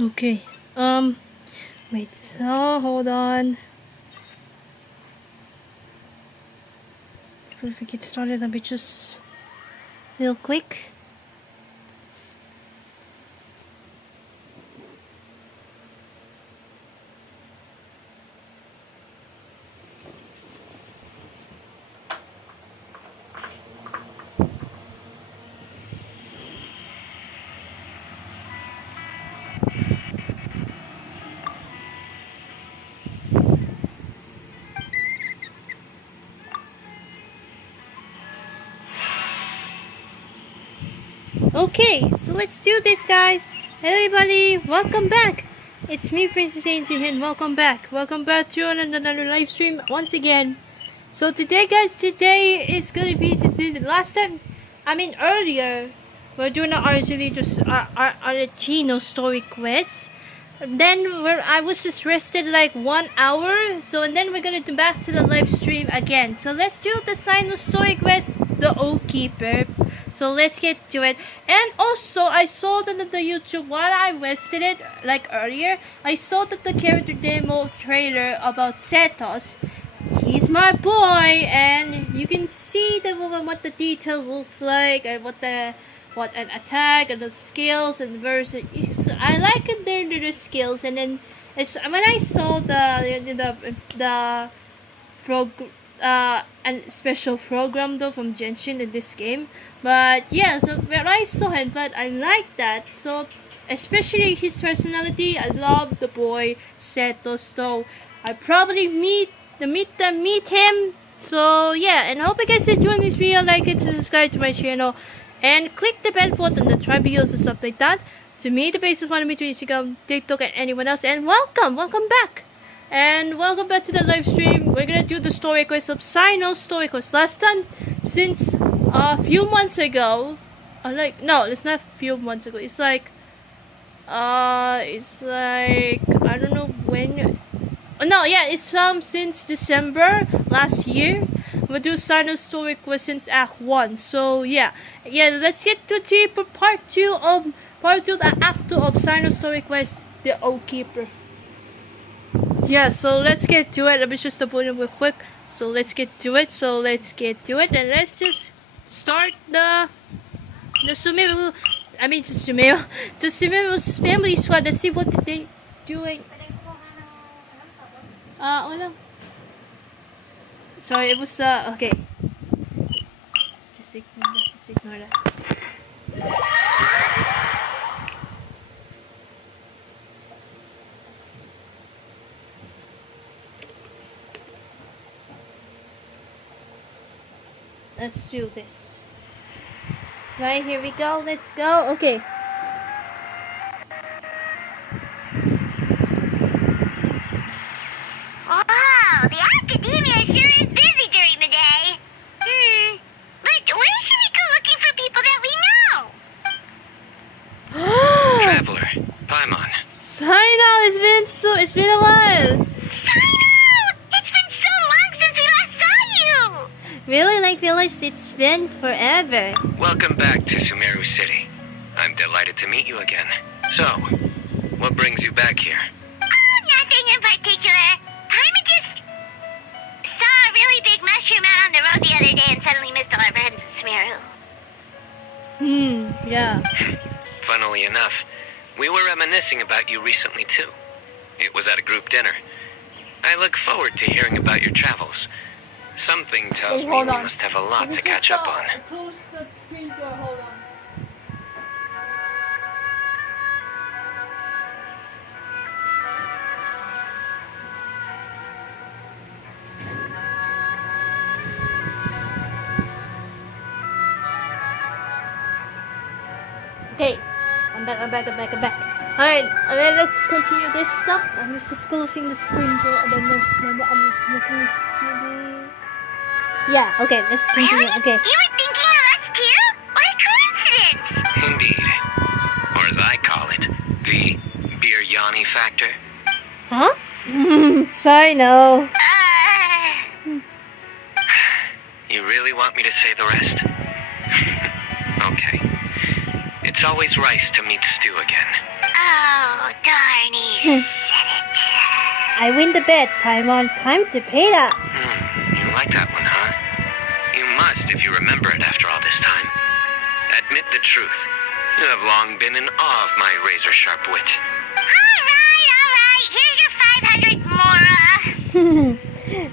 Okay. Wait. Oh, hold on. Before we get started, let me just real quick. Okay, so let's do this, guys. Hello, everybody. Welcome back. It's me, Princess Angel, and welcome back. Welcome back to another live stream once again. So today, guys, today is gonna be the last time. Earlier, we're doing an Arleechino story quest. Then I was just rested like 1 hour. So and then we're gonna do back to the live stream again. So let's do the Cyno story quest, the OathKeeper. So let's get to it. And also, I saw that the YouTube while I rested it like earlier. I saw that the character demo trailer about Sethos. He's my boy, and you can see what the details looks like and what an attack and the skills and versus. I like it there the skills, and then when I saw the and special program though from Genshin in this game. But yeah, so when I saw it, but I like that. So especially his personality, I love the boy Sethos. So I probably meet him. So yeah, and I hope you guys enjoying this video. Like it, subscribe to my channel, and click the bell button to try videos and stuff like that. To me, the basis of me to Instagram, TikTok, and anyone else. And welcome back. And welcome back to the live stream. We're gonna do the story quest of Cyno story quest. Last time, since a few months ago, no, it's not a few months ago. It's like I don't know when. Oh, no, yeah, it's since December last year. We'll do Cyno story quest since Act 1. So yeah, let's get to part 2 of the Act 2 of Cyno story quest, the OathKeeper. Yeah, so let's get to it. Let me just put it real quick. So let's get to it. And let's just start the Sumeru. The Sumeru's family squad. Let's see what they doing. No. Sorry, it was okay. Just ignore that. Let's do this. Right, here we go. Let's go. Okay. Wow, the academia sure is busy during the day. But where should we go looking for people that we know? Traveler, Paimon. Cyno, it's been a while. Cyno! It's been so long since we last saw you! Really, feel like it's been forever. Welcome back to Sumeru City. I'm delighted to meet you again. So, what brings you back here? Oh, nothing in particular. I just saw a really big mushroom out on the road the other day and suddenly missed all our friends in Sumeru. Yeah. Funnily enough, we were reminiscing about you recently too. It was at a group dinner. I look forward to hearing about your travels. Something tells me we must have a lot to catch up on. Close the screen door, hold on. Okay, I'm back. Alright, let's continue this stuff. I'm just closing the screen door and then I'm just looking at this. Yeah, okay, let's continue. Really? Okay. You were thinking of us too? What a coincidence! Indeed. Or as I call it, the Biryani factor. Huh? Sorry, no. You really want me to say the rest? Okay. It's always rice to meet stew again. Oh, duh. said it. I win the bet, Paimon. Time to pay up. You like that one, huh? You must if you remember it after all this time. Admit the truth. You have long been in awe of my razor-sharp wit. Alright. Here's your 500 Mora.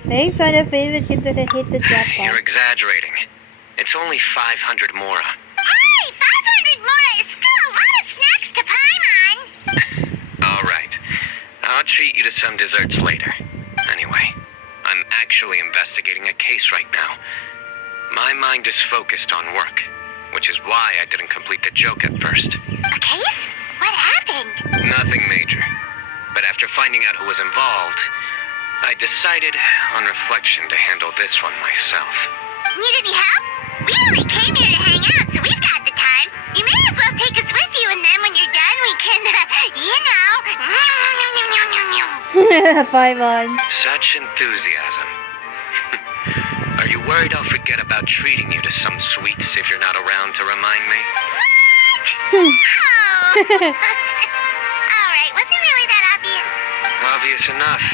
Thanks on the favorite kid to hit the jackpot. You're exaggerating. It's only 500 Mora. Hey, 500 Mora is still a lot of snacks to Paimon. All right. I'll treat you to some desserts later. Anyway, I'm actually investigating a case right now. My mind is focused on work, which is why I didn't complete the joke at first. A case? What happened? Nothing major. But after finding out who was involved, I decided on reflection to handle this one myself. Need any help? We only came here to hang out, so we've got the time. You may as well take us with you, and then when you're done, we can, Paimon. Such enthusiasm. Are you worried I'll forget about treating you to some sweets if you're not around to remind me? What? Oh. Alright, was it really that obvious? Obvious enough.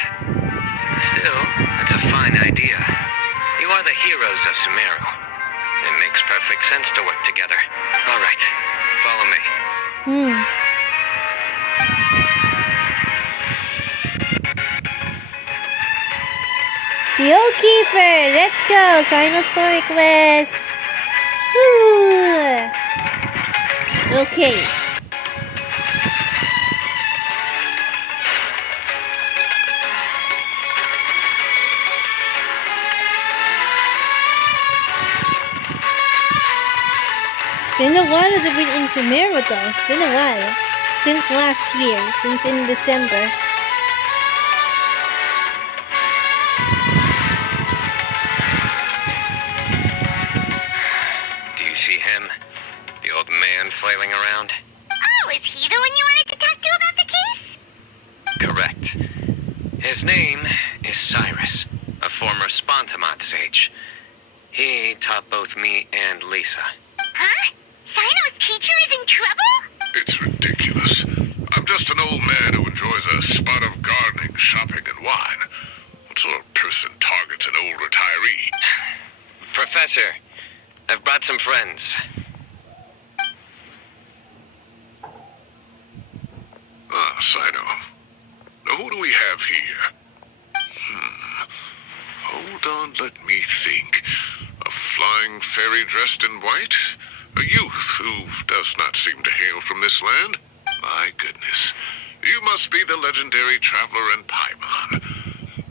Still, it's a fine idea. You are the heroes of Sumeru. It makes perfect sense to work together. All right, follow me. The OathKeeper! Let's go! Cyno story quest! Woo! Okay. It's been a while that we've been in Sumeru though. It's been a while. Since last year. Since in December. Do you see him? The old man flailing around? Oh, is he the one you wanted to talk to about the case? Correct. His name is Cyrus, a former Spontamot sage. He taught both me and Lisa. Huh? Cyno's teacher is in trouble? It's ridiculous. I'm just an old man who enjoys a spot of gardening, shopping, and wine. What sort of person targets an old retiree? Professor, I've brought some friends. Ah, Cyno. Now who do we have here? Hold on, let me think. A flying fairy dressed in white? A youth who does not seem to hail from this land? My goodness. You must be the legendary traveler in Paimon.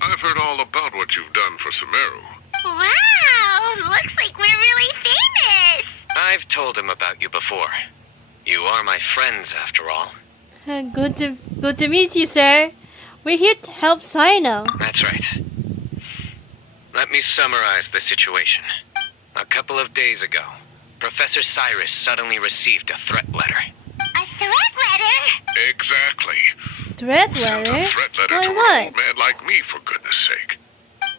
I've heard all about what you've done for Sumeru. Wow, looks like we're really famous. I've told him about you before. You are my friends, after all. Good to meet you, sir. We're here to help Cyno. That's right. Let me summarize the situation. A couple of days ago, Professor Cyrus suddenly received a threat letter. A threat letter? Exactly. Threat Sent letter? a threat letter Why to an what? old man like me, for goodness sake.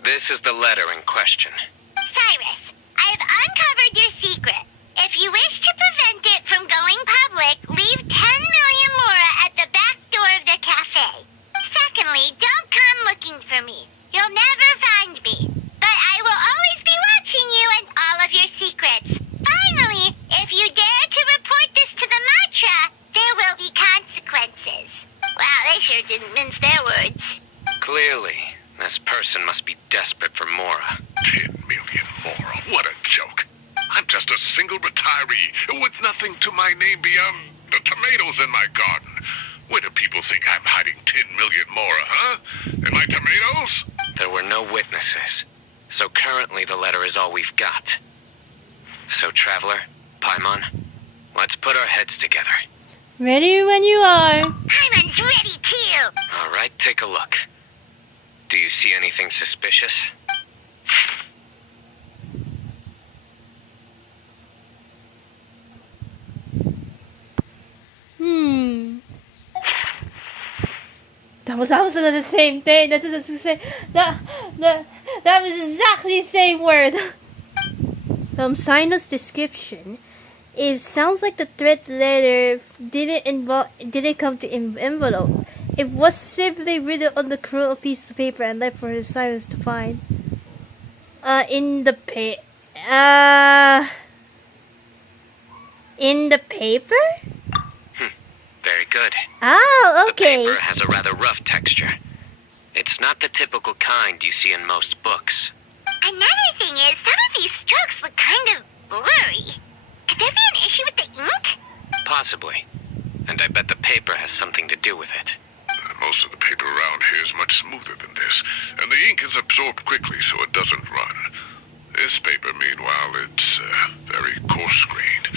This is the letter in question. Cyrus, I've uncovered your secret. If you wish to prevent it from going public, leave 10 million Mora at the back door of the cafe. Secondly, don't come looking for me. You'll never find me. But I will always be watching you and all of your secrets. Finally, if you dare to report this to the mantra, there will be consequences. Wow, they sure didn't mince their words. Clearly, this person must be desperate for Mora. 10 million Mora. What a joke. I'm just a single retiree with nothing to my name beyond the tomatoes in my garden. Where do people think I'm hiding 10 million Mora, huh? In my tomatoes? There were no witnesses, so currently the letter is all we've got. So, Traveler, Paimon, let's put our heads together. Ready when you are. Paimon's ready too. All right, take a look. Do you see anything suspicious? That was absolutely the same thing. That was exactly the same word. Cyno's description. It sounds like the threat letter didn't come to envelope. It was simply written on the cruel piece of paper and left for Cyrus to find. In the paper? Very good. Oh, okay. The paper has a rather rough texture. It's not the typical kind you see in most books. Another thing is, some of these strokes look kind of blurry. Could there be an issue with the ink? Possibly. And I bet the paper has something to do with it. Most of the paper around here is much smoother than this, and the ink is absorbed quickly so it doesn't run. This paper, meanwhile, it's very coarse-grained,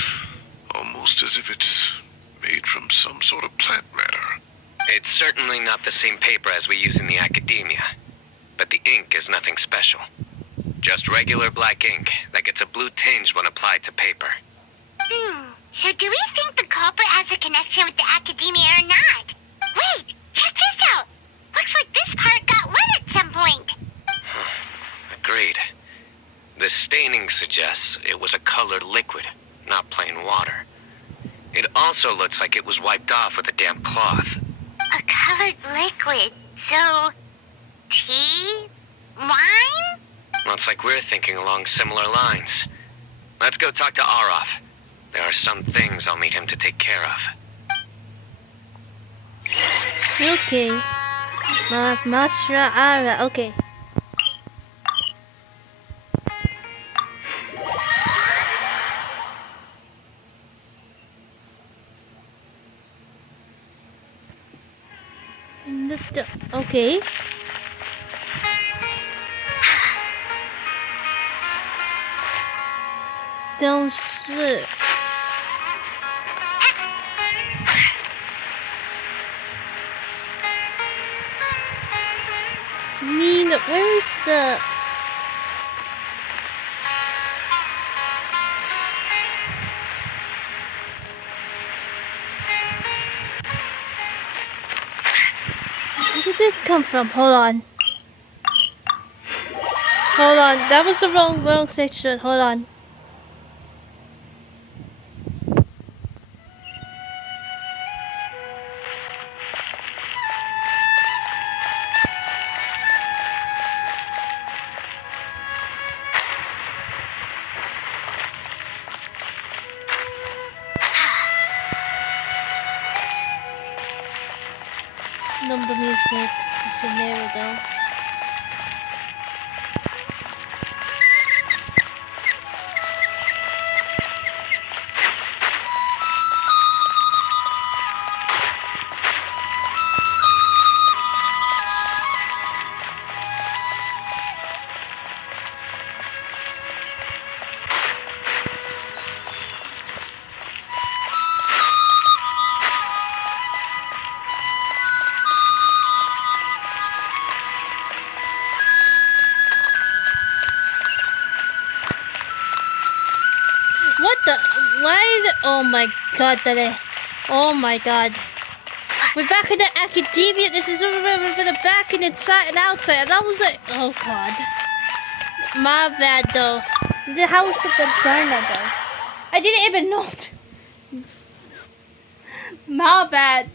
almost as if it's made from some sort of plant matter. It's certainly not the same paper as we use in the academia, but the ink is nothing special. Just regular black ink that gets a blue tinge when applied to paper. So do we think the culprit has a connection with the academia or not? Wait, check this out! Looks like this part got wet at some point. Agreed. The staining suggests it was a colored liquid, not plain water. It also looks like it was wiped off with a damp cloth. A colored liquid. So, tea? Wine? Looks like we're thinking along similar lines. Let's go talk to Aroth. There are some things I'll need him to take care of. Okay. Matra Ara. Okay. Okay. Downstairs. Where is the... Where did it come from? Hold on. Hold on. That was the wrong section. Hold on. Love the music. It's the Sumeru though. What the? Why is it? Oh my god, oh my god. We're back in the academia. This is we're back in inside and outside. And I was like, oh god. My bad though. The house of the Garna though. I didn't even know. My bad.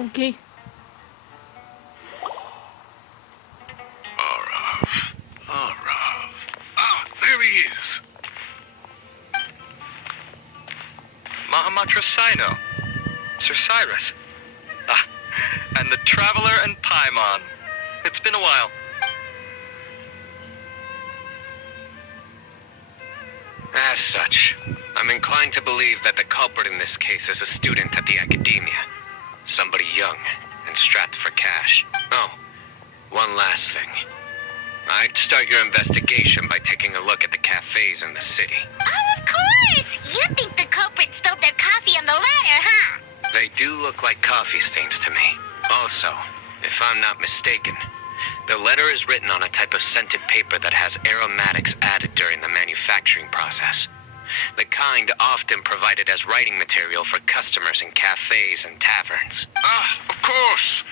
Okay. Arav. Ah, there he is. Mahamatra Cyno, Sir Cyrus. Ah, and the Traveler and Paimon. It's been a while. As such, I'm inclined to believe that the culprit in this case is a student at the academia. Somebody young and strapped for cash. Oh, one last thing. I'd start your investigation by taking a look at the cafes in the city. Oh, of course! You think the culprit spilled their coffee on the ladder, huh? They do look like coffee stains to me. Also, if I'm not mistaken, the letter is written on a type of scented paper that has aromatics added during the manufacture manufacturing process. The kind often provided as writing material for customers in cafes and taverns. Ah, of course.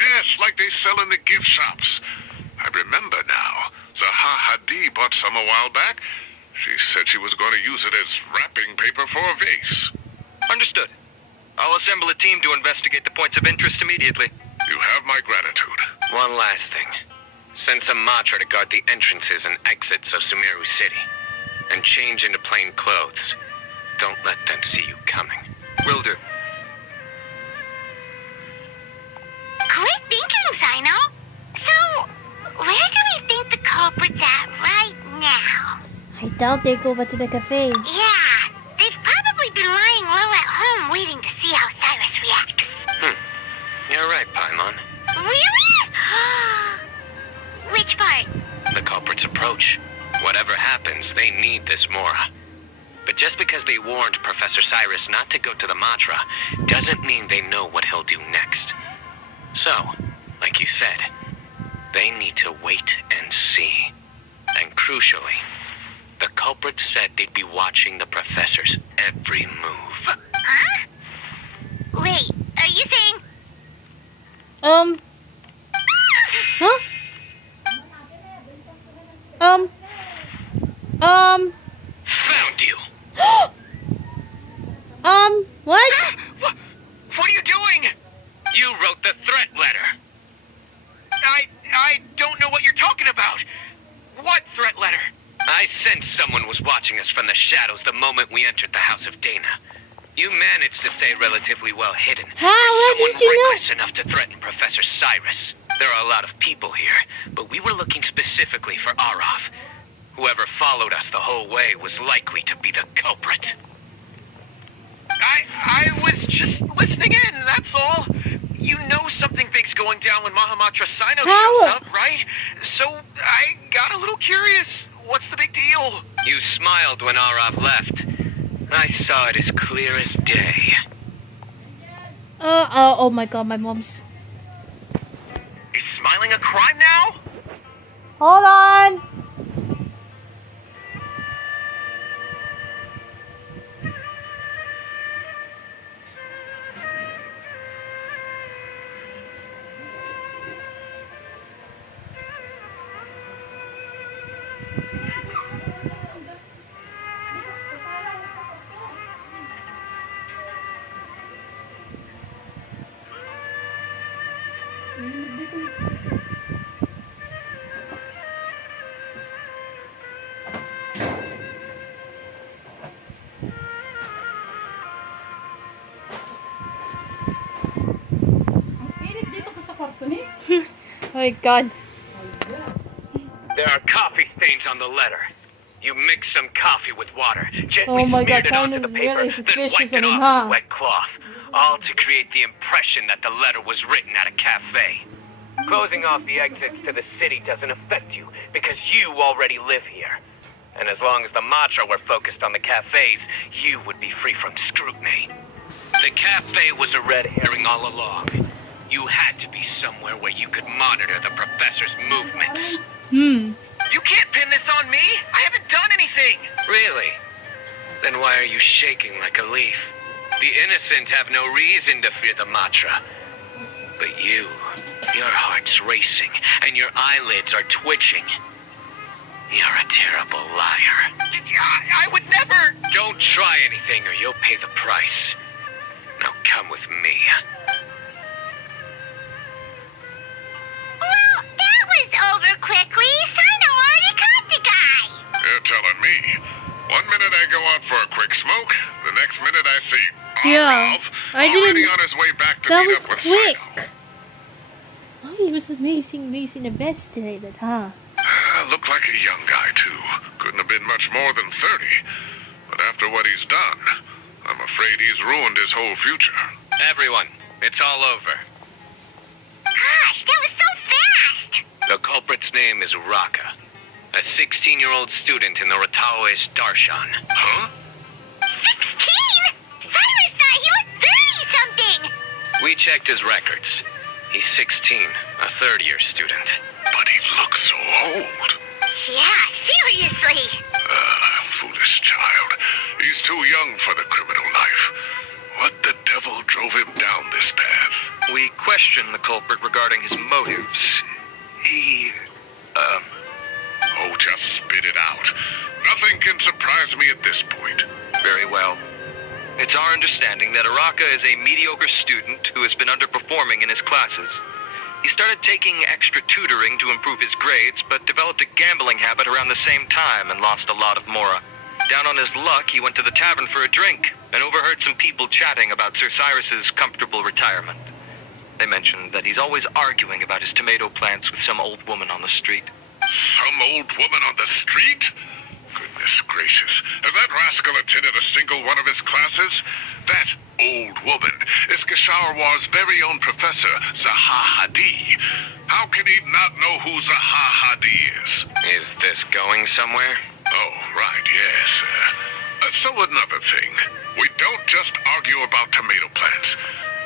Yes, like they sell in the gift shops. I remember now. Zaha Hadid bought some a while back. She said she was going to use it as wrapping paper for a vase. Understood. I'll assemble a team to investigate the points of interest immediately. You have my gratitude. One last thing. Send some Matra to guard the entrances and exits of Sumeru City. And change into plain clothes. Don't let them see you coming. Will do. Quick thinking, Cyno. So, where do we think the culprit's at right now? I doubt they go back to the cafe. Yeah, they've probably been lying low at home waiting to see how Cyrus reacts. You're right, Paimon. Really? Which part? The culprit's approach. Whatever happens, they need this Mora. But just because they warned Professor Cyrus not to go to the Matra, doesn't mean they know what he'll do next. So, like you said, they need to wait and see. And crucially, the culprit said they'd be watching the Professor's every move. Huh? Wait, are you saying... Huh? Found you! What? What are you doing? You wrote the threat letter! I don't know what you're talking about. What threat letter? I sensed someone was watching us from the shadows the moment we entered the House of Dana. You managed to stay relatively well hidden How? for How someone did you know? reckless enough to threaten Professor Cyrus. There are a lot of people here, but we were looking specifically for Arav. Whoever followed us the whole way was likely to be the culprit. I was just listening in, that's all. You know something big's going down when Mahamatra Cyno How? shows up, right? So I got a little curious. What's the big deal? You smiled when Arav left. I saw it as clear as day. Oh my god, my mom's. Is smiling a crime now? Hold on. Oh my god. There are coffee stains on the letter. You mix some coffee with water, gently Oh my smeared god, it onto Cyno the is paper, really then suspicious wiped of it him, off huh? with wet cloth, all to create the impression that the letter was written at a cafe. Closing off the exits to the city doesn't affect you, because you already live here. And as long as the Matra were focused on the cafes, you would be free from scrutiny. The cafe was a red herring all along. You had to be somewhere where you could monitor the professor's movements. You can't pin this on me. I haven't done anything. Really? Then why are you shaking like a leaf? The innocent have no reason to fear the Matra. But you, your heart's racing, and your eyelids are twitching. You're a terrible liar. I would never. Don't try anything or you'll pay the price. Now come with me. Well, that was over quickly. Cyno already caught the guy. You're telling me. 1 minute I go out for a quick smoke, the next minute I see Yeah, Arav I already didn't- on his way back to that meet was up with quick. Cyno. Oh, he was amazing investigated, huh? Looked like a young guy, too. Couldn't have been much more than 30. But after what he's done, I'm afraid he's ruined his whole future. Everyone, it's all over. Gosh, that was so fast. The culprit's name is Raka, a 16-year-old student in the Rataoish Darshan. Huh? 16? Cyrus thought he looked 30-something. We checked his records. He's 16, a third-year student. But he looks so old. Yeah, seriously. too young for the criminal life. What the devil drove him down this path? We questioned the culprit regarding his motives. He, Oh, just spit it out. Nothing can surprise me at this point. Very well. It's our understanding that Araka is a mediocre student who has been underperforming in his classes. He started taking extra tutoring to improve his grades, but developed a gambling habit around the same time and lost a lot of mora. Down on his luck, he went to the tavern for a drink and overheard some people chatting about Sir Cyrus's comfortable retirement. They mentioned that he's always arguing about his tomato plants with some old woman on the street. Some old woman on the street? Goodness gracious. Has that rascal attended a single one of his classes? That old woman is Gasharwar's very own professor, Zaha Hadi. How can he not know who Zaha Hadi is? Is this going somewhere? Oh, right, yes. So another thing. We don't just argue about tomato plants.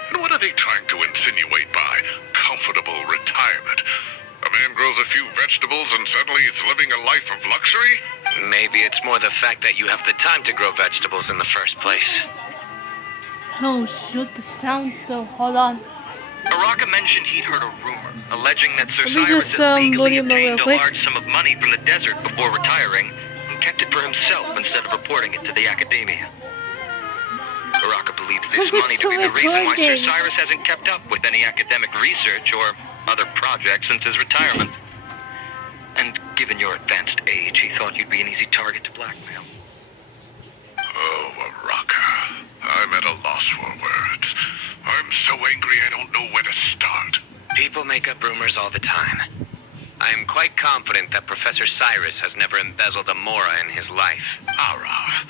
And what are they trying to insinuate by comfortable retirement? A man grows a few vegetables and suddenly he's living a life of luxury? Maybe it's more the fact that you have the time to grow vegetables in the first place. Oh shoot, the sounds though. Hold on. Araka mentioned he'd heard a rumor, alleging that Sir Let me Cyrus just, had legally load him real obtained a quick. large sum of money from the desert before retiring, and kept it for himself instead of reporting it to the academia. Araka believes this We're money to be the so reason why Sir recording. Cyrus hasn't kept up with any academic research or other projects since his retirement. And given your advanced age, he thought you'd be an easy target to blackmail. Oh, Araka. I'm at a loss for words. I'm so angry I don't know where to start. People make up rumors all the time. I'm quite confident that Professor Cyrus has never embezzled a mora in his life. Arav,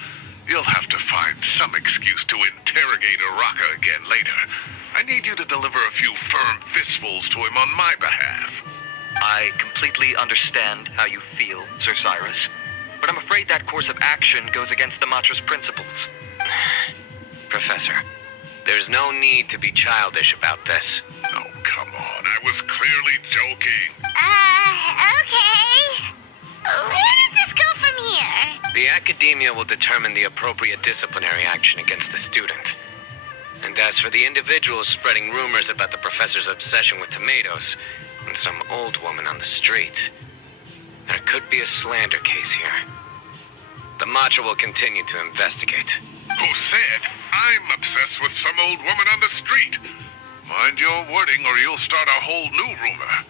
you'll have to find some excuse to interrogate Araka again later. I need you to deliver a few firm fistfuls to him on my behalf. I completely understand how you feel, Sir Cyrus, but I'm afraid that course of action goes against the Matra's principles. Professor, there's no need to be childish about this. Oh, come on. I was clearly joking. Okay. Where does this go from here? The academia will determine the appropriate disciplinary action against the student. And as for the individuals spreading rumors about the professor's obsession with tomatoes and some old woman on the street, there could be a slander case here. The Matra will continue to investigate. Who said I'm obsessed with some old woman on the street? Mind your wording or you'll start a whole new rumor.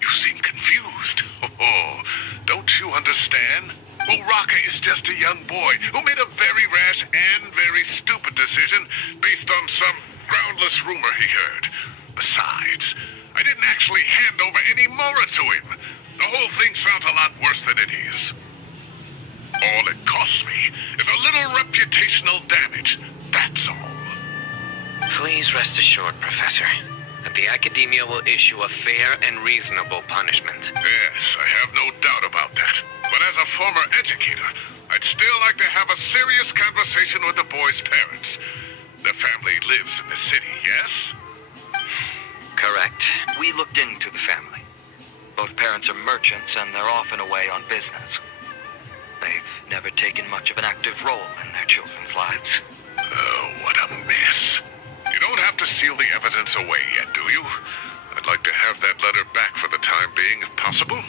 You seem confused. Oh, don't you understand? Uraka is just a young boy who made a very rash and very stupid decision based on some groundless rumor he heard. Besides, I didn't actually hand over any mora to him. The whole thing sounds a lot worse than it is. All it costs me is a little reputational damage. That's all. Please rest assured, Professor, that the academia will issue a fair and reasonable punishment. Yes, I have no doubt about that. But as a former educator, I'd still like to have a serious conversation with the boy's parents. Their family lives in the city, yes? Correct. We looked into the family. Both parents are merchants and they're often away on business. They've never taken much of an active role in their children's lives. Oh, what a mess. You don't have to seal the evidence away yet, do you? I'd like to have that letter back for the time being, if possible.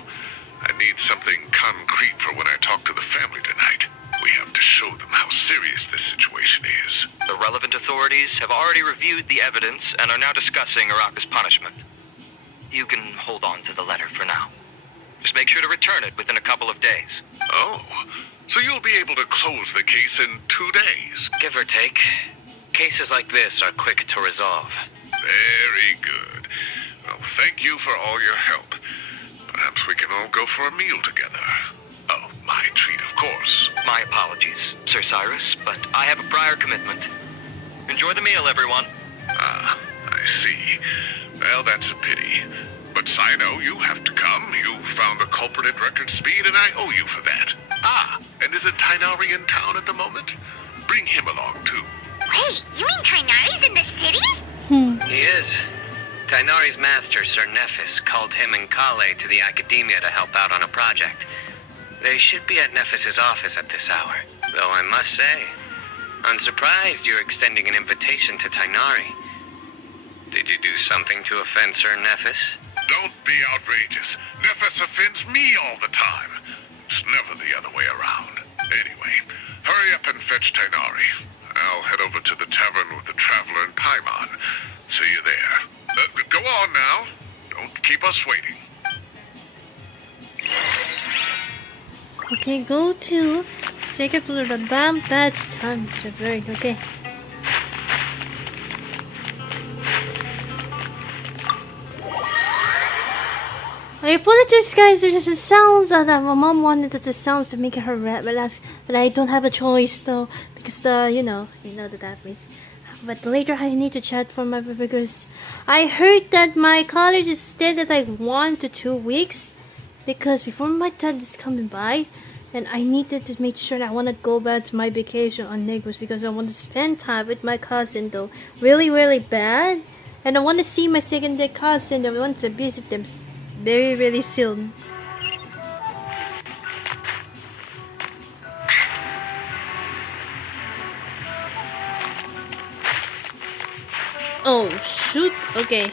I need something concrete for when I talk to the family tonight. We have to show them how serious this situation is. The relevant authorities have already reviewed the evidence and are now discussing Araka's punishment. You can hold on to the letter for now. Just make sure to return it within a couple of days. Oh, so you'll be able to close the case in 2 days. Give or take. Cases like this are quick to resolve. Very good. Well, thank you for all your help. Perhaps we can all go for a meal together. Oh, my treat, of course. My apologies, Sir Cyrus, but I have a prior commitment. Enjoy the meal, everyone. Ah, I see. Well, that's a pity. But Cyno, you have to come. You found the culprit at record speed, and I owe you for that. Ah, and isn't Tighnari in town at the moment? Bring him along, too. Wait, you mean Tighnari's in the city? He is. Tighnari's master, Sir Nephis, called him and Kale to the academia to help out on a project. They should be at Nephis's office at this hour. Though I must say, I'm surprised you're extending an invitation to Tighnari. Did you do something to offend Sir Nephis? Don't be outrageous. Nephis offends me all the time. It's never the other way around. Anyway, hurry up and fetch Tighnari. I'll head over to the tavern with the Traveler and Paimon. See you there. Go on now. Don't keep us waiting. Okay, go to second floor of the bomb. That's time to burn. Okay. I apologize, guys. There's just sounds that my mom wanted the sounds to make her relax, but I don't have a choice though because you know that means. But later I need to chat for my because I heard that my college is extended like 1 to 2 weeks because before my dad is coming by, and I needed to make sure that I want to go back to my vacation on Negros because I want to spend time with my cousin though, really bad, and I want to see my second day cousin. I want to visit them really soon. Oh shoot! Okay,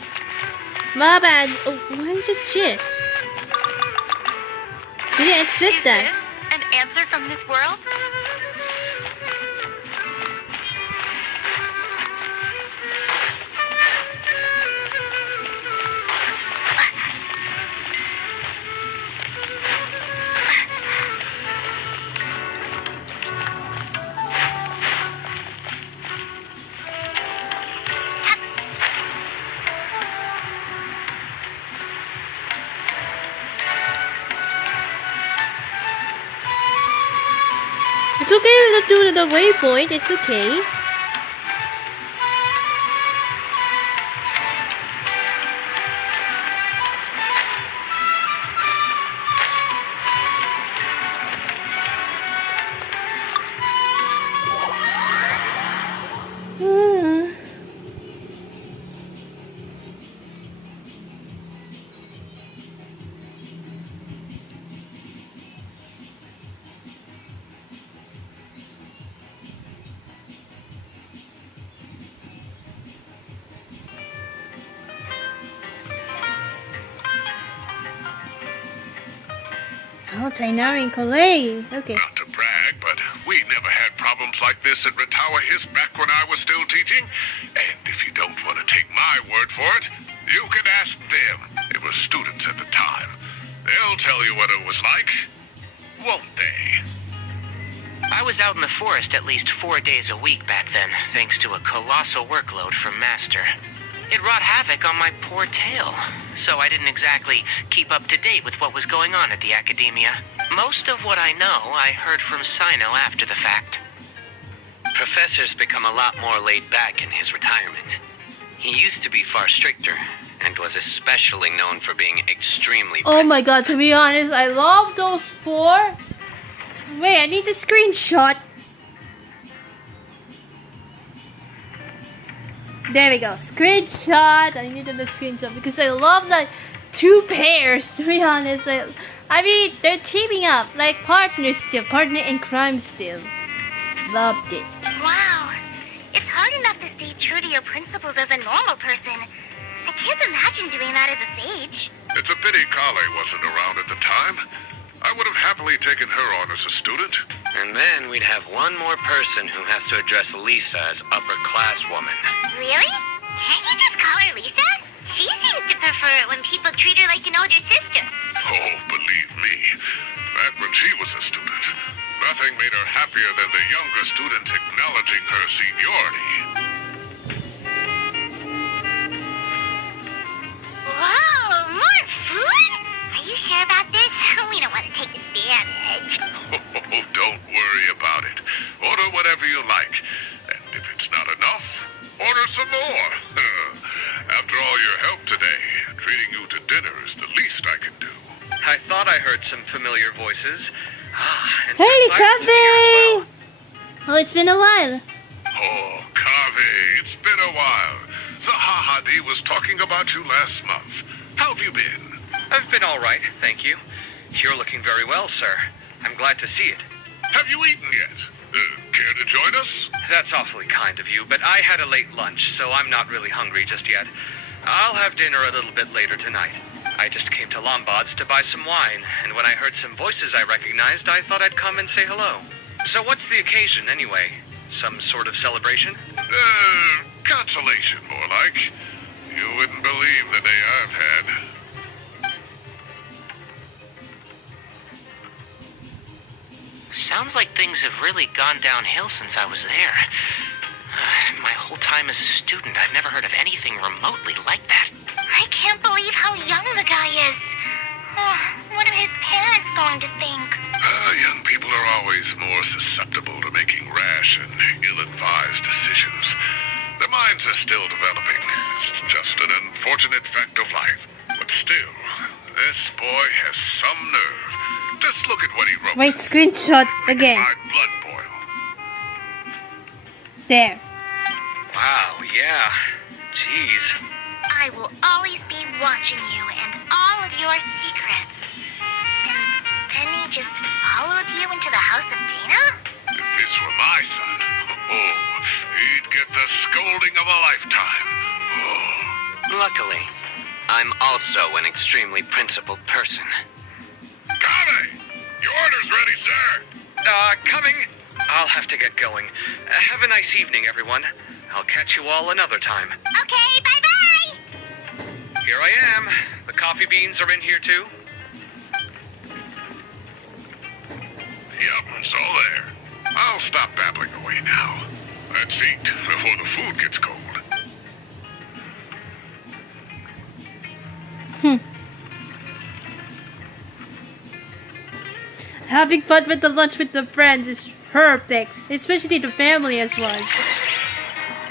my bad. Oh, why did you cheers? Didn't expect Is that. this an answer from this world? It's okay to do the waypoint. It's okay. Oh, Tighnari and Calais. Okay. Not to brag, but we never had problems like this at Ratawa His back when I was still teaching. And if you don't want to take my word for it, you can ask them. They were students at the time. They'll tell you what it was like, won't they? I was out in the forest at least 4 days a week back then, thanks to a colossal workload from Master. It wrought havoc on my poor tail, so I didn't exactly keep up to date with what was going on at the Academia. Most of what I know, I heard from Cyno after the fact. Professor's become a lot more laid back in his retirement. He used to be far stricter, and was especially known for being extremely Oh my god, to be honest, I love those 4. Wait, I need to screenshot. There we go. Screenshot. I needed a screenshot because I love that 2 pairs, to be honest. I mean, they're teaming up like partners still. Partner in crime still. Loved it. Wow. It's hard enough to stay true to your principles as a normal person. I can't imagine doing that as a sage. It's a pity Kale wasn't around at the time. I would have happily taken her on as a student. And then we'd have one more person who has to address Lisa as upper class woman. Really? Can't you just call her Lisa? She seems to prefer it when people treat her like an older sister. Oh, believe me, back when she was a student, nothing made her happier than the younger students acknowledging her seniority. Whoa, more food? Are you sure about this? We don't want to take advantage. Oh, don't worry about it. Order whatever you like. And if it's not enough, order some more. After all your help today, treating you to dinner is the least I can do. I thought I heard some familiar voices. And Hey, Sir Cyrus is here as Cafe! well. Oh, it's been a while. Oh, Kave, it's been a while. Zahahadi was talking about you last month. How have you been? I've been all right, thank you. You're looking very well, sir. I'm glad to see it. Have you eaten yet? Care to join us? That's awfully kind of you, but I had a late lunch, so I'm not really hungry just yet. I'll have dinner a little bit later tonight. I just came to Lombard's to buy some wine, and when I heard some voices I recognized, I thought I'd come and say hello. So what's the occasion, anyway? Some sort of celebration? Consolation, more like. You wouldn't believe the day I've had. Sounds like things have really gone downhill since I was there. My whole time as a student, I've never heard of anything remotely like that. I can't believe how young the guy is. Oh, what are his parents going to think? Young people are always more susceptible to making rash and ill-advised decisions. Their minds are still developing. It's just an unfortunate fact of life. But still, this boy has some nerve. Just look at what he wrote. Wait, screenshot again. My blood boil. There. Wow, yeah. Jeez. I will always be watching you and all of your secrets. And then he just followed you into the house of Dana? If this were my son, he'd get the scolding of a lifetime. Luckily, I'm also an extremely principled person. Kame! Your order's ready, sir! Coming. I'll have to get going. Have a nice evening, everyone. I'll catch you all another time. Okay, bye-bye! Here I am. The coffee beans are in here, too. Yep, it's all there. I'll stop babbling away now. Let's eat before the food gets cold. Having fun with the lunch with the friends is perfect, especially the family as was.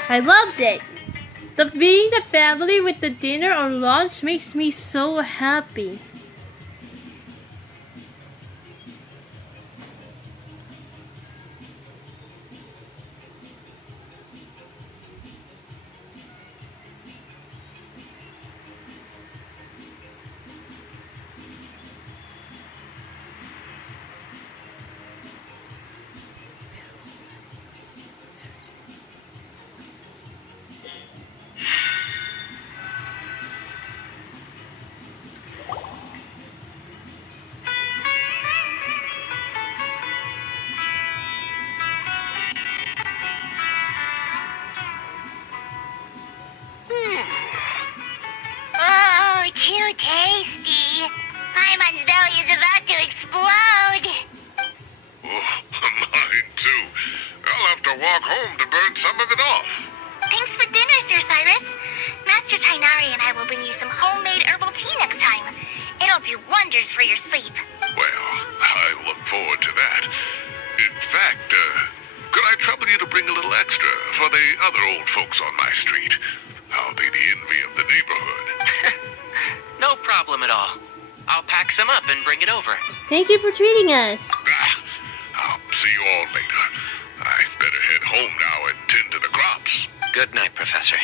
I loved it. Being the family with the dinner or lunch makes me so happy. Oh, too tasty. Paimon's belly is about to explode. Oh, mine too. I'll have to walk home to burn some of it off. Thanks for dinner, Sir Cyrus. Master Tighnari and I will bring you some homemade herbal tea next time. It'll do wonders for your sleep. Well, I look forward to that. In fact, could I trouble you to bring a little extra for the other old folks on my street? I'll be the envy of the neighborhood. No problem at all. I'll pack some up and bring it over. Thank you for treating us. I'll see you all later. I better head home now and tend to the crops. Good night, Professor.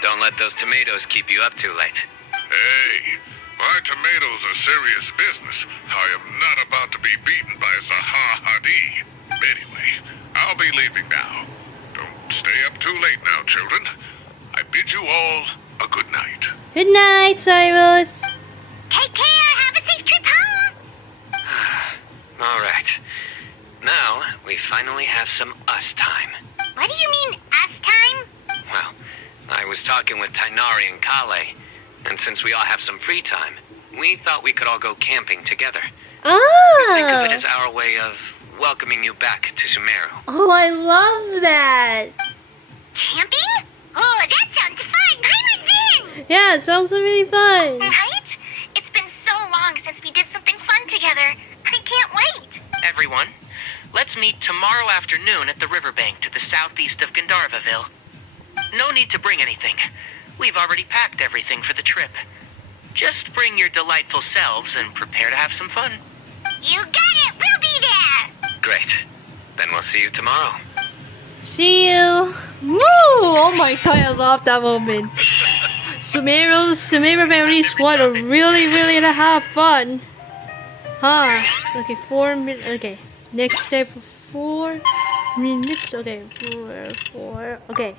Don't let those tomatoes keep you up too late. Hey, my tomatoes are serious business. I am not about to be beaten by Zaha Hadi. Anyway, I'll be leaving now. Don't stay up too late now, children. I bid you all a good night. Good night, Cyrus. Take care. Have a safe trip home. All right. Now, we finally have some us time. What do you mean, us time? Well, I was talking with Tighnari and Kale, and since we all have some free time, we thought we could all go camping together. Think of it as our way of welcoming you back to Sumeru. Oh, I love that. Camping? Oh, that sounds fun. Paimon's in. Yeah, it sounds really fun. Right? It's been so long since we did something fun together. I can't wait. Everyone, let's meet tomorrow afternoon at the riverbank to the southeast of Gandharvaville. No need to bring anything. We've already packed everything for the trip. Just bring your delightful selves and prepare to have some fun. You got it. We'll be there. Great. Then we'll see you tomorrow. See you. Woo! Oh my god, I love that moment. Sumeru families want to really to have fun. Huh. Okay, 4 minutes. Okay. Next step 4. minutes. Okay, 4. Okay.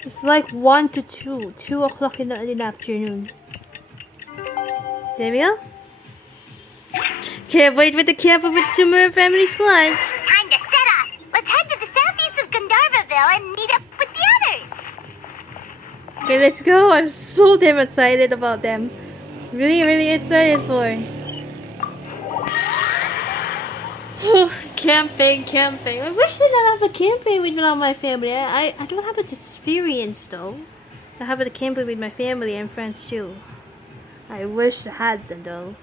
It's like 1 to 2. 2 o'clock in the afternoon. There we go. Can't wait with the camper with Sumeru Family Squad. Time to set off. Let's head to the southeast of Gandharvaville and meet up with the others. Okay, let's go. I'm so damn excited about them. Really excited for it. Camping. I wish that I have a camping with my family. I don't have an experience though. I have a camping with my family and friends too. I wish I had them though.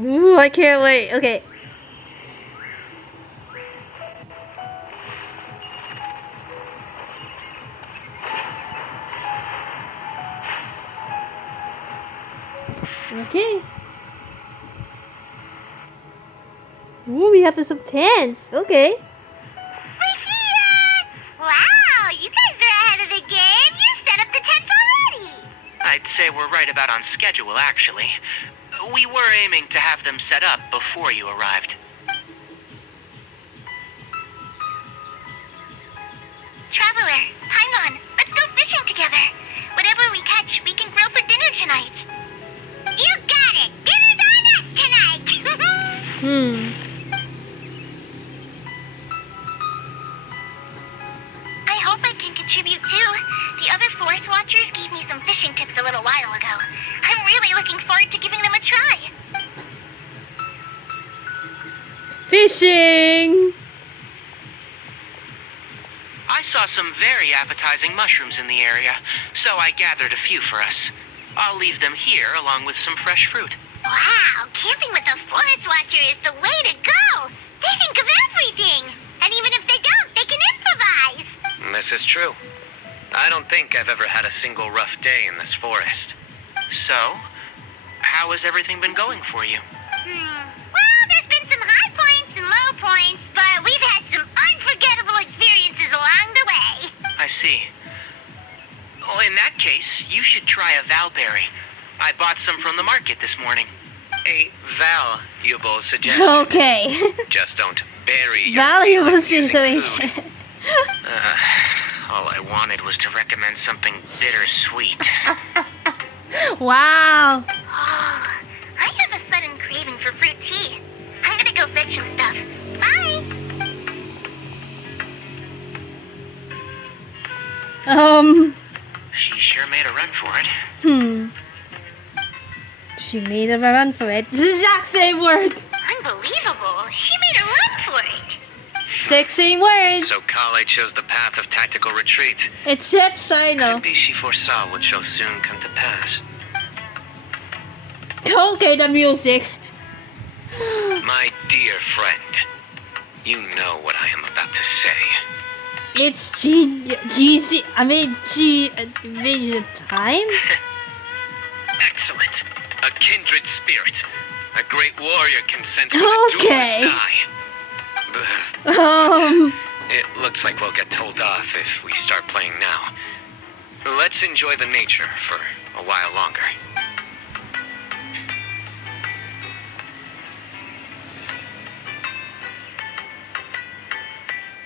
Ooh, I can't wait. Okay. Okay. Ooh, we have some tents. Okay. We're here! Wow, you guys are ahead of the game. You set up the tents already. I'd say we're right about on schedule, actually. We were aiming to have them set up before you arrived. Traveler, hang on. Let's go fishing together. Whatever we catch, we can grill for dinner tonight. You got it. Dinner's on us tonight. I hope I can contribute too. The other forest watchers gave me some fishing tips a little while ago. I'm really looking forward to giving them a try. Fishing. I saw some very appetizing mushrooms in the area, so I gathered a few for us. I'll leave them here along with some fresh fruit. Wow, camping with a forest watcher is the way to go. They think of everything. And even if they don't, they can improvise. This is true. I don't think I've ever had a single rough day in this forest. So, how has everything been going for you? Well, there's been some high points and low points, but we've had some unforgettable experiences along the way. I see. Well, in that case, you should try a valberry. I bought some from the market this morning. A valuable suggestion. Okay. Just don't bury your Valuable feelings using situation. food. All I wanted was to recommend something bittersweet. Wow. Oh, I have a sudden craving for fruit tea. I'm gonna go fetch some stuff. Bye! She sure made a run for it. She made a run for it. The exact same word. Unbelievable. She made a run for it. Same word. So Kale chose the path of tactical retreat. Except Cyno. Maybe she foresaw what shall soon come to pass. Okay, the music. My dear friend, you know what I am about to say. It's Invasion time? Excellent. A kindred spirit. A great warrior can sense when Okay. a duel is nigh. It looks like we'll get told off if we start playing now. Let's enjoy the nature for a while longer.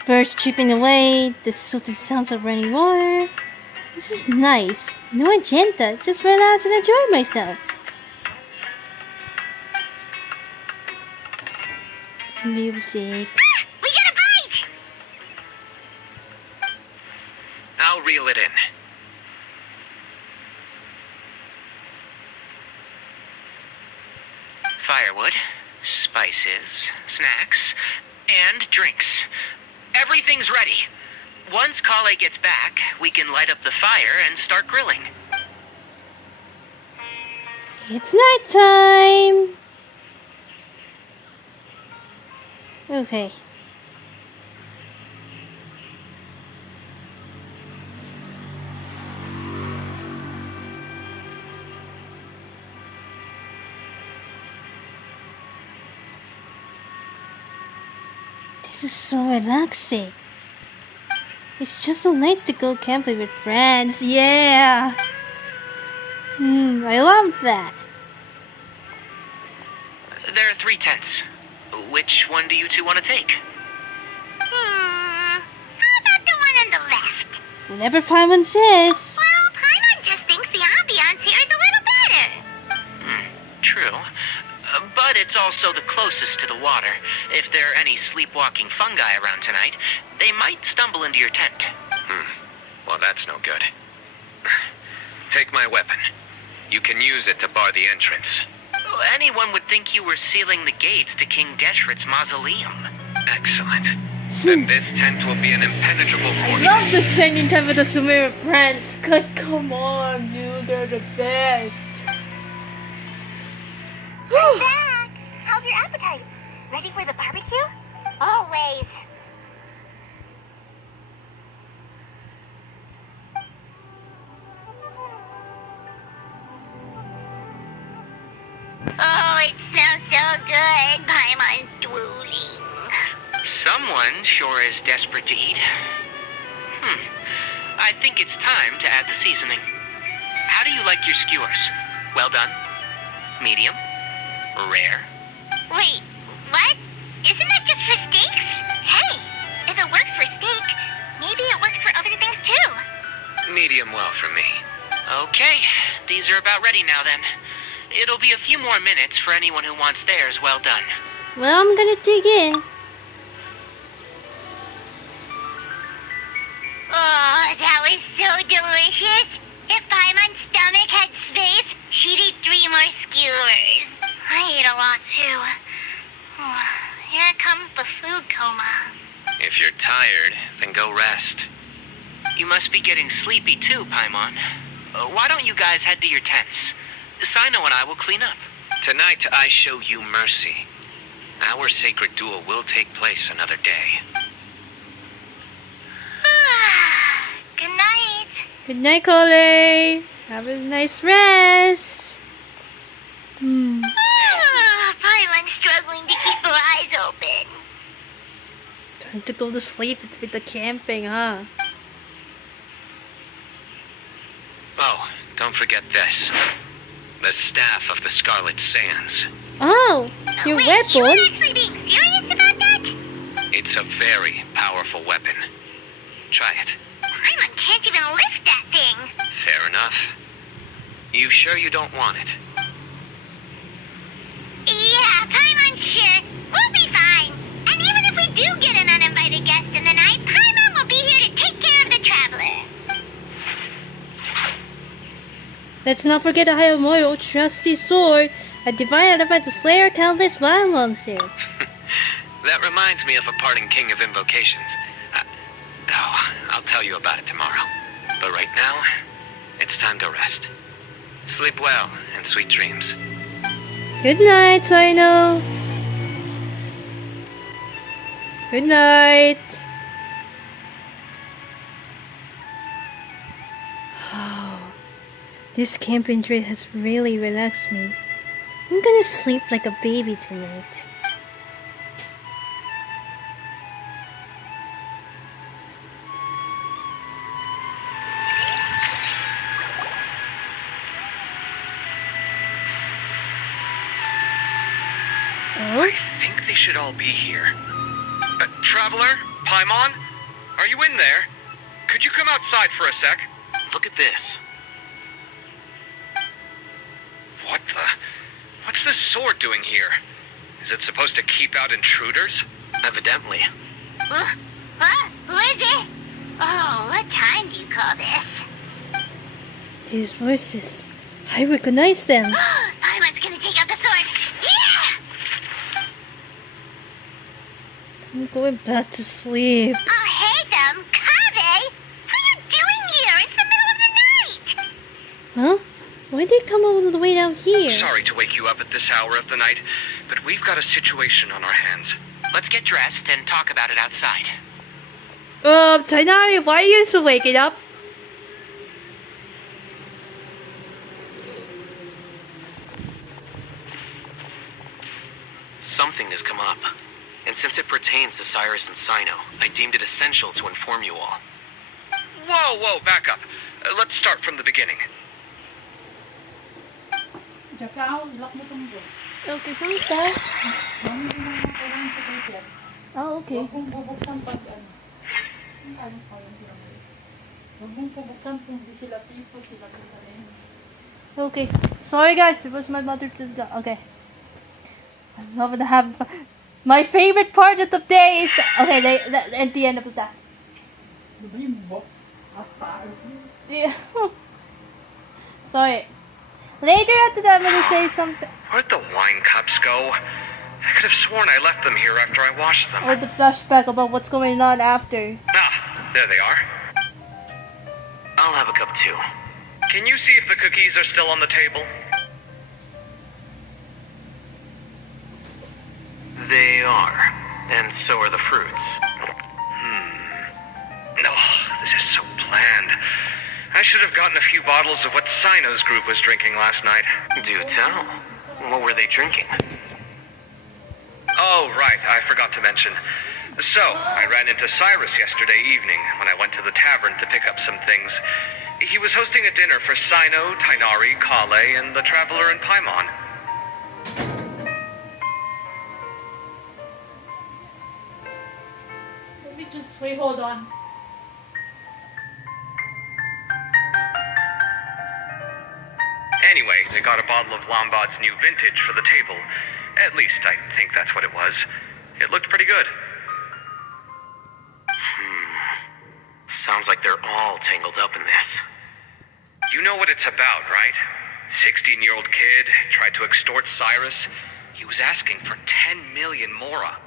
Birds chipping away, the sooty sounds of running water. This is nice. No agenda, just relax and enjoy myself. Music. We got a bite! I'll reel it in. Firewood, spices, snacks, and drinks. Everything's ready. Once Kale gets back, we can light up the fire and start grilling. It's nighttime. Okay. This is so relaxing. It's just so nice to go camping with friends. Yeah. I love that. There are 3 tents. Which one do you two want to take? How about the one on the left? Whatever Paimon says. Well, Paimon just thinks the ambiance here is a little better. True. But it's also the closest to the water. If there are any sleepwalking fungi around tonight, they might stumble into your tent. Well, that's no good. Take my weapon. You can use it to bar the entrance. Anyone would think you were sealing the gates to King Deshret's mausoleum. Excellent. Then this tent will be an impenetrable I fortress. love the spending time with the Sumeru friends. God, come on, dude, they're the best. I'm back. How's your appetites? Ready for the barbecue? Always. Oh, it smells so good. Paimon's drooling. Someone sure is desperate to eat. I think it's time to add the seasoning. How do you like your skewers? Well done? Medium? Rare? Wait, what? Isn't that just for steaks? Hey, if it works for steak, maybe it works for other things too. Medium well for me. Okay, these are about ready now then. It'll be a few more minutes for anyone who wants theirs well done. Well, I'm gonna dig in. Oh, that was so delicious. If Paimon's stomach had space, she'd eat 3 more skewers. I ate a lot too. Oh, here comes the food coma. If you're tired, then go rest. You must be getting sleepy too, Paimon. Why don't you guys head to your tents? Cyno and I will clean up. Tonight I show you mercy. Our sacred duel will take place another day. Good night. Good night, Cole. Have a nice rest. Paimon's struggling to keep her eyes open. Time to go to sleep with the camping, huh? Oh, don't forget this. The staff of the Scarlet Sands. Oh, your Wait, weapon. you were actually being serious about that? It's a very powerful weapon. Try it. Paimon can't even lift that thing. Fair enough. You sure you don't want it? Yeah, Paimon's sure. We'll be fine. And even if we do get an uninvited guest in the night, Paimon will be here to take care of the traveler. Let's not forget the Hayamoyo trusty sword, a divine artifact to slay our countless wild monsters. That reminds me of a parting king of invocations. I'll tell you about it tomorrow. But right now, it's time to rest. Sleep well and sweet dreams. Good night, Cyno. Good night. This camping trip has really relaxed me. I'm gonna sleep like a baby tonight. Oh? I think they should all be here. Traveler? Paimon? Are you in there? Could you come outside for a sec? Look at this. What's this sword doing here? Is it supposed to keep out intruders? Evidently. Who is it? Oh, what time do you call this? These voices. I recognize them. Paimon's gonna take out the sword. Yeah! I'm going back to sleep. Oh, hey them, Kave! What are you doing here? It's the middle of the night! Huh? Why'd they come all the way down here? Sorry to wake you up at this hour of the night, but we've got a situation on our hands. Let's get dressed and talk about it outside. Tighnari, why are you still waking up? Something has come up. And since it pertains to Cyrus and Cyno, I deemed it essential to inform you all. Whoa, back up. Let's start from the beginning. Okay, saan ka? Oh, okay. Okay. Sorry guys, it was my mother to the okay. I love to have my favorite part of the day is okay, at the end of that. Yeah. Sorry. Later after that I'm gonna say something. Where'd the wine cups go? I could have sworn I left them here after I washed them. Or the flashback about what's going on after. Ah, there they are. I'll have a cup too. Can you see if the cookies are still on the table? They are. And so are the fruits. Oh, this is so bland. I should have gotten a few bottles of what Cyno's group was drinking last night. Do tell. What were they drinking? Oh, right, I forgot to mention. So, I ran into Cyrus yesterday evening when I went to the tavern to pick up some things. He was hosting a dinner for Cyno, Tighnari, Kale, and the Traveler in Paimon. Let me just wait, hold on. Anyway, they got a bottle of Lombard's new vintage for the table. At least, I think that's what it was. It looked pretty good. Sounds like they're all tangled up in this. You know what it's about, right? 16-year-old kid tried to extort Cyrus. He was asking for 10 million mora.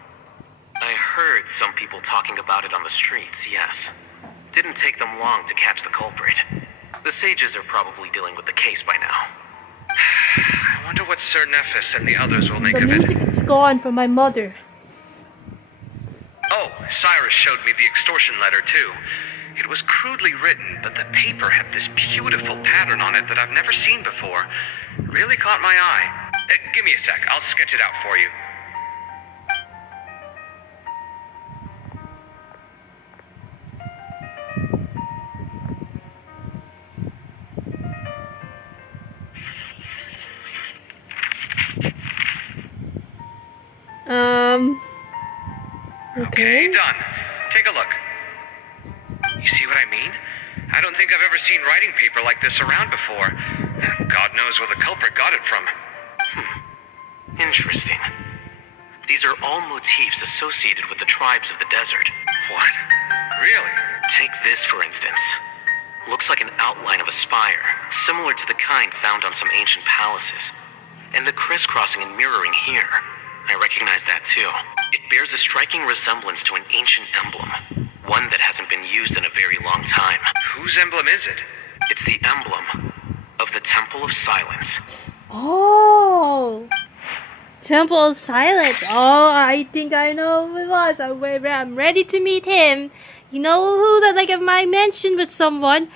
I heard some people talking about it on the streets, yes. Didn't take them long to catch the culprit. The sages are probably dealing with the case by now. I wonder what Sir Nephis and the others will make The of it. music is gone from my mother. Oh, Cyrus showed me the extortion letter, too. It was crudely written, but the paper had this beautiful pattern on it that I've never seen before. Really caught my eye. Give me a sec. I'll sketch it out for you. Okay, done. Take a look. You see what I mean? I don't think I've ever seen writing paper like this around before. God knows where the culprit got it from. Interesting. These are all motifs associated with the tribes of the desert. What? Really? Take this, for instance. Looks like an outline of a spire, similar to the kind found on some ancient palaces. And the crisscrossing and mirroring here. I recognize that too. It bears a striking resemblance to an ancient emblem. One that hasn't been used in a very long time. Whose emblem is it? It's the emblem of the Temple of Silence. Oh! Temple of Silence. Oh, I think I know who it was. I'm ready to meet him. You know who that like I mentioned with someone.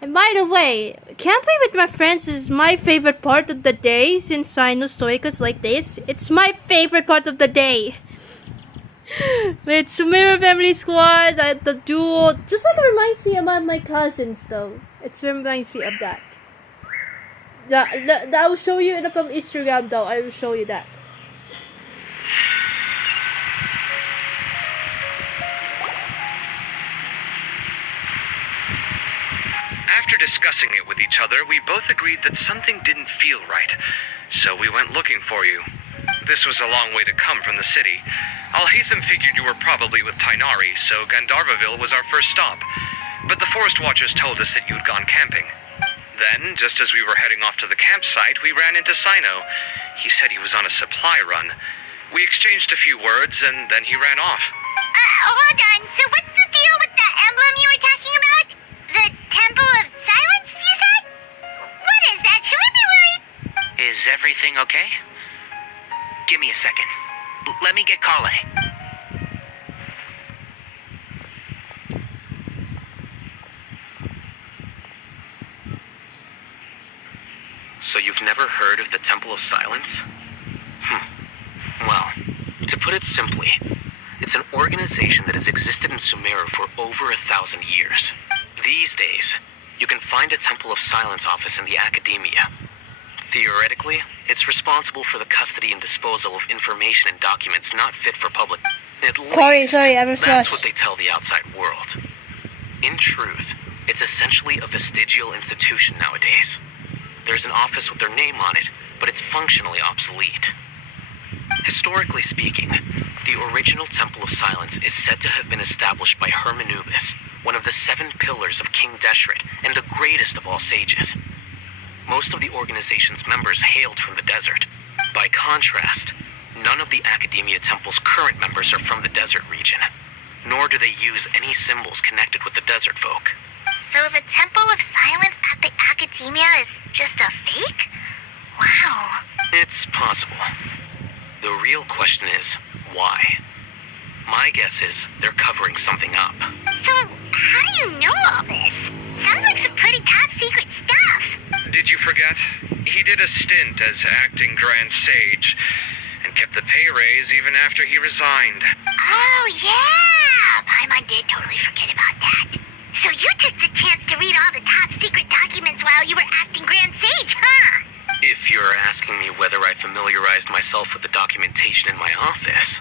And by the way, camping with my friends is my favorite part of the day since Cyno Stoicus like this. It's my favorite part of the day. With Sumeru Family Squad, the duel, just like it reminds me about my cousins though. It reminds me of that. I will show you it from Instagram though. I will show you that. After discussing it with each other, we both agreed that something didn't feel right. So we went looking for you. This was a long way to come from the city. Alhaitham figured you were probably with Tighnari, so Gandharvaville was our first stop. But the Forest Watchers told us that you'd gone camping. Then, just as we were heading off to the campsite, we ran into Cyno. He said he was on a supply run. We exchanged a few words, and then he ran off. Hold on. So what's the deal with the emblem you were talking about? The Temple of Silence, you said? What is that? Should we be worried? Is everything okay? Give me a second. Let me get Kale. So you've never heard of the Temple of Silence? Well, to put it simply, it's an organization that has existed in Sumeru for over 1,000 years. These days, you can find a Temple of Silence office in the academia. Theoretically, it's responsible for the custody and disposal of information and documents not fit for public. At least, Sorry, I was that's rushed. what they tell the outside world. In truth, it's essentially a vestigial institution nowadays. There's an office with their name on it, but it's functionally obsolete. Historically speaking, the original Temple of Silence is said to have been established by Hermanubis, one of the 7 pillars of King Deshret and the greatest of all sages. Most of the organization's members hailed from the desert. By contrast, none of the Academia Temple's current members are from the desert region, nor do they use any symbols connected with the desert folk. So the Temple of Silence at the Academia is just a fake? Wow. It's possible. The real question is, why? My guess is they're covering something up. So, how do you know all this? Sounds like some pretty top secret stuff. Did you forget? He did a stint as acting Grand Sage and kept the pay raise even after he resigned. Oh, yeah! Paimon did totally forget about that. So you took the chance to read all the top secret documents while you were acting Grand Sage, huh? If you're asking me whether I familiarized myself with the documentation in my office,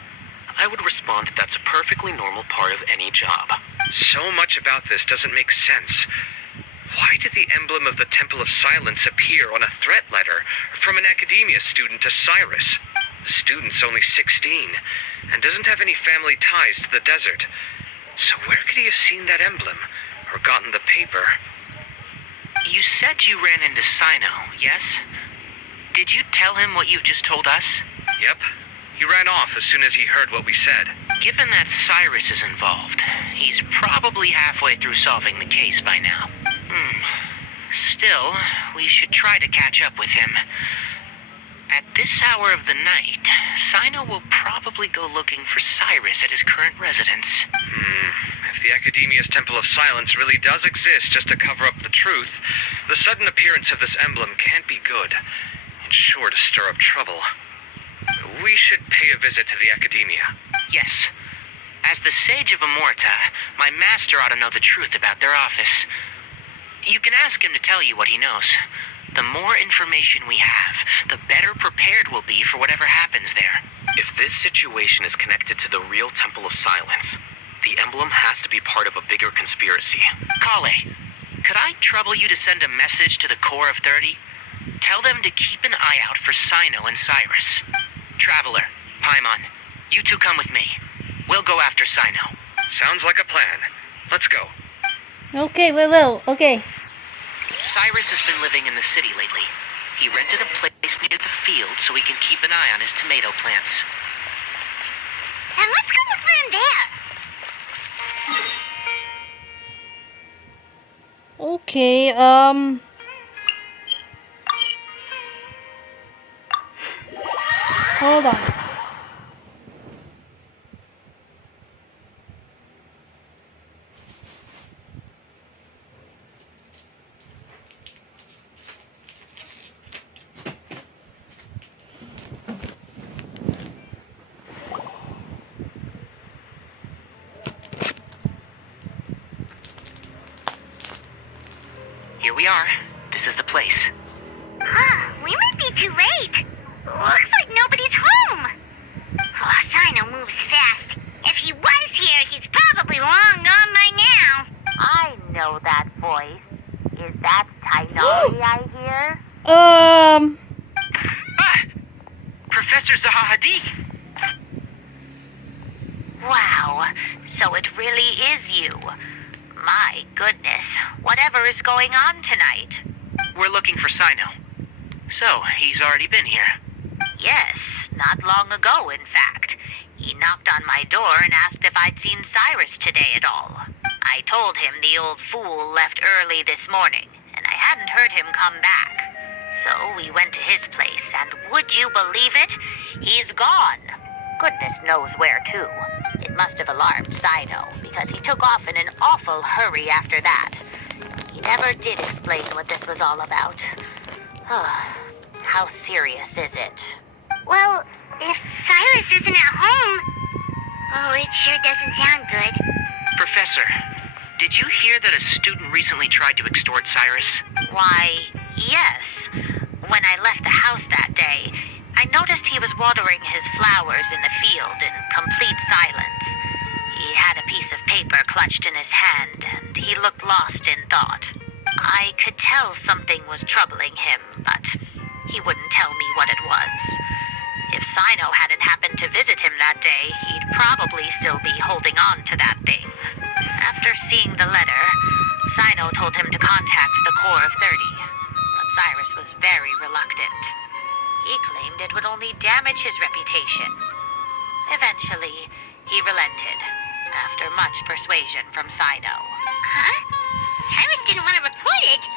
I would respond that that's a perfectly normal part of any job. So much about this doesn't make sense. Why did the emblem of the Temple of Silence appear on a threat letter from an Academia student to Cyrus? The student's only 16 and doesn't have any family ties to the desert. So where could he have seen that emblem or gotten the paper? You said you ran into Cyno, yes? Did you tell him what you've just told us? Yep. He ran off as soon as he heard what we said. Given that Cyrus is involved, he's probably halfway through solving the case by now. Still, we should try to catch up with him. At this hour of the night, Cyno will probably go looking for Cyrus at his current residence. If the Academia's Temple of Silence really does exist just to cover up the truth, the sudden appearance of this emblem can't be good. It's sure to stir up trouble. We should pay a visit to the Academia. Yes. As the Sage of Amorta, my master ought to know the truth about their office. You can ask him to tell you what he knows. The more information we have, the better prepared we'll be for whatever happens there. If this situation is connected to the real Temple of Silence, the emblem has to be part of a bigger conspiracy. Kale, could I trouble you to send a message to the Core of 30? Tell them to keep an eye out for Cyno and Cyrus. Traveler, Paimon, you two come with me. We'll go after Cyno. Sounds like a plan. Let's go. Okay, we will. Okay. Cyrus has been living in the city lately. He rented a place near the field so he can keep an eye on his tomato plants. And let's go look for him there. Okay, hold on. Here we are. This is the place. We might be too late. Looks like nobody's home. Oh, Cyno moves fast. If he was here, he's probably long gone by now. I know that voice. Is that Tighnari I hear? Professor Zahahadi! Wow, so it really is you. My goodness, whatever is going on tonight? We're looking for Cyno. So, he's already been here. Yes, not long ago, in fact. He knocked on my door and asked if I'd seen Cyrus today at all. I told him the old fool left early this morning, and I hadn't heard him come back. So we went to his place, and would you believe it? He's gone. Goodness knows where to. It must have alarmed Cyno, because he took off in an awful hurry after that. He never did explain what this was all about. How serious is it? Well, if Cyrus isn't at home... Oh, it sure doesn't sound good. Professor, did you hear that a student recently tried to extort Cyrus? Why, yes. When I left watering his flowers in the field in complete silence. He had a piece of paper clutched in his hand, and he looked lost in thought. I could tell something was troubling him, but he wouldn't tell me what it was. If Cyno hadn't happened to visit him that day, he'd probably still be holding on to that thing. After seeing the letter, Cyno told him to contact the Corps of 30, but Cyrus was very reluctant. He claimed it would only damage his reputation. Eventually, he relented, after much persuasion from Cyno. Huh? Cyrus didn't want to report it?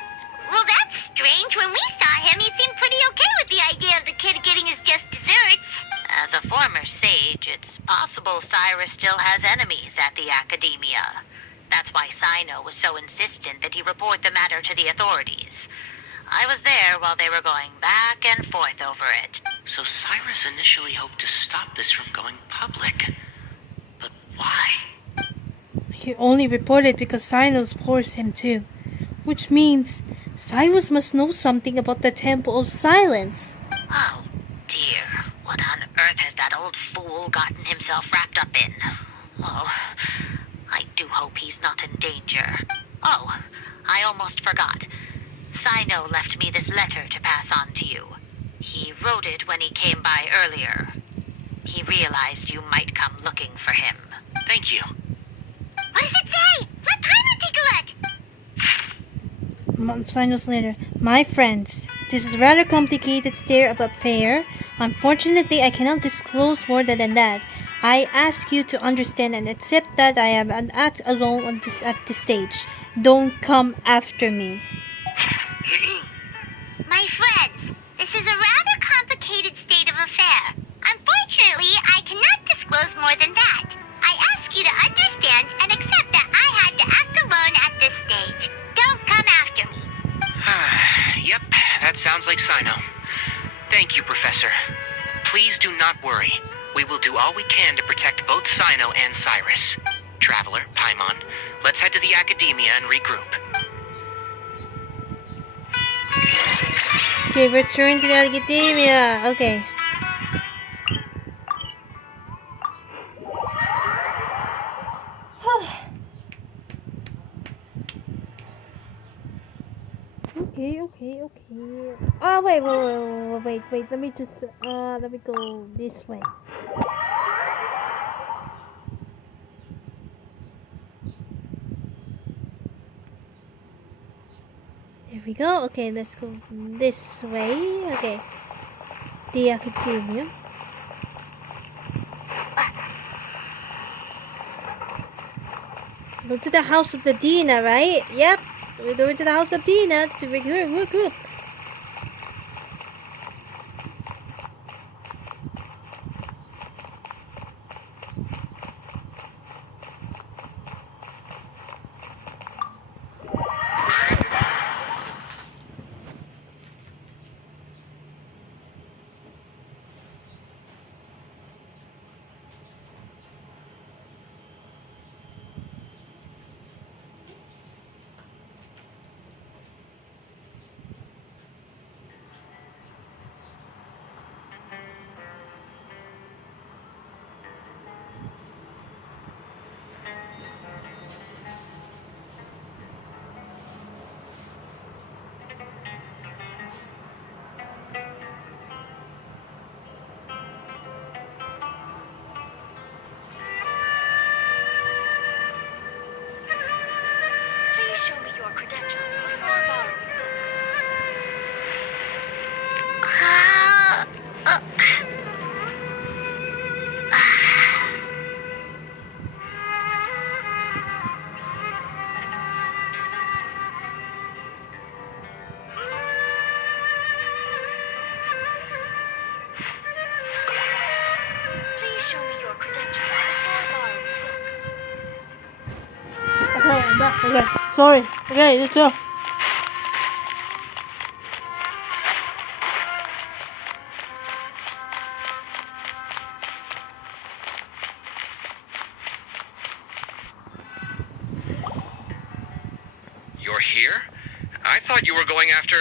Well, that's strange. When we saw him, he seemed pretty okay with the idea of the kid getting his just desserts. As a former sage, it's possible Cyrus still has enemies at the academia. That's why Cyno was so insistent that he report the matter to the authorities. I was there while they were going back and forth over it. So Cyrus initially hoped to stop this from going public. But why? He only reported because Cynos forced him to. Which means Cyrus must know something about the Temple of Silence. Oh, dear. What on earth has that old fool gotten himself wrapped up in? Oh, I do hope he's not in danger. Oh, I almost forgot. Cyno left me this letter to pass on to you. He wrote it when he came by earlier. He realized you might come looking for him. Thank you. What does it say? Let Paimon take a look. Cynos letter. My friends, this is a rather complicated state of affair. Unfortunately, I cannot disclose more than that. I ask you to understand and accept that I am an act alone at this stage. Don't come after me. My friends, this is a rather complicated state of affair. Unfortunately, I cannot disclose more than that. I ask you to understand and accept that I had to act alone at this stage. Don't come after me. Yep, that sounds like Cyno. Thank you, Professor. Please do not worry. We will do all we can to protect both Cyno and Cyrus. Traveler, Paimon, let's head to the academia and regroup. Okay, return to the academia. Okay. Okay. Oh, wait. Let me just, let me go this way. There we go. Okay, let's go this way. Okay. The academia. Go to the house of the Dina, right? Yep. We're going to the house of Dina to regroup. Okay, sorry. Okay, let's go. You're here? I thought you were going after...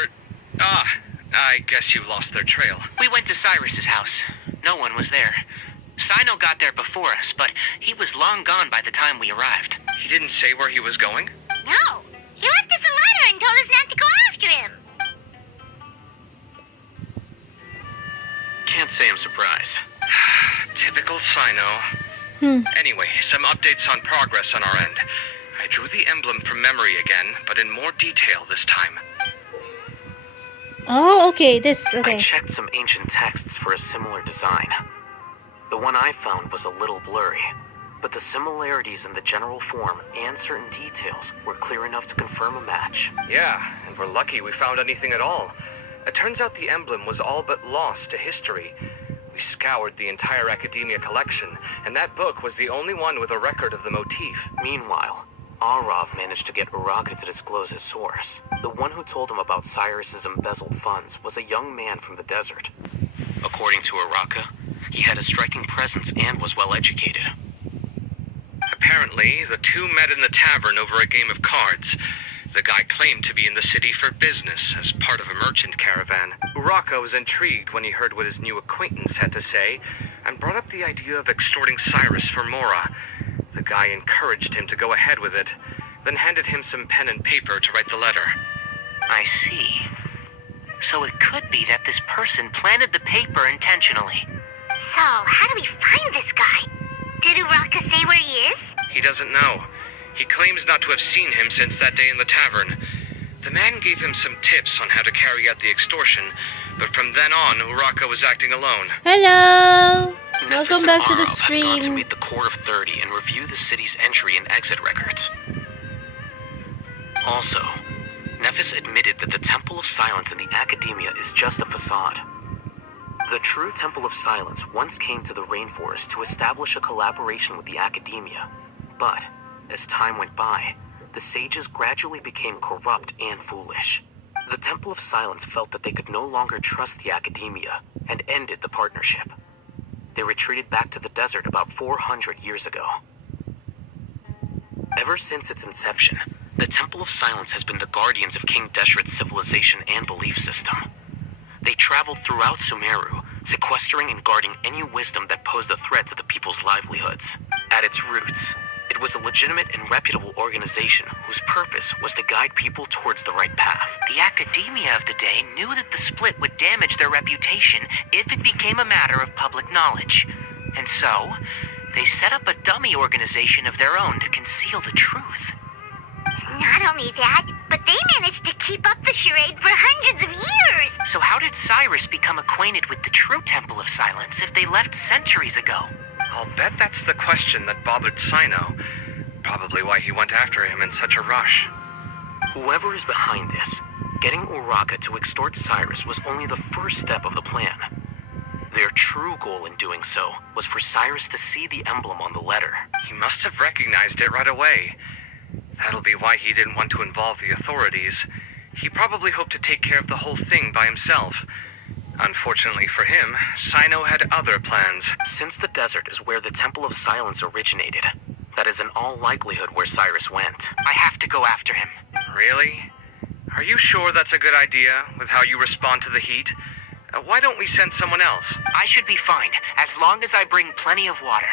I guess you lost their trail. We went to Cyrus's house. No one was there. Cyno got there before us, but he was long gone by the time we arrived. He didn't say where he was going? No. He left us a letter and told us not to go after him. Can't say I'm surprised. Typical Cyno. Anyway, some updates on progress on our end. I drew the emblem from memory again, but in more detail this time. Oh, okay. This, I okay. checked some ancient texts for a similar design. The one I found was a little blurry, but the similarities in the general form and certain details were clear enough to confirm a match. Yeah, and we're lucky we found anything at all. It turns out the emblem was all but lost to history. We scoured the entire Academia collection, and that book was the only one with a record of the motif. Meanwhile, Arav managed to get Uraka to disclose his source. The one who told him about Cyrus's embezzled funds was a young man from the desert. According to Araka, he had a striking presence and was well educated. Apparently, the two met in the tavern over a game of cards. The guy claimed to be in the city for business as part of a merchant caravan. Uraka was intrigued when he heard what his new acquaintance had to say and brought up the idea of extorting Cyrus for Mora. The guy encouraged him to go ahead with it, then handed him some pen and paper to write the letter. I see. So it could be that this person planted the paper intentionally. So, how do we find this guy? Did Uraka say where he is? He doesn't know. He claims not to have seen him since that day in the tavern. The man gave him some tips on how to carry out the extortion, but from then on, Uraka was acting alone. Hello! Nephis Welcome and back to the Arav have gone to stream. meet the Core of 30 and review the city's entry and exit records. Also, Nephis admitted that the Temple of Silence in the Academia is just a facade. The true Temple of Silence once came to the rainforest to establish a collaboration with the Academia, but as time went by, the sages gradually became corrupt and foolish. The Temple of Silence felt that they could no longer trust the Academia and ended the partnership. They retreated back to the desert about 400 years ago. Ever since its inception, the Temple of Silence has been the guardians of King Deshret's civilization and belief system. They traveled throughout Sumeru, sequestering and guarding any wisdom that posed a threat to the people's livelihoods. At its roots, it was a legitimate and reputable organization whose purpose was to guide people towards the right path. The Academia of the day knew that the split would damage their reputation if it became a matter of public knowledge. And so, they set up a dummy organization of their own to conceal the truth. Not only that, but they managed to keep up the charade for hundreds of years. So how did Cyrus become acquainted with the true Temple of Silence if they left centuries ago? I'll bet that's the question that bothered Cyno. Probably why he went after him in such a rush. Whoever is behind this, getting Uraka to extort Cyrus was only the first step of the plan. Their true goal in doing so was for Cyrus to see the emblem on the letter. He must have recognized it right away. That'll be why he didn't want to involve the authorities. He probably hoped to take care of the whole thing by himself. Unfortunately for him, Cyno had other plans. Since the desert is where the Temple of Silence originated, that is in all likelihood where Cyrus went. I have to go after him. Really? Are you sure that's a good idea, with how you respond to the heat? Why don't we send someone else? I should be fine, as long as I bring plenty of water.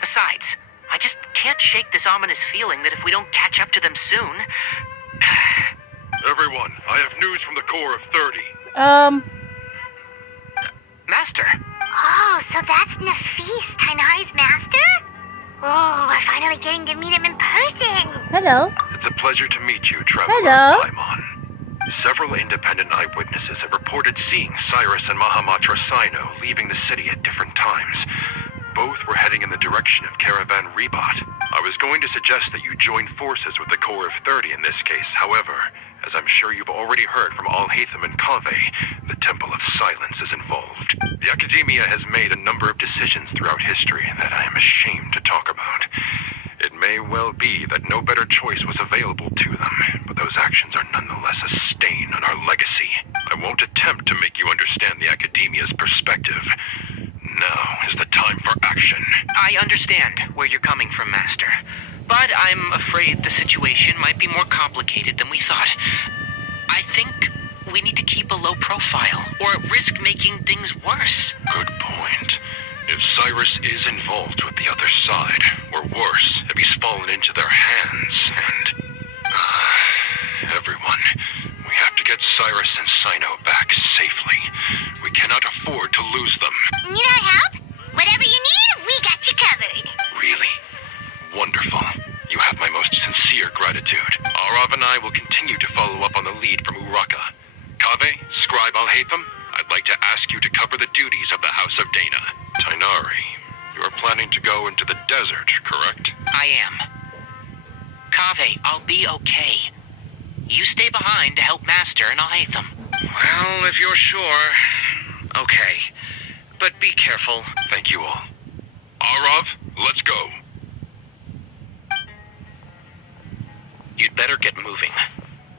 Besides, I just can't shake this ominous feeling that if we don't catch up to them soon... Everyone, I have news from the Core of 30. Master! Oh, so that's Nafis, Tighnari's master? Oh, we're finally getting to meet him in person. Hello. It's a pleasure to meet you, Traveler Hello. Paimon. Several independent eyewitnesses have reported seeing Cyrus and Mahamatra Cyno leaving the city at different times. Both were heading in the direction of Caravan Rebat. I was going to suggest that you join forces with the Core of 30 in this case. However, as I'm sure you've already heard from Al-Haytham and Kaveh, the Temple of Silence is involved. The Academia has made a number of decisions throughout history that I am ashamed to talk about. It may well be that no better choice was available to them, but those actions are nonetheless a stain on our legacy. I won't attempt to make you understand the Academia's perspective. Now is the time for action. I understand where you're coming from, Master. But I'm afraid the situation might be more complicated than we thought. I think We need to keep a low profile, or risk making things worse. Good point. If Cyrus is involved with the other side, or worse, if he's fallen into their hands, and... everyone, we have to get Cyrus and Cyno back safely. We cannot afford to lose them. Need our help? Whatever you need, we got you covered. Really? Wonderful. You have my most sincere gratitude. Arav and I will continue to follow up on the lead from Uraka. Kaveh, Scribe Al-Haytham, I'd like to ask you to cover the duties of the House of Dana. Tighnari, you are planning to go into the desert, correct? I am. Kaveh, I'll be okay. You stay behind to help Master and I'll hate them. Well, if you're sure... Okay. But be careful. Thank you all. Arav, let's go. You'd better get moving.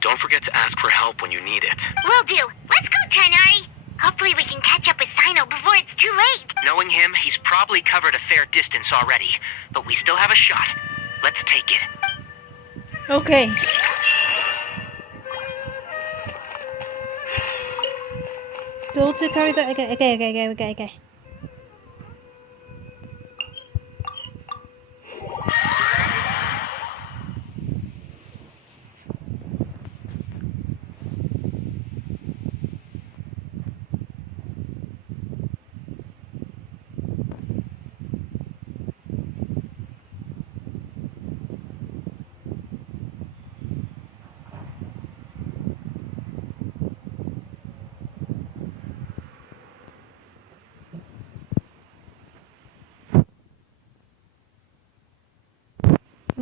Don't forget to ask for help when you need it. Will do. Let's go, Tighnari. Hopefully we can catch up with Cyno before it's too late. Knowing him, he's probably covered a fair distance already. But we still have a shot. Let's take it. Okay. Go to corridor. Okay.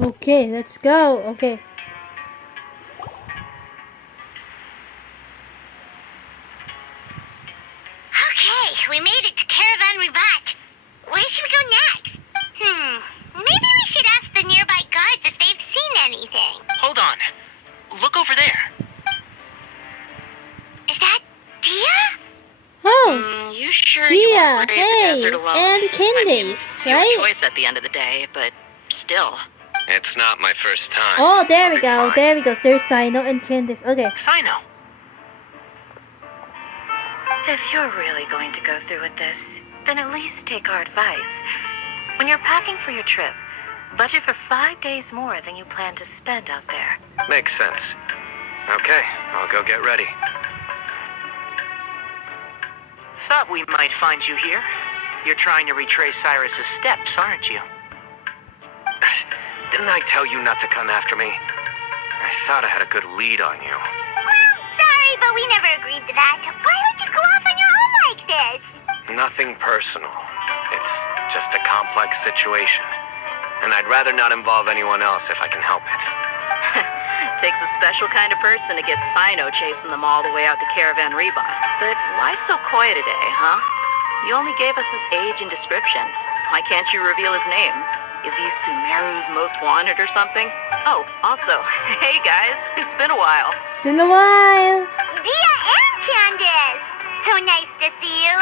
Okay, let's go. Okay. Okay, we made it to Caravan Ribat. Where should we go next? Maybe we should ask the nearby guards if they've seen anything. Hold on. Look over there. Is that Dia? Oh, You sure Dia, you won't brave the hey, desert alone? and Candace, it's your right? choice at the end of the day, but still. It's not my first time. Oh, there I'll we be go. fine. There we go. There's Cyno and Candace. Okay. Cyno. If you're really going to go through with this, then at least take our advice. When you're packing for your trip, budget for 5 days more than you plan to spend out there. Makes sense. Okay, I'll go get ready. Thought we might find you here. You're trying to retrace Cyrus's steps, aren't you? Didn't I tell you not to come after me? I thought I had a good lead on you. Well, sorry, but we never agreed to that. Why would you go off on your own like this? Nothing personal. It's just a complex situation. And I'd rather not involve anyone else if I can help it. Takes a special kind of person to get Cyno chasing them all the way out to Caravan Rebot. But why so coy today, huh? You only gave us his age and description. Why can't you reveal his name? Is he Sumeru's most wanted or something? Oh, also, hey guys, it's been a while. Been a while. Dia and Candace! So nice to see you.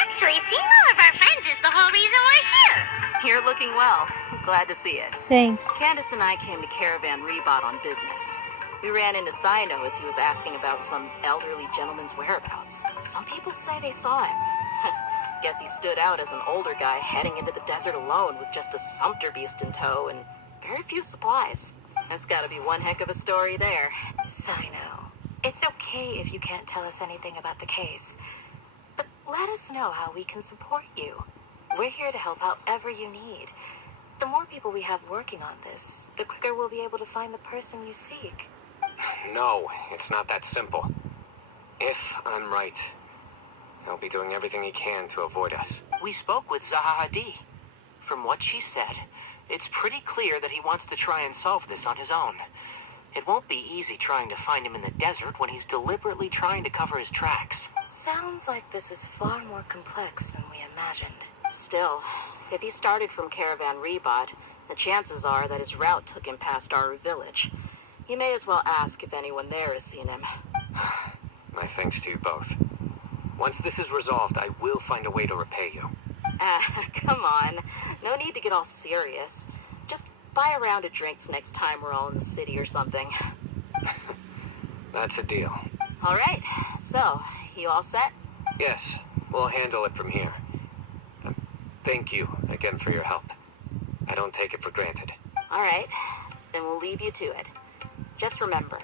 Actually, seeing all of our friends is the whole reason we're here. You're looking well. Glad to see it. Thanks. Candace and I came to Caravan Rebot on business. We ran into Cyno as he was asking about some elderly gentleman's whereabouts. Some people say they saw him. Guess he stood out as an older guy heading into the desert alone with just a sumpter beast in tow and very few supplies. That's gotta be one heck of a story there. Cyno, it's okay if you can't tell us anything about the case. But let us know how we can support you. We're here to help however you need. The more people we have working on this, the quicker we'll be able to find the person you seek. No, it's not that simple. If I'm right, he'll be doing everything he can to avoid us. We spoke with Zaha Hadid. From what she said, it's pretty clear that he wants to try and solve this on his own. It won't be easy trying to find him in the desert when he's deliberately trying to cover his tracks. Sounds like this is far more complex than we imagined. Still, if he started from Caravan Rebot, the chances are that his route took him past our village. You may as well ask if anyone there has seen him. My thanks to you both. Once this is resolved, I will find a way to repay you. Come on. No need to get all serious. Just buy a round of drinks next time we're all in the city or something. That's a deal. All right. So, you all set? Yes, we'll handle it from here. Thank you again for your help. I don't take it for granted. Alright, then we'll leave you to it. Just remember,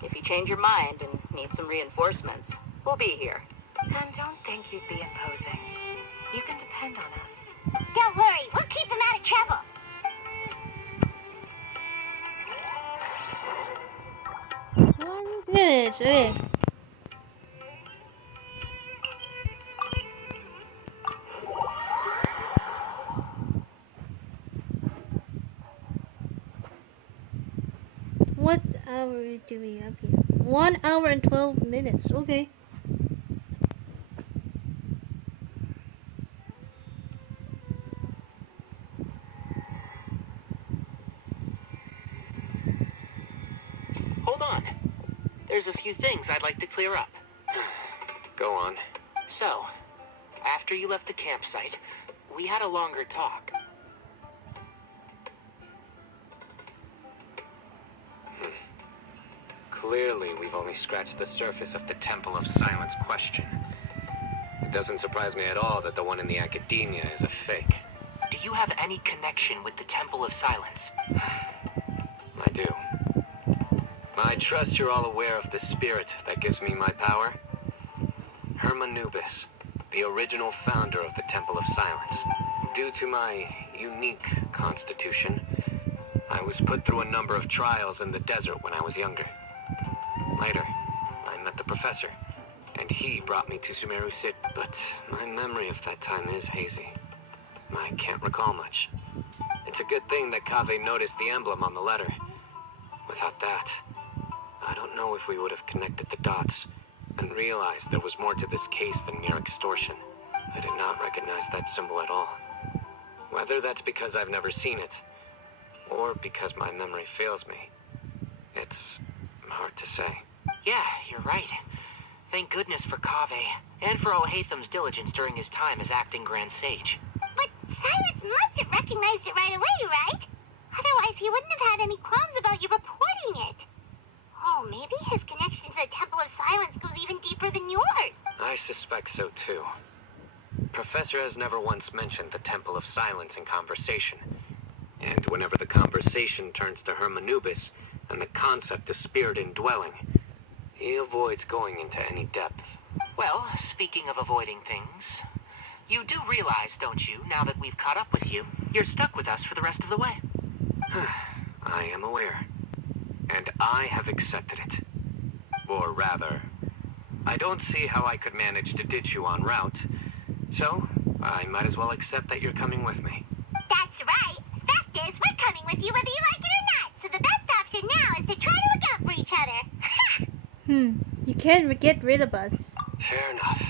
if you change your mind and need some reinforcements, we'll be here. And don't think you'd be imposing. You can depend on us. Don't worry, we'll keep him out of trouble. Good. Okay. What hour do we have here? 1 hour and 12 minutes. Okay. Hold on. There's a few things I'd like to clear up. Go on. So, after you left the campsite, we had a longer talk. Clearly, we've only scratched the surface of the Temple of Silence question. It doesn't surprise me at all that the one in the academia is a fake. Do you have any connection with the Temple of Silence? I do. I trust you're all aware of the spirit that gives me my power. Hermanubis, the original founder of the Temple of Silence. Due to my unique constitution, I was put through a number of trials in the desert when I was younger. Later, I met the professor, and he brought me to Sumeru City, but my memory of that time is hazy. I can't recall much. It's a good thing that Kaveh noticed the emblem on the letter. Without that, I don't know if we would have connected the dots and realized there was more to this case than mere extortion. I did not recognize that symbol at all. Whether that's because I've never seen it, or because my memory fails me, it's hard to say. Yeah, you're right. Thank goodness for Kaveh, and for Ohatham's diligence during his time as acting Grand Sage. But Cyrus must have recognized it right away, right? Otherwise, he wouldn't have had any qualms about you reporting it. Oh, maybe his connection to the Temple of Silence goes even deeper than yours. I suspect so too. Professor has never once mentioned the Temple of Silence in conversation. And whenever the conversation turns to Hermanubis and the concept of spirit indwelling, he avoids going into any depth. Well, speaking of avoiding things, you do realize, don't you, now that we've caught up with you, you're stuck with us for the rest of the way? I am aware. And I have accepted it. Or rather, I don't see how I could manage to ditch you en route, so I might as well accept that you're coming with me. That's right. Fact is, we're coming with you whether you like it or not, so the best option now is to try to look out for each other. You can't get rid of us. Fair enough.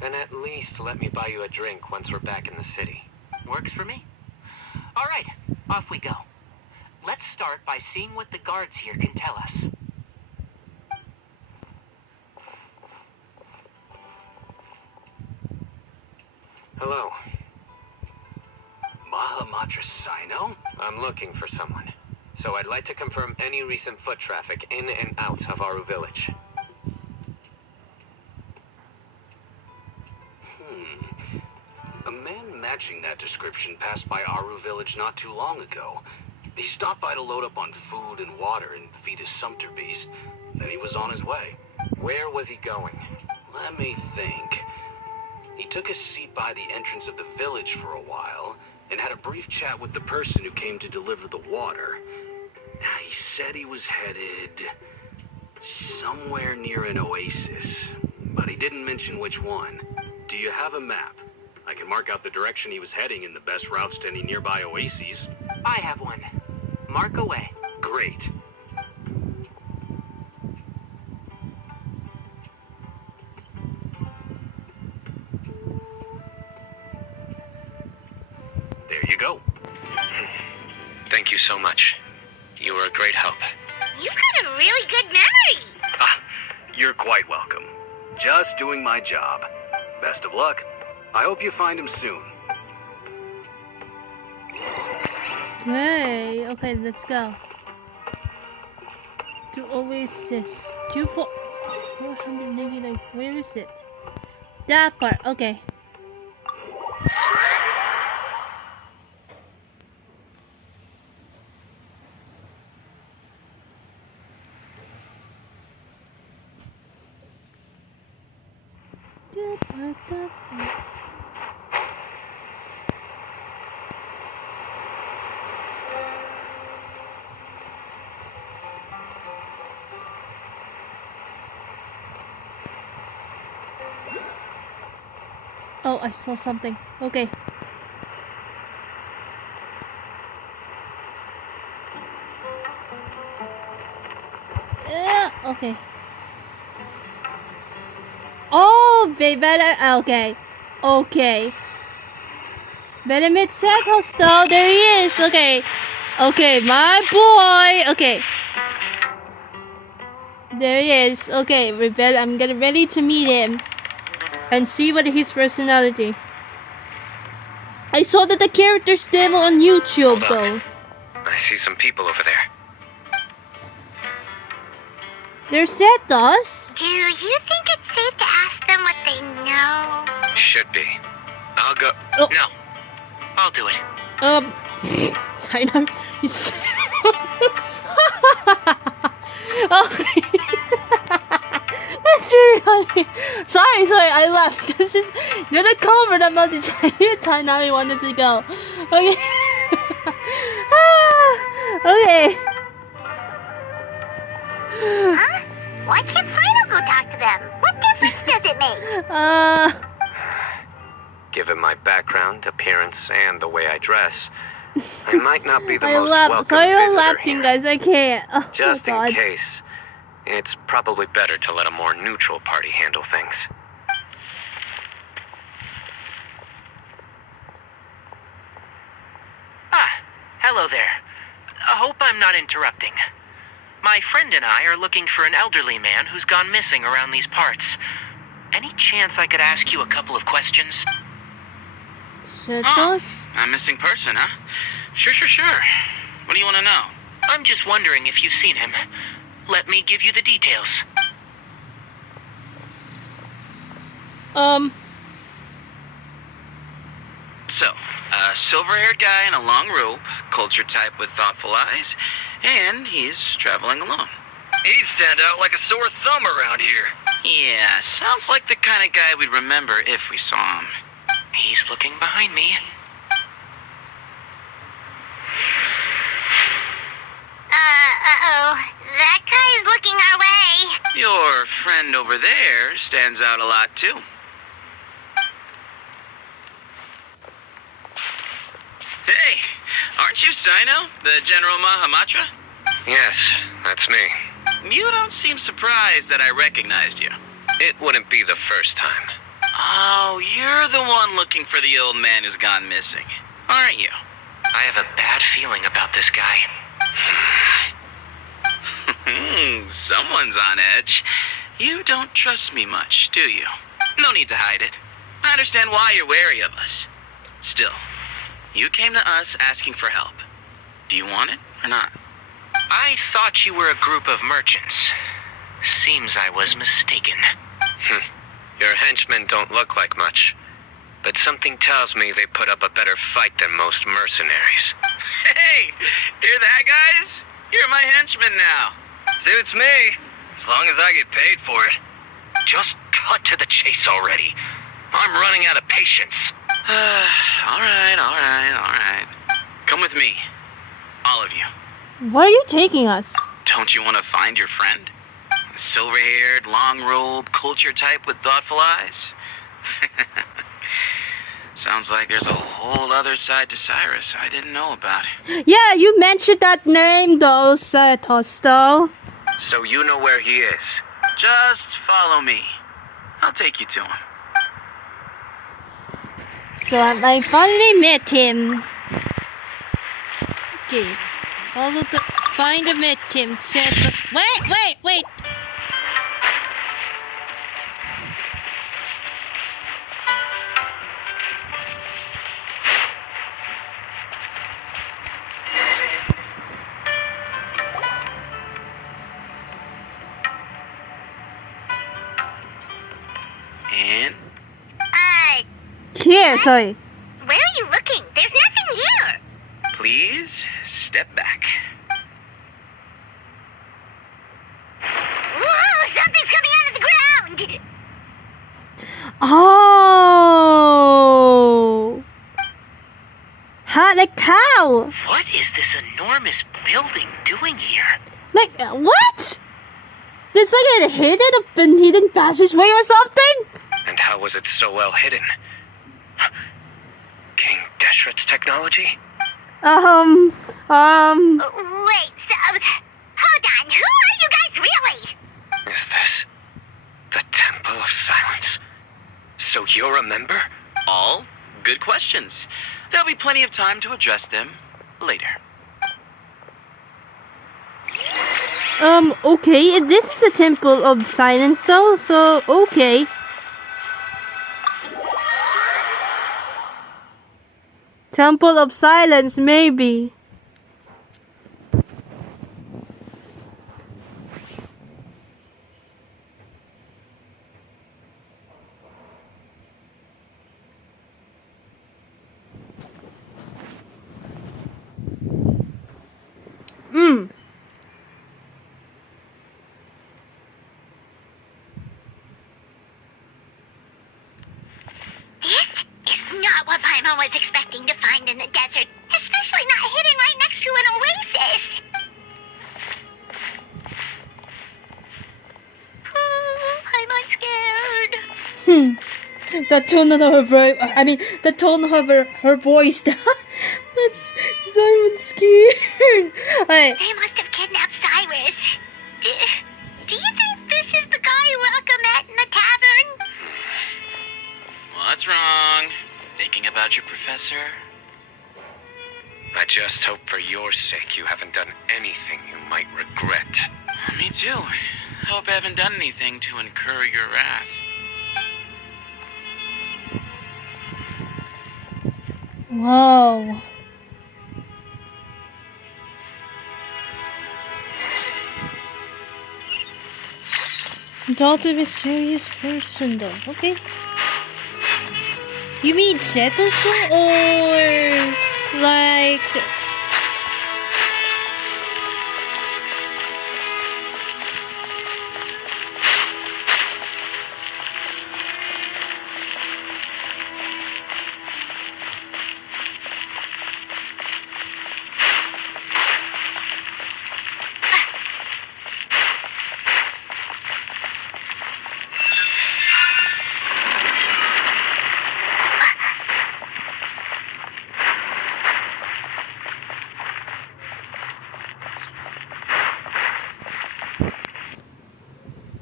Then at least let me buy you a drink once we're back in the city. Works for me. All right, off we go. Let's start by seeing what the guards here can tell us. Hello. Mahamatra Cyno? I'm looking for someone. So I'd like to confirm any recent foot traffic in and out of Aru Village. A man matching that description passed by Aru Village not too long ago. He stopped by to load up on food and water and feed his sumpter beast. Then he was on his way. Where was he going? Let me think. He took a seat by the entrance of the village for a while and had a brief chat with the person who came to deliver the water. He said he was headed somewhere near an oasis, but he didn't mention which one. Do you have a map? I can mark out the direction he was heading and the best routes to any nearby oases. I have one. Mark away. Great. There you go. Thank you so much. You were a great help. You've got a really good memory. You're quite welcome. Just doing my job. Best of luck. I hope you find him soon. Hey, okay, let's go. To Oasis. 2 4. 199. Where is it? That part. Okay. Oh, I saw something. Okay. Okay. Oh, baby. Okay. Okay. Better meet Sethos though. There he is. Okay. Okay, my boy. Okay. There he is. Okay, Rebel. I'm getting ready to meet him and see what his personality. I saw that the character's demo on YouTube though. I see some people over there. They're Sethos. Do you think it's safe to ask them what they know? Should be. I'll go. Oh. No. I'll do it. I know. He's. Okay. That's really funny. Sorry, I laughed because you're the cover about the Tighnari wanted to go. Okay. Okay. Huh? Why can't Cyno go talk to them? What difference does it make? Given my background, appearance, and the way I dress, I might not be the most laugh. welcome Sorry, I'm visitor laughing, here. guys. I can't. Oh, Just God. in case, it's probably better to let a more neutral party handle things. Ah, hello there. I hope I'm not interrupting. My friend and I are looking for an elderly man who's gone missing around these parts. Any chance I could ask you a couple of questions? Sethos? A missing person, huh? Sure. What do you want to know? I'm just wondering if you've seen him. Let me give you the details. So, a silver-haired guy in a long robe, culture type with thoughtful eyes, and he's traveling alone. He'd stand out like a sore thumb around here. Yeah, sounds like the kind of guy we'd remember if we saw him. He's looking behind me. Uh-oh. That guy's looking our way. Your friend over there stands out a lot, too. Hey, aren't you Cyno, the General Mahamatra? Yes, that's me. You don't seem surprised that I recognized you. It wouldn't be the first time. Oh, you're the one looking for the old man who's gone missing, aren't you? I have a bad feeling about this guy. Someone's on edge. You don't trust me much, do you? No need to hide it. I understand why you're wary of us. Still, you came to us asking for help. Do you want it or not? I thought you were a group of merchants. Seems I was mistaken. Your henchmen don't look like much, but something tells me they put up a better fight than most mercenaries. Hey, hear that, guys? You're my henchman now. Suits me, as long as I get paid for it. Just cut to the chase already. I'm running out of patience. All right. Come with me. All of you. Where are you taking us? Don't you want to find your friend? Silver-haired, long-robed, culture type with thoughtful eyes? Sounds like there's a whole other side to Cyrus I didn't know about. Yeah, you mentioned that name though, Sethos though. So you know where he is? Just follow me. I'll take you to him. So I finally met him. Okay, find and met him. Sethos. Wait! Here, sorry. Where are you looking? There's nothing here. Please step back. Whoa, something's coming out of the ground. Oh! Like how? What is this enormous building doing here? Like, what? There's like a hidden passageway or something? And how was it so well hidden? King Deshret's technology? Wait, so, hold on. Who are you guys really? Is this the Temple of Silence? So you're a member? All good questions. There'll be plenty of time to address them later. Okay, this is the Temple of Silence though, so okay. Temple of Silence, maybe. This is not what Paimon was expecting to find in the desert, especially not hidden right next to an oasis. Oh, Paimon's scared. The tone of her voice, the tone of her voice. That's Simon scared. Alright. They must have kidnapped Cyrus. Do you think this is the guy Rocca met in the tavern? What's wrong? Thinking about your professor? I just hope for your sake you haven't done anything you might regret. Me too. Hope I haven't done anything to incur your wrath. Wow. Not a mysterious person though. Okay. You mean Sethos or like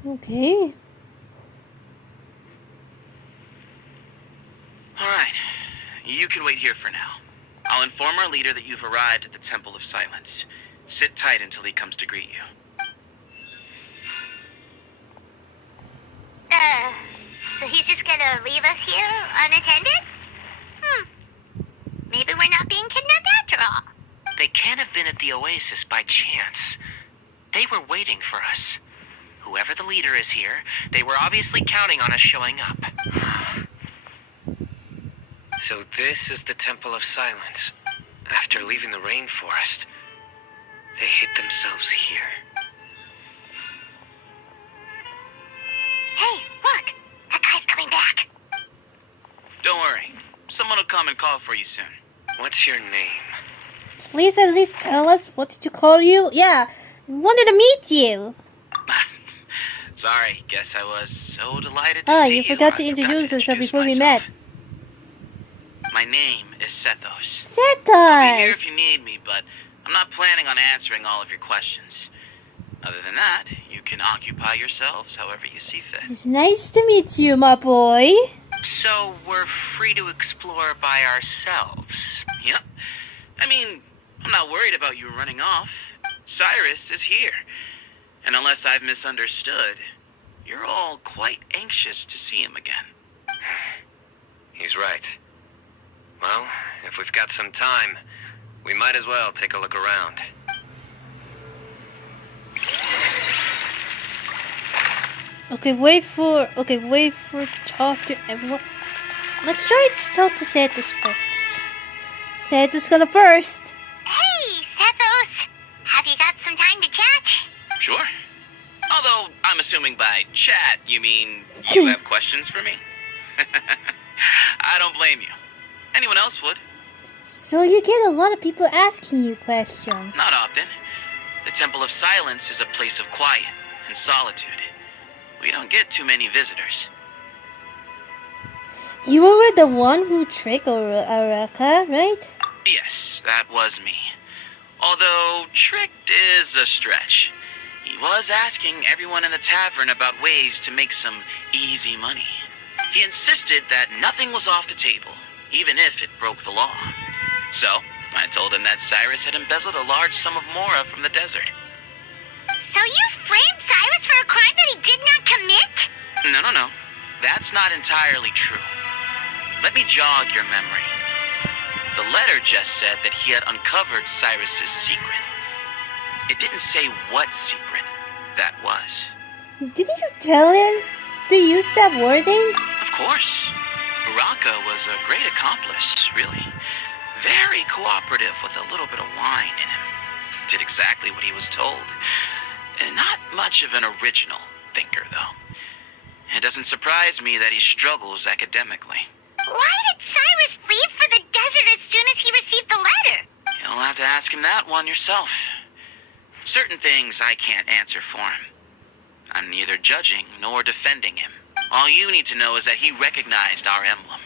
okay. Alright. You can wait here for now. I'll inform our leader that you've arrived at the Temple of Silence. Sit tight until he comes to greet you. So he's just gonna leave us here unattended? Maybe we're not being kidnapped after all. They can't have been at the oasis by chance. They were waiting for us. Whoever the leader is here, they were obviously counting on us showing up. So this is the Temple of Silence. After leaving the rainforest, they hid themselves here. Hey, look! That guy's coming back. Don't worry. Someone will come and call for you soon. What's your name? Please at least tell us what did you call you? Yeah, wanted to meet you. Sorry, guess I was so delighted to see You forgot to I introduce yourself introduce before we myself. met. My name is Sethos. Sethos! I'll be here if you need me, but I'm not planning on answering all of your questions. Other than that, you can occupy yourselves however you see fit. It's nice to meet you, my boy. So we're free to explore by ourselves. Yep. I mean, I'm not worried about you running off. Cyrus is here. And unless I've misunderstood, you're all quite anxious to see him again. He's right. Well, if we've got some time, we might as well take a look around. Okay, wait for talk to everyone. Let's try to talk to Sethos first. Sethos got first. Hey, Sethos. Have you got some time to chat? Sure. Although, I'm assuming by chat, you mean you have questions for me? I don't blame you. Anyone else would. So you get a lot of people asking you questions. Not often. The Temple of Silence is a place of quiet and solitude. We don't get too many visitors. You were the one who tricked Araka, right? Yes, that was me. Although, tricked is a stretch. He was asking everyone in the tavern about ways to make some easy money. He insisted that nothing was off the table, even if it broke the law. So, I told him that Cyrus had embezzled a large sum of mora from the desert. So you framed Cyrus for a crime that he did not commit? No. That's not entirely true. Let me jog your memory. The letter just said that he had uncovered Cyrus's secret. It didn't say what secret that was. Didn't you tell him to use that wording? Of course. Uraka was a great accomplice, really. Very cooperative with a little bit of wine in him. Did exactly what he was told. And not much of an original thinker, though. It doesn't surprise me that he struggles academically. Why did Cyrus leave for the desert as soon as he received the letter? You'll have to ask him that one yourself. Certain things I can't answer for him. I'm neither judging nor defending him. All you need to know is that he recognized our emblem,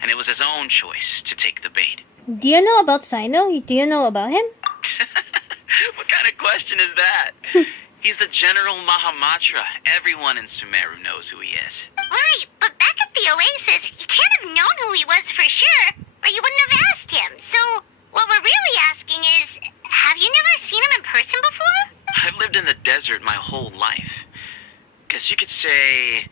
and it was his own choice to take the bait. Do you know about Cyno? Do you know about him? What kind of question is that? He's the General Mahamatra. Everyone in Sumeru knows who he is. Right, but back at the Oasis, you can't have known who he was for sure, or you wouldn't have asked him. So, what we're really asking is, have you never seen him in person before? I've lived in the desert my whole life. Guess you could say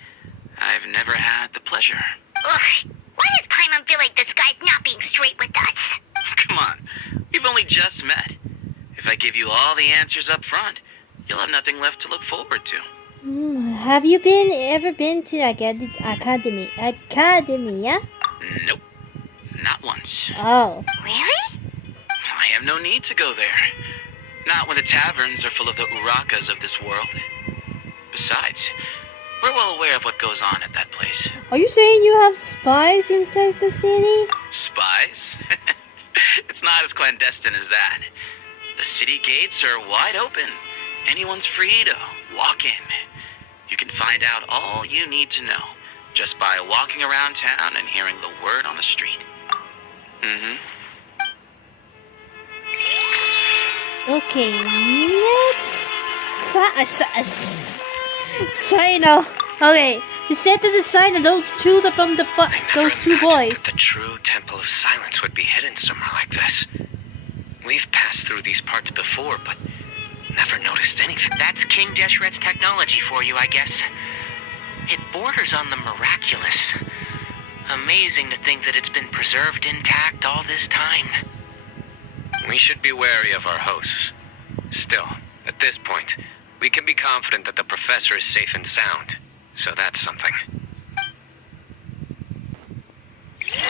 I've never had the pleasure. Ugh, why does Paimon feel like this guy's not being straight with us? Come on, we've only just met. If I give you all the answers up front, you'll have nothing left to look forward to. Have you ever been to academy? Academia? Nope, not once. Oh. Really? I have no need to go there. Not when the taverns are full of the Urakas of this world. Besides, we're well aware of what goes on at that place. Are you saying you have spies inside the city? Spies? It's not as clandestine as that. The city gates are wide open. Anyone's free to walk in. You can find out all you need to know just by walking around town and hearing the word on the street. Okay, next. Cyno. Okay, he said this is Cyno. Those two are from those two boys. The true Temple of Silence would be hidden somewhere like this. We've passed through these parts before, but never noticed anything. That's King Deshret's technology for you, I guess. It borders on the miraculous. Amazing to think that it's been preserved intact all this time. We should be wary of our hosts. Still, at this point, we can be confident that the professor is safe and sound. So that's something.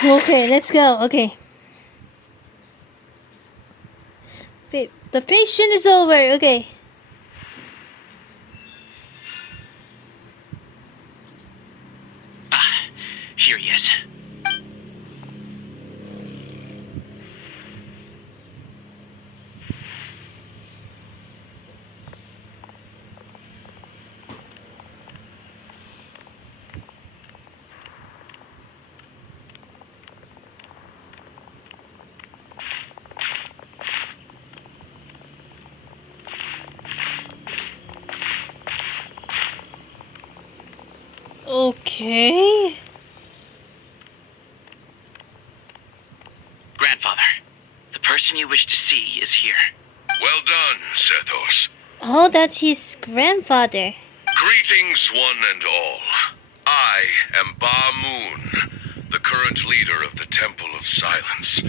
Okay, let's go. Okay. The patient is over. Okay. Here he is. Okay. Grandfather, the person you wish to see is here. Well done, Sethos. Oh, that's his grandfather. Greetings, one and all. I am Ba Moon, the current leader of the Temple of Silence.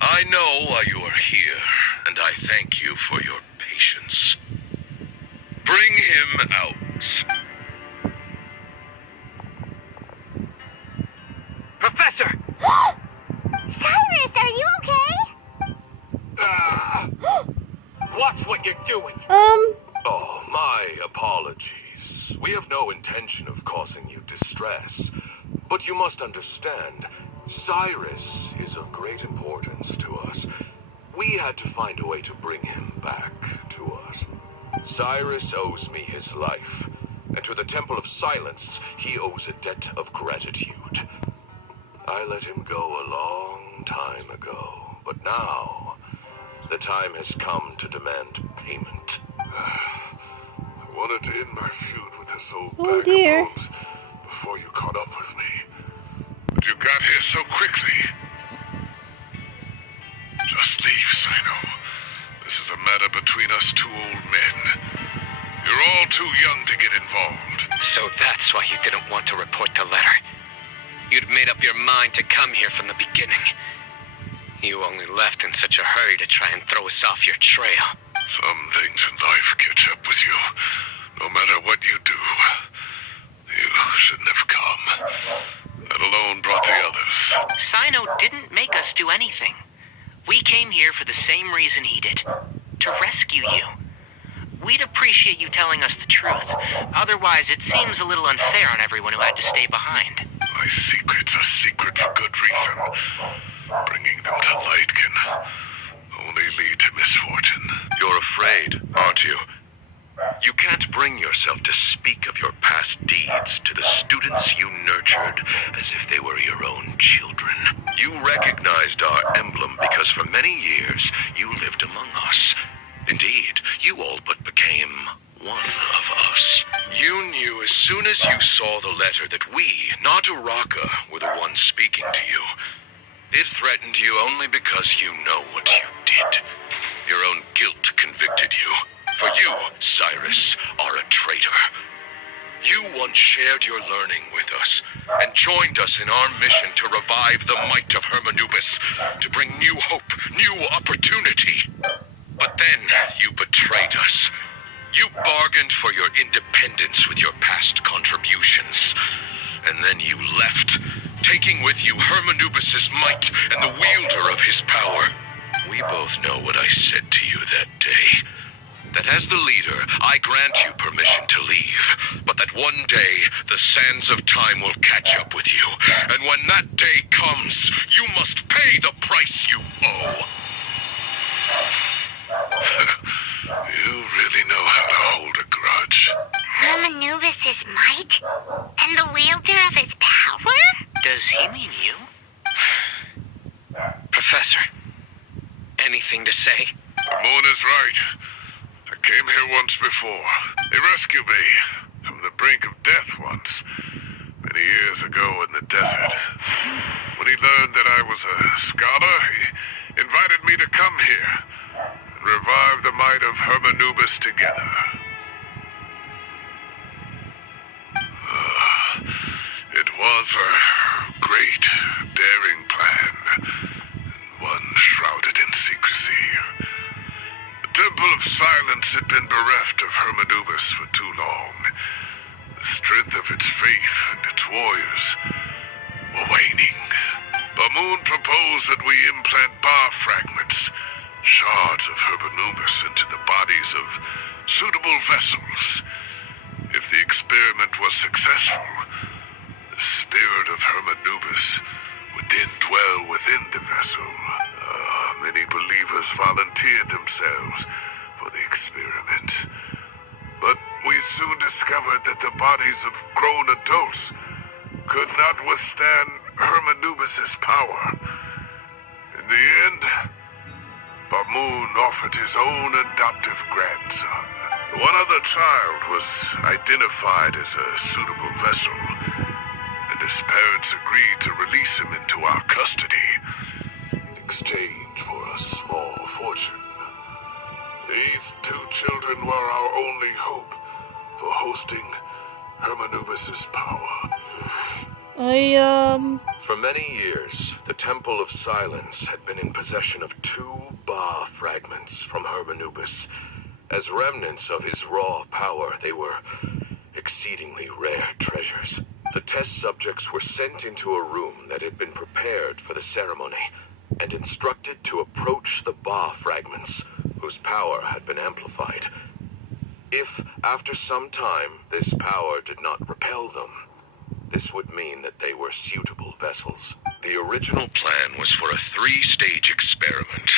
I know why you are here, and I thank you for your patience. Bring him out. We have no intention of causing you distress, but you must understand, Cyrus is of great importance to us. We had to find a way to bring him back to us. Cyrus owes me his life, and to the Temple of Silence, he owes a debt of gratitude. I let him go a long time ago, but now the time has come to demand payment. I wanted to end my feud with this old bag of bones before you caught up with me. But you got here so quickly. Just leave, Cyno. This is a matter between us two old men. You're all too young to get involved. So that's why you didn't want to report the letter. You'd made up your mind to come here from the beginning. You only left in such a hurry to try and throw us off your trail. Some things in life catch up with you. No matter what you do, you shouldn't have come. That alone brought the others. Cyno didn't make us do anything. We came here for the same reason he did. To rescue you. We'd appreciate you telling us the truth. Otherwise, it seems a little unfair on everyone who had to stay behind. My secrets are secret for good reason. Bringing them to light can only lead to misfortune. You're afraid, aren't you? You can't bring yourself to speak of your past deeds to the students you nurtured as if they were your own children. You recognized our emblem because for many years you lived among us. Indeed, you all but became one of us. You knew as soon as you saw the letter that we, not Uraka, were the ones speaking to you. It threatened you only because you know what you did. Your own guilt convicted you. For you, Cyrus, are a traitor. You once shared your learning with us, and joined us in our mission to revive the might of Hermanubis, to bring new hope, new opportunity. But then you betrayed us. You bargained for your independence with your past contributions. And then you left, taking with you Hermanubis' might and the wielder of his power. We both know what I said to you that day. That as the leader, I grant you permission to leave, but that one day the sands of time will catch up with you, and when that day comes, you must pay the price you owe. You really know how to hold a grudge. Hermanubis' might? And the wielder of his power? Does he mean you? Professor, anything to say? The moon is right. I came here once before. He rescued me from the brink of death once, many years ago in the desert. When he learned that I was a scholar, he invited me to come here and revive the might of Hermanubis together. It was a great, daring plan, one shrouded in secrecy. The Temple of Silence had been bereft of Hermanubis for too long. The strength of its faith and its warriors were waning. Bamoon proposed that we implant bar fragments, shards of Hermanubis, into the bodies of suitable vessels. If the experiment was successful, the spirit of Hermanubis would then dwell within the vessel. Many believers volunteered themselves for the experiment. But we soon discovered that the bodies of grown adults could not withstand Hermanubis' power. In the end, Bamoon offered his own adoptive grandson. One other child was identified as a suitable vessel, and his parents agreed to release him into our custody in exchange for a small fortune. These two children were our only hope for hosting Hermanubis' power. For many years, the Temple of Silence had been in possession of 2 Ba fragments from Hermanubis. As remnants of his raw power, they were exceedingly rare treasures. The test subjects were sent into a room that had been prepared for the ceremony, and instructed to approach the Ba fragments, whose power had been amplified. If, after some time, this power did not repel them, this would mean that they were suitable vessels. The original plan was for a 3-stage experiment.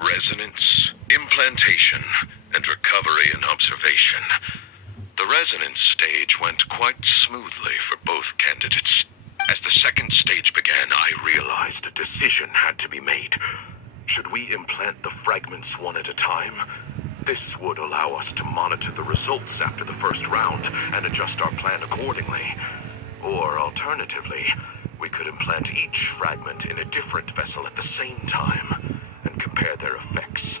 Resonance, implantation, and recovery and observation. The resonance stage went quite smoothly for both candidates. As the second stage began, I realized a decision had to be made. Should we implant the fragments one at a time? This would allow us to monitor the results after the first round and adjust our plan accordingly. Or alternatively, we could implant each fragment in a different vessel at the same time and compare their effects.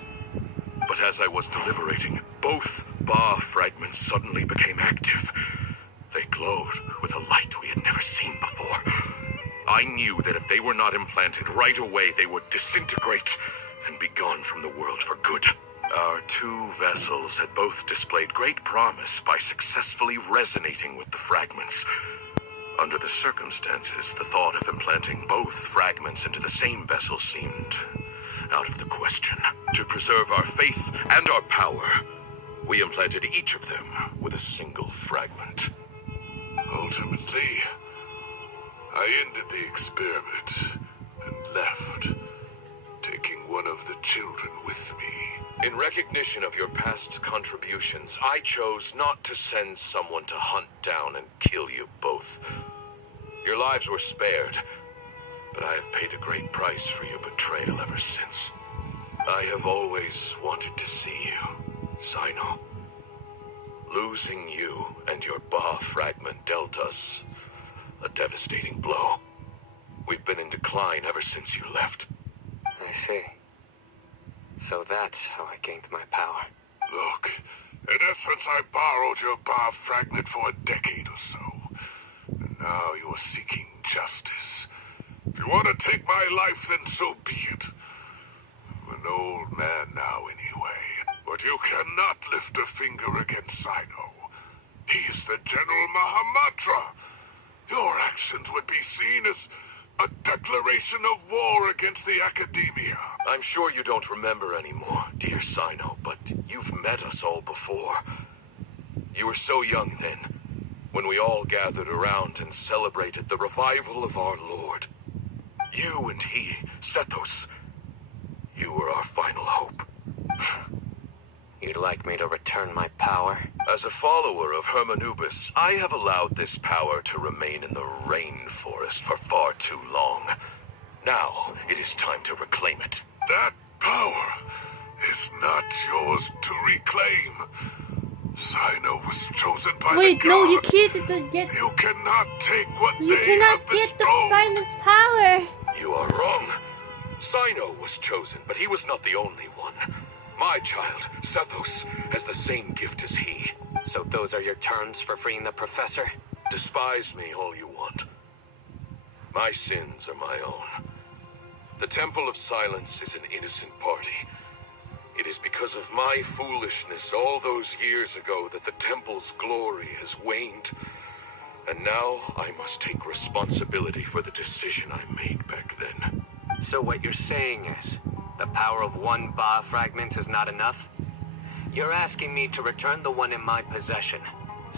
But as I was deliberating, both Ba fragments suddenly became active. They glowed with a light we had never seen before. I knew that if they were not implanted right away, they would disintegrate and be gone from the world for good. Our 2 vessels had both displayed great promise by successfully resonating with the fragments. Under the circumstances, the thought of implanting both fragments into the same vessel seemed out of the question. To preserve our faith and our power, we implanted each of them with a single fragment. Ultimately, I ended the experiment and left, taking one of the children with me. In recognition of your past contributions, I chose not to send someone to hunt down and kill you both. Your lives were spared, but I have paid a great price for your betrayal ever since. I have always wanted to see you, Cyno. Losing you and your Ba fragment dealt us a devastating blow. We've been in decline ever since you left. I see. So that's how I gained my power. Look, in essence, I borrowed your Ba fragment for a decade or so. And now you are seeking justice. If you want to take my life, then so be it. I'm an old man now anyway. But you cannot lift a finger against Cyno. He is the General Mahamatra. Your actions would be seen as a declaration of war against the Academia. I'm sure you don't remember anymore, dear Cyno, but you've met us all before. You were so young then, when we all gathered around and celebrated the revival of our Lord. You and he, Sethos, you were our final hope. You'd like me to return my power? As a follower of Hermanubis, I have allowed this power to remain in the rainforest for far too long. Now, it is time to reclaim it. That power is not yours to reclaim. Cyno was chosen by Wait, the no, you gods. can't get. You cannot take what You they cannot have get the bestowed. finest power. You are wrong. Cyno was chosen, but he was not the only one. My child, Sethos, has the same gift as he. So those are your terms for freeing the professor? Despise me all you want. My sins are my own. The Temple of Silence is an innocent party. It is because of my foolishness all those years ago that the Temple's glory has waned. And now I must take responsibility for the decision I made back then. So what you're saying is, the power of one Ba fragment is not enough? You're asking me to return the one in my possession,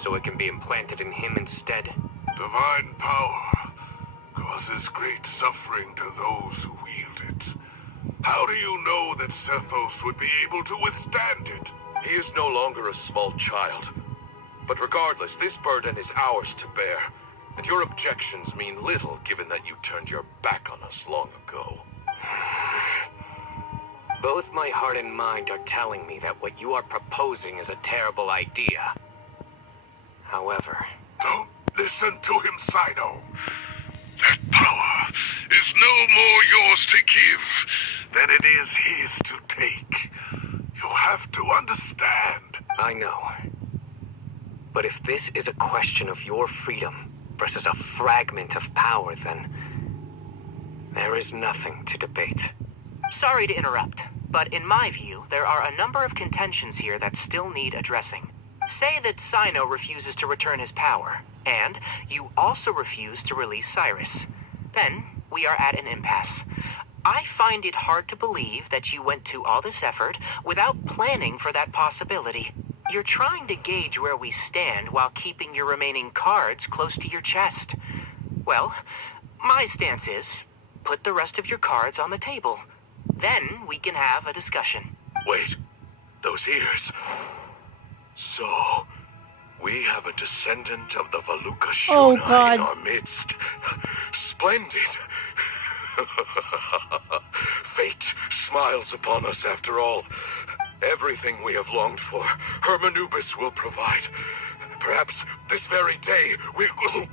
so it can be implanted in him instead? Divine power causes great suffering to those who wield it. How do you know that Sethos would be able to withstand it? He is no longer a small child. But regardless, this burden is ours to bear. And your objections mean little given that you turned your back on us long ago. Both my heart and mind are telling me that what you are proposing is a terrible idea. However... Don't listen to him, Cyno. That power is no more yours to give than it is his to take. You have to understand. I know. But if this is a question of your freedom versus a fragment of power, then there is nothing to debate. Sorry to interrupt, but in my view, there are a number of contentions here that still need addressing. Say that Cyno refuses to return his power, and you also refuse to release Cyrus. Then, we are at an impasse. I find it hard to believe that you went to all this effort without planning for that possibility. You're trying to gauge where we stand while keeping your remaining cards close to your chest. Well, my stance is, put the rest of your cards on the table. Then we can have a discussion. Wait, those ears. So, we have a descendant of the Valuka Oh, Shuna God. in our midst. Splendid. Fate smiles upon us after all. Everything we have longed for, Hermanubis will provide. Perhaps this very day we will...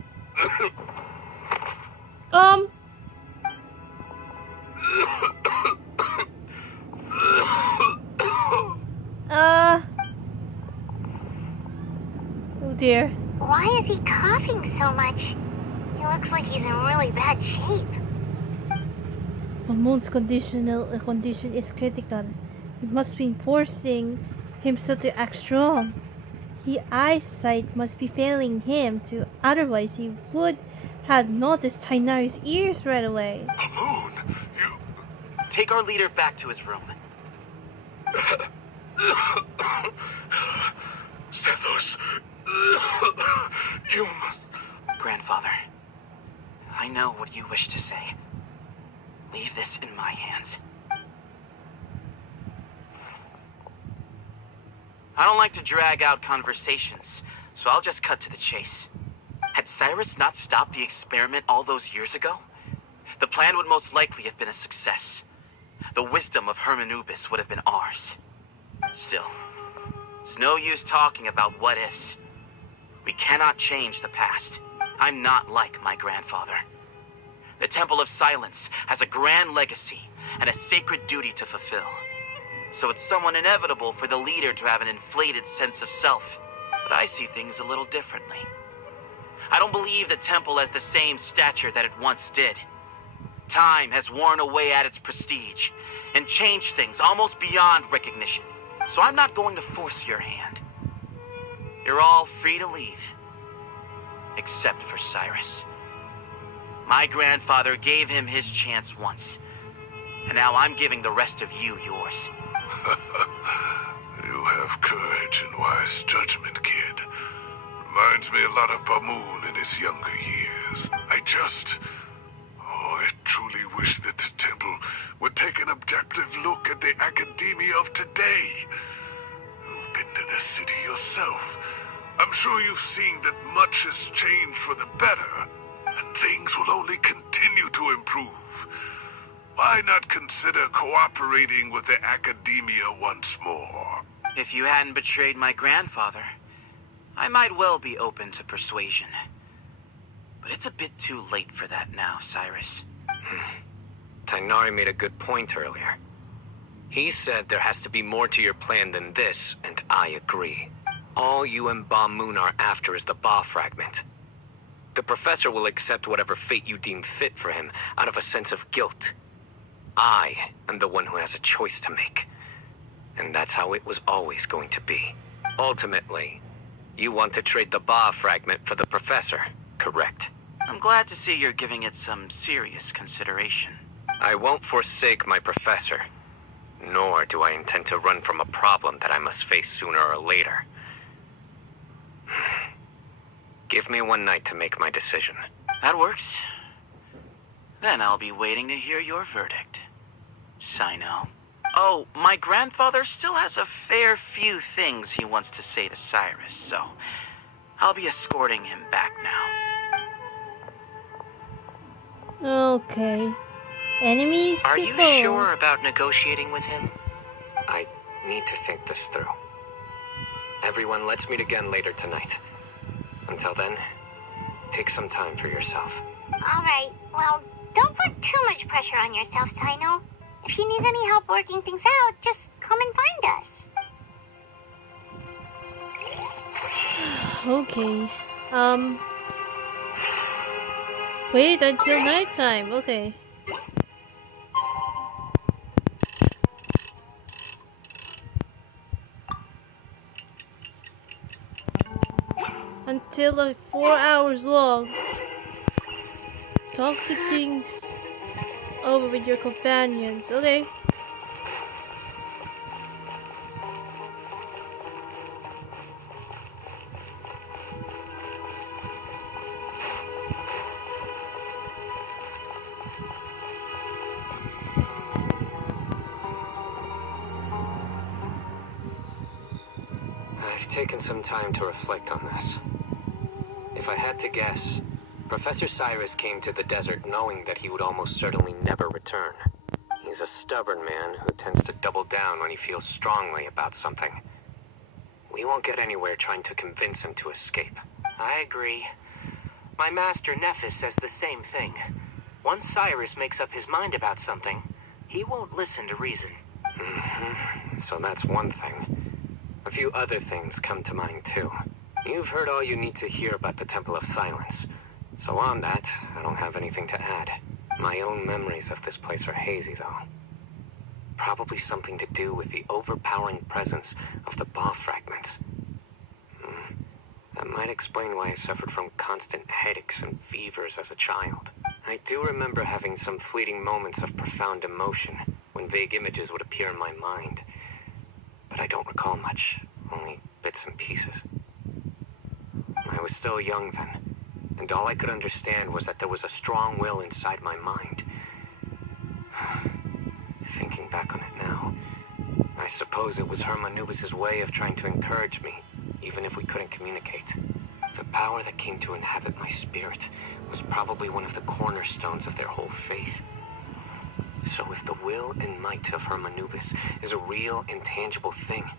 Oh dear. Why is he coughing so much? He looks like he's in really bad shape. Moon's condition is critical. It must be forcing himself to act strong. His eyesight must be failing him too, otherwise he would have noticed Tighnari's ears right away. Moon, you... Take our leader back to his room. Sethos, you must... Grandfather, I know what you wish to say. Leave this in my hands. I don't like to drag out conversations, so I'll just cut to the chase. Had Cyrus not stopped the experiment all those years ago, the plan would most likely have been a success. The wisdom of Hermanubis would have been ours. Still, it's no use talking about what-ifs. We cannot change the past. I'm not like my grandfather. The Temple of Silence has a grand legacy and a sacred duty to fulfill. So it's somewhat inevitable for the leader to have an inflated sense of self. But I see things a little differently. I don't believe the temple has the same stature that it once did. Time has worn away at its prestige and changed things almost beyond recognition. So I'm not going to force your hand. You're all free to leave. Except for Cyrus. My grandfather gave him his chance once. And now I'm giving the rest of you yours. You have courage and wise judgment, kid. Reminds me a lot of Bamoon in his younger years. I truly wish that the temple would take an objective look at the academia of today. You've been to the city yourself. I'm sure you've seen that much has changed for the better, and things will only continue to improve. Why not consider cooperating with the academia once more? If you hadn't betrayed my grandfather, I might well be open to persuasion. But it's a bit too late for that now, Cyrus. Tighnari made a good point earlier. He said there has to be more to your plan than this, and I agree. All you and Ba Moon are after is the Ba fragment. The professor will accept whatever fate you deem fit for him out of a sense of guilt. I am the one who has a choice to make. And that's how it was always going to be. Ultimately, you want to trade the Ba fragment for the professor, correct? I'm glad to see you're giving it some serious consideration. I won't forsake my professor. Nor do I intend to run from a problem that I must face sooner or later. Give me one night to make my decision. That works. Then I'll be waiting to hear your verdict. Cyno. Oh, my grandfather still has a fair few things he wants to say to Cyrus, so I'll be escorting him back now. Okay. Enemies Are to you go. sure about negotiating with him? I need to think this through. Everyone, let's meet again later tonight. Until then, take some time for yourself. Alright, well, don't put too much pressure on yourself, Cyno. If you need any help working things out, just come and find us. Okay. Wait until nighttime. Okay. Until 4 hours long. Talk to things over with your companions. Okay. taken some time to reflect on this. If I had to guess, Professor Cyrus came to the desert knowing that he would almost certainly never return. He's a stubborn man who tends to double down when he feels strongly about something. We won't get anywhere trying to convince him to escape. I agree. My master Nephis says the same thing. Once Cyrus makes up his mind about something, he won't listen to reason. So that's one thing. A few other things come to mind too. You've heard all you need to hear about the Temple of Silence. So on that, I don't have anything to add. My own memories of this place are hazy though. Probably something to do with the overpowering presence of the Ba fragments. That might explain why I suffered from constant headaches and fevers as a child. I do remember having some fleeting moments of profound emotion when vague images would appear in my mind. But I don't recall much, only bits and pieces. I was still young then, and all I could understand was that there was a strong will inside my mind. Thinking back on it now, I suppose it was Herm Anubis' way of trying to encourage me, even if we couldn't communicate. The power that came to inhabit my spirit was probably one of the cornerstones of their whole faith. So if the will and might of Herm Anubis is a real, intangible thing,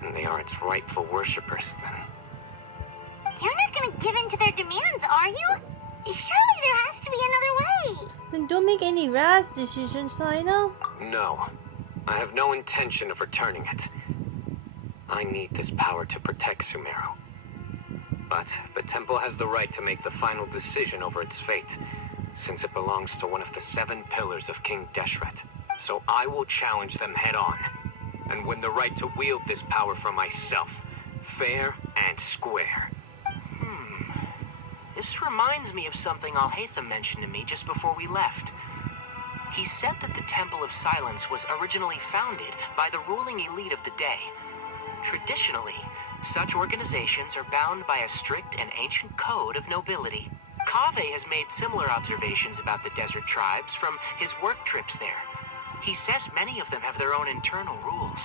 and they are its rightful worshippers, then... You're not gonna give in to their demands, are you? Surely there has to be another way. Then don't make any rash decisions, Cyno. No. I have no intention of returning it. I need this power to protect Sumeru. But the temple has the right to make the final decision over its fate, since it belongs to one of the 7 pillars of King Deshret. So I will challenge them head-on, and win the right to wield this power for myself, fair and square. This reminds me of something Alhaitham mentioned to me just before we left. He said that the Temple of Silence was originally founded by the ruling elite of the day. Traditionally, such organizations are bound by a strict and ancient code of nobility. Kaveh has made similar observations about the desert tribes from his work trips there. He says many of them have their own internal rules.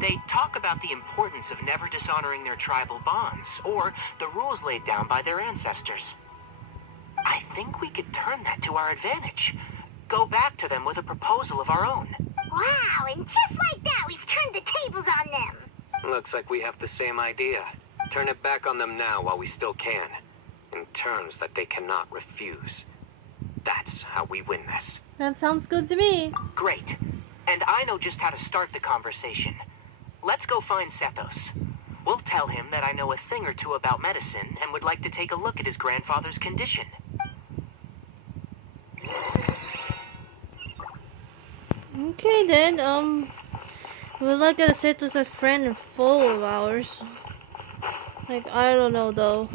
They talk about the importance of never dishonoring their tribal bonds, or the rules laid down by their ancestors. I think we could turn that to our advantage. Go back to them with a proposal of our own. Wow, and just like that, we've turned the tables on them. Looks like we have the same idea. Turn it back on them now while we still can, in terms that they cannot refuse. That's how we win this. That sounds good to me. Great. And I know just how to start the conversation. Let's go find Sethos. We'll tell him that I know a thing or two about medicine and would like to take a look at his grandfather's condition. Okay then, we'll look at Sethos a friend and foe of ours. Like, I don't know though.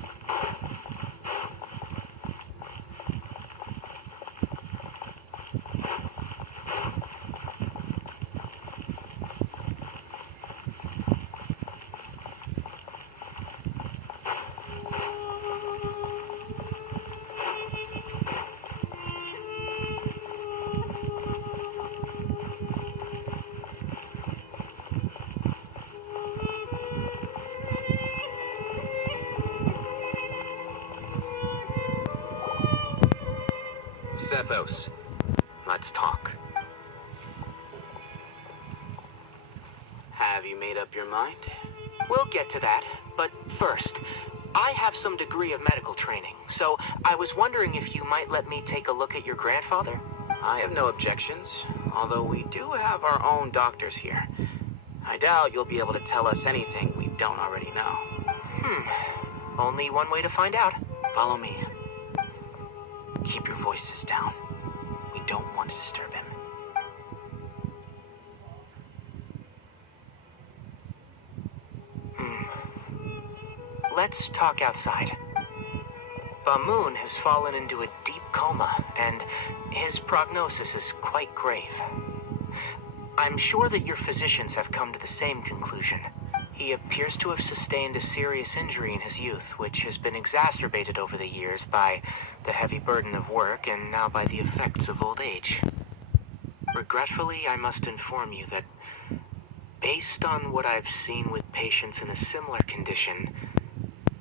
Sethos, let's talk. Have you made up your mind? We'll get to that, but first, I have some degree of medical training, so I was wondering if you might let me take a look at your grandfather? I have no objections, although we do have our own doctors here. I doubt you'll be able to tell us anything we don't already know. Only one way to find out. Follow me. Keep your voices down. We don't want to disturb him. Let's talk outside. Bamoon has fallen into a deep coma, and his prognosis is quite grave. I'm sure that your physicians have come to the same conclusion. He appears to have sustained a serious injury in his youth, which has been exacerbated over the years by the heavy burden of work and now by the effects of old age. Regretfully, I must inform you that based on what I've seen with patients in a similar condition,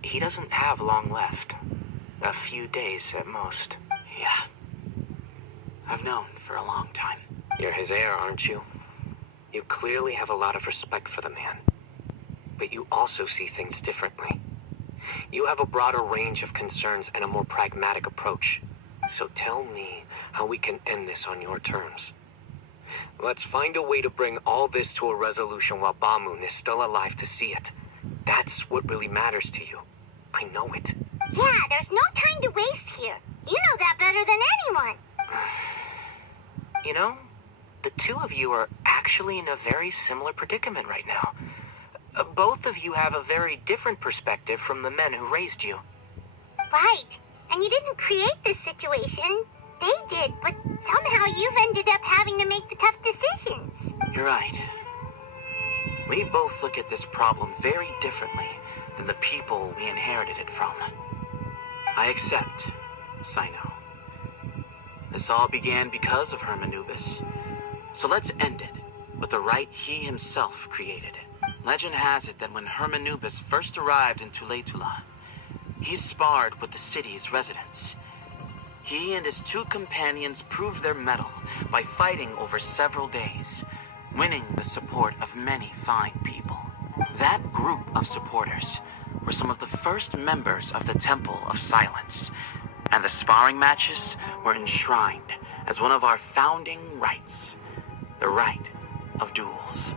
he doesn't have long left. A few days at most. Yeah. I've known for a long time. You're his heir, aren't you? You clearly have a lot of respect for the man. But you also see things differently. You have a broader range of concerns and a more pragmatic approach. So tell me how we can end this on your terms. Let's find a way to bring all this to a resolution while Bamoon is still alive to see it. That's what really matters to you. I know it. Yeah, there's no time to waste here. You know that better than anyone. You know, the two of you are actually in a very similar predicament right now. Both of you have a very different perspective from the men who raised you. Right. And you didn't create this situation. They did, but somehow you've ended up having to make the tough decisions. You're right. We both look at this problem very differently than the people we inherited it from. I accept, Cyno. This all began because of Hermanubis. So let's end it with the right he himself created. Legend has it that when Hermanubis first arrived in Tuletula, he sparred with the city's residents. He and his two companions proved their mettle by fighting over several days, winning the support of many fine people. That group of supporters were some of the first members of the Temple of Silence, and the sparring matches were enshrined as one of our founding rights, the right of duels.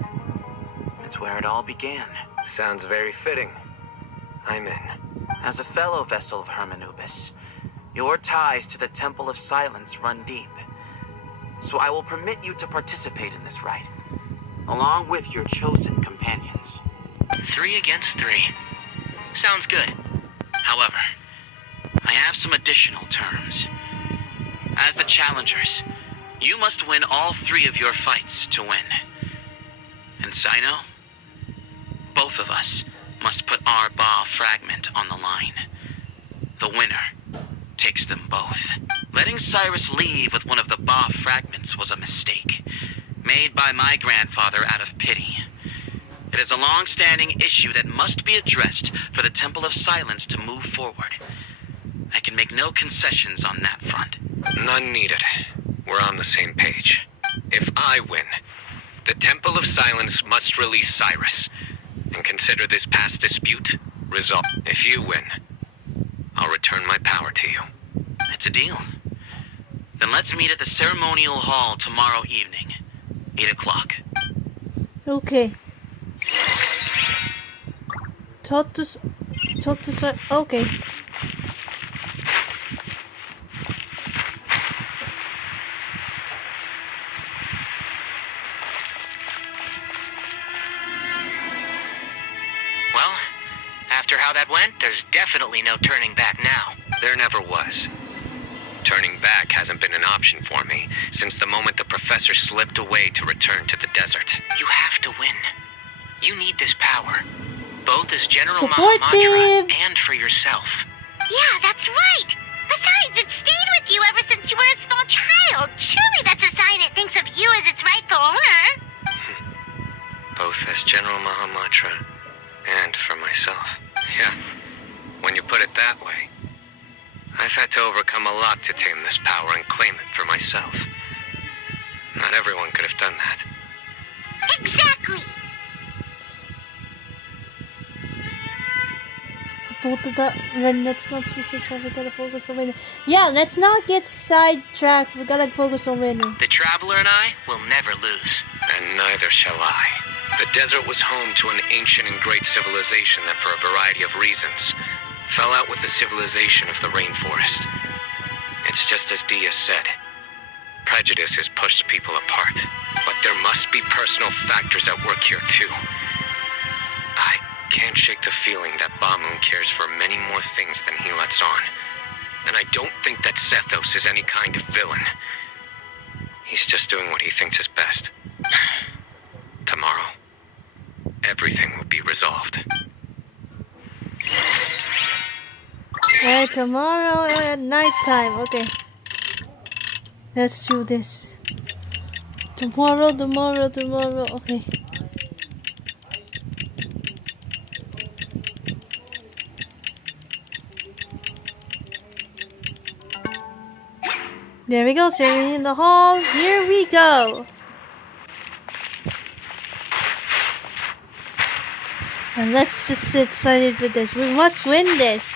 It's where it all began. Sounds very fitting. I'm in. As a fellow vessel of Hermanubis, your ties to the Temple of Silence run deep. So I will permit you to participate in this rite, along with your chosen companions. 3 against 3. Sounds good. However, I have some additional terms. As the challengers, you must win all 3 of your fights to win. And Cyno, both of us must put our Ba fragment on the line. The winner takes them both. Letting Cyrus leave with one of the Ba fragments was a mistake, made by my grandfather out of pity. It is a long-standing issue that must be addressed for the Temple of Silence to move forward. I can make no concessions on that front. None needed. We're on the same page. If I win, the Temple of Silence must release Cyrus and consider this past dispute resolved. If you win, I'll return my power to you. It's a deal. Then let's meet at the ceremonial hall tomorrow evening, 8 o'clock. Okay. Okay. well, after how that went, there's definitely no turning back now. There never was. Turning back hasn't been an option for me since the moment the professor slipped away to return to the desert. You have to win. You need this power, both as General Supportive. Mahamatra and for yourself. Yeah, that's right. Besides, it stayed with you ever since you were a small child. Surely that's a sign it thinks of you as its rightful owner. Both as General Mahamatra and for myself. Yeah, when you put it that way. I've had to overcome a lot to tame this power and claim it for myself. Not everyone could have done that. Exactly. Let's not just each other. We gotta focus on winning. Yeah, let's not get sidetracked. We gotta focus on winning. The Traveler and I will never lose. And neither shall I. The desert was home to an ancient and great civilization that, for a variety of reasons, fell out with the civilization of the rainforest. It's just as Dia said. Prejudice has pushed people apart. But there must be personal factors at work here, too. I can't shake the feeling that Bamoon cares for many more things than he lets on. And I don't think that Sethos is any kind of villain. He's just doing what he thinks is best. Tomorrow, everything will be resolved. Alright, tomorrow at nighttime. Okay. Let's do this. Tomorrow. Okay. There we go, ceremony in the hall. Here we go. And let's just sit excited with this. We must win this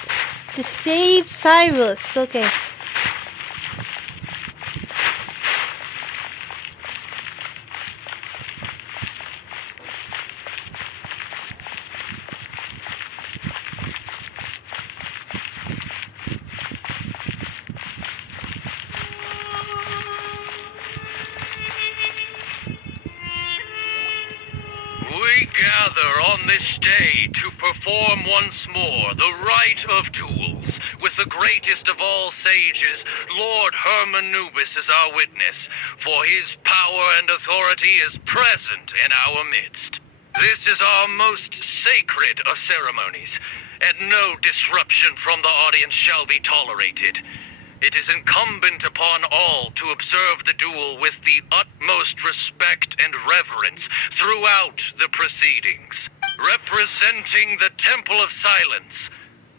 to save Cyrus. Okay. We gather on this day to perform once more the rite of duels, with the greatest of all sages, Lord Hermanubis, as our witness, for his power and authority is present in our midst. This is our most sacred of ceremonies, and no disruption from the audience shall be tolerated. It is incumbent upon all to observe the duel with the utmost respect and reverence throughout the proceedings. Representing the Temple of Silence,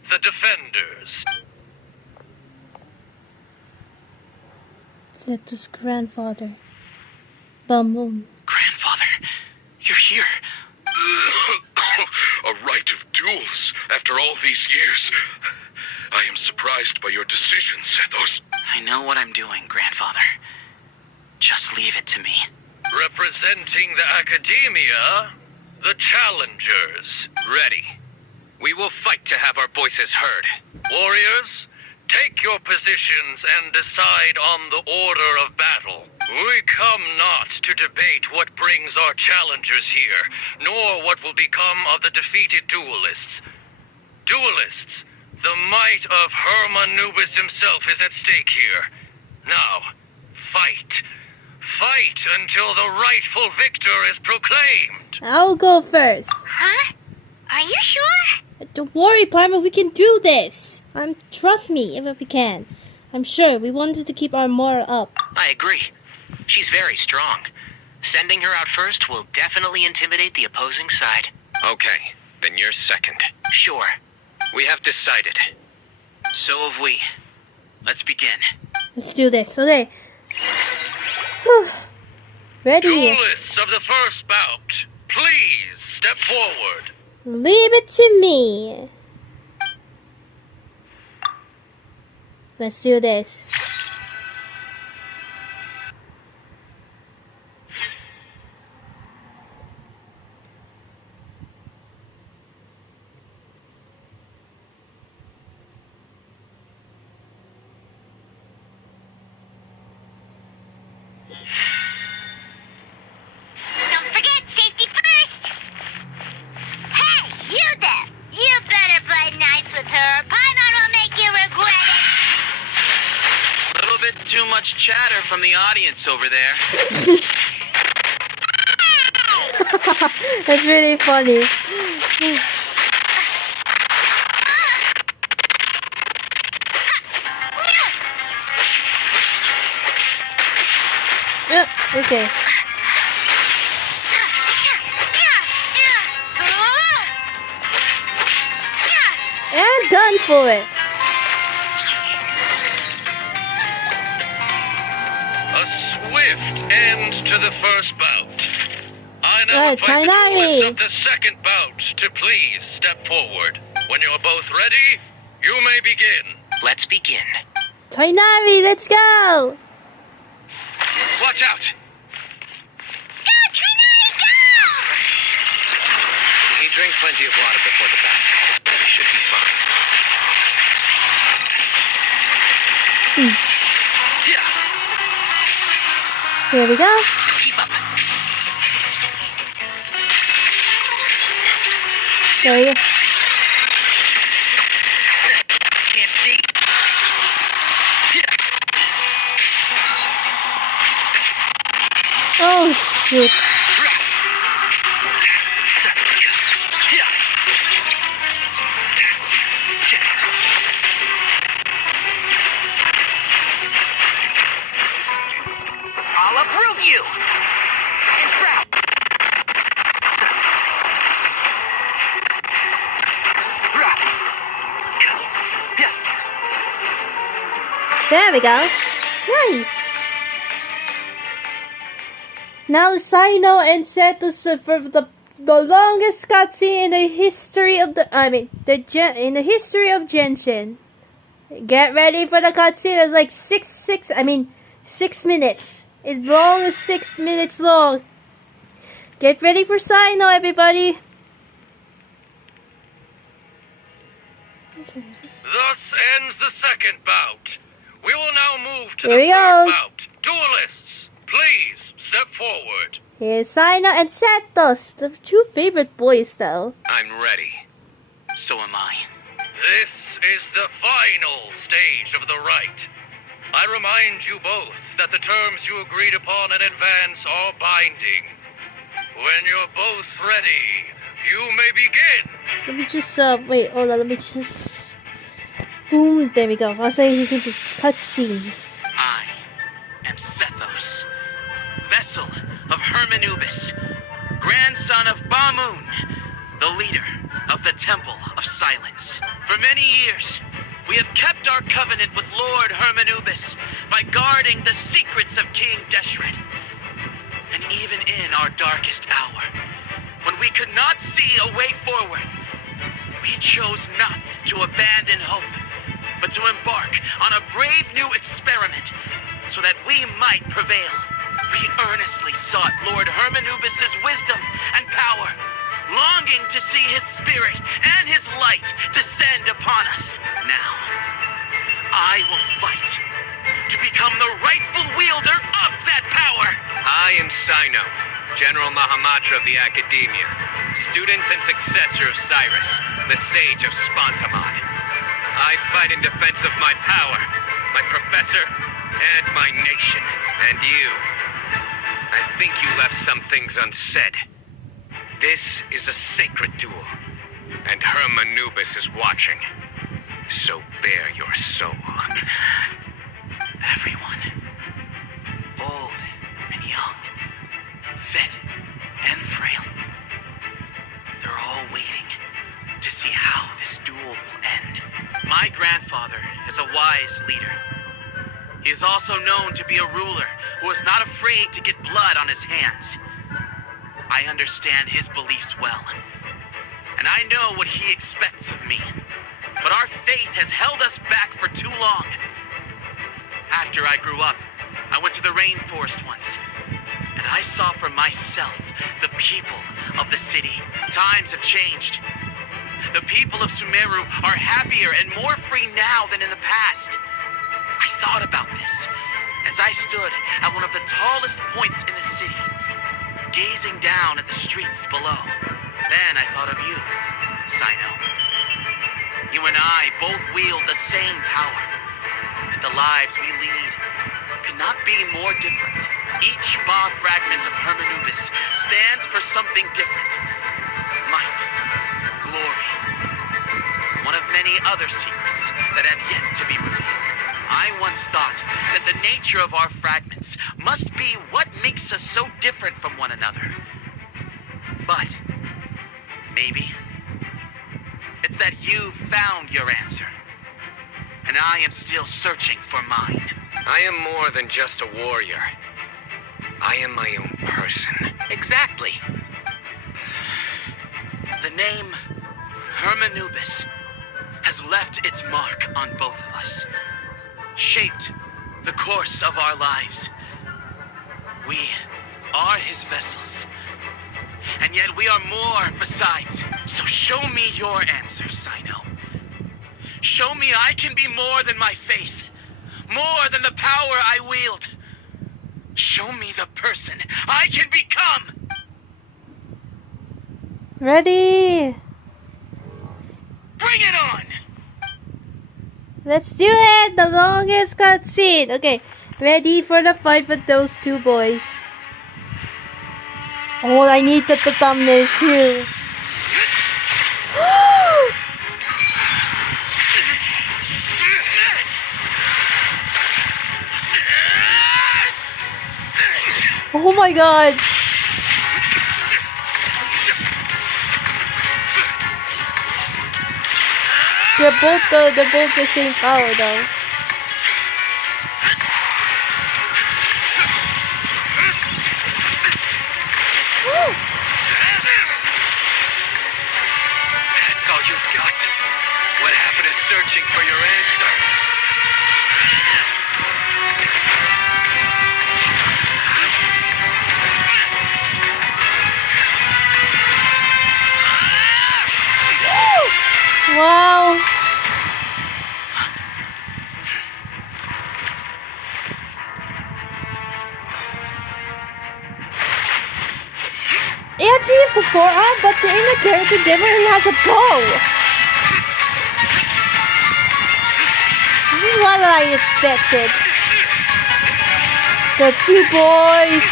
the Defenders. Sethos' grandfather. Boom. Grandfather, you're here. A rite of duels after all these years. I am surprised by your decision, Sethos. I know what I'm doing, Grandfather. Just leave it to me. Representing the Academia, the Challengers. Ready. We will fight to have our voices heard. Warriors, take your positions and decide on the order of battle. We come not to debate what brings our challengers here, nor what will become of the defeated duelists. Duelists, the might of Hermanubis himself is at stake here. Now, fight. Fight until the rightful victor is proclaimed. I'll go first. Huh? Are you sure? Don't worry, Parma, we can do this. Trust me, if we can. I'm sure we wanted to keep our morale up. I agree. She's very strong. Sending her out first will definitely intimidate the opposing side. Okay, then you're second. Sure. We have decided. So have we. Let's begin. Let's do this. Okay. Whew. Ready. Duelists of the first bout, please step forward. Leave it to me. Let's do this. Don't forget, safety first. Hey, you there. You better play nice with her. Paimon will make you regret it. A little bit too much chatter from the audience over there. That's really funny. Yep, okay. And done for it. A swift end to the first bout. I now invite the Tighnari. duelists of the second bout to please step forward. When you're both ready, you may begin. Let's begin. Tighnari, let's go! Watch out! Go, Tighnari, go! You drink plenty of water before the bout. You should be fine. Yeah. Here we go. Keep up. There you go. Can't see. Oh, shoot. I'll uproot you. And trap. There we go. Nice! Now Cyno and Sethos for the longest cutscene in the history of in the history of Genshin. Get ready for the cutscene. It's like 6 minutes. As long as 6 minutes long. Get ready for Cyno, everybody. Thus ends the second bout. We will now move to Here the he third goes. bout. Duelists, please step forward. Here's Cyno and Sethos, the two favorite boys though. I'm ready. So am I. This is the final stage of the rite. I remind you both that the terms you agreed upon in advance are binding. When you're both ready, you may begin. Let me just, wait, hold on, let me just... Boom, there we go. I'll say you can just cutscene. I am Sethos, vessel of Hermanubis, grandson of Bamoon, the leader of the Temple of Silence. For many years, we have kept our covenant with Lord Hermanubis by guarding the secrets of King Deshret. And even in our darkest hour, when we could not see a way forward, we chose not to abandon hope, but to embark on a brave new experiment so that we might prevail. We earnestly sought Lord Hermanubis' wisdom and power, longing to see his spirit and his light descend upon us. Now, I will fight to become the rightful wielder of that power. I am Cyno, General Mahamatra of the Academia, student and successor of Cyrus, the Sage of Spontamon. I fight in defense of my power, my professor, and my nation. And you. I think you left some things unsaid. This is a sacred duel, and Hermanubis is watching. So bare your soul. Everyone, old and young, fit and frail, they're all waiting to see how this duel will end. My grandfather is a wise leader. He is also known to be a ruler who is not afraid to get blood on his hands. I understand his beliefs well, and I know what he expects of me. But our faith has held us back for too long. After I grew up, I went to the rainforest once, and I saw for myself the people of the city. Times have changed. The people of Sumeru are happier and more free now than in the past. I thought about this as I stood at one of the tallest points in the city, gazing down at the streets below. Then I thought of you, Cyno. You and I both wield the same power, and the lives we lead could not be more different. Each Ba fragment of Hermanubis stands for something different. Might, glory, one of many other secrets that have yet to be revealed. I once thought that the nature of our fragments must be what makes us so different from one another. But maybe it's that you found your answer, and I am still searching for mine. I am more than just a warrior. I am my own person. Exactly. The name Hermanubis has left its mark on both of us, shaped the course of our lives. We are his vessels, and yet we are more besides. So show me your answer, Cyno. Show me I can be more than my faith, more than the power I wield. Show me the person I can become. Ready? Bring it on! Let's do it! The longest cutscene! Okay, ready for the fight with those two boys. Oh, I need the thumbnail too. Oh my god! They're both the same power though. energy for forearm, but the inner character definitely has a bow. This is what I expected. The two boys.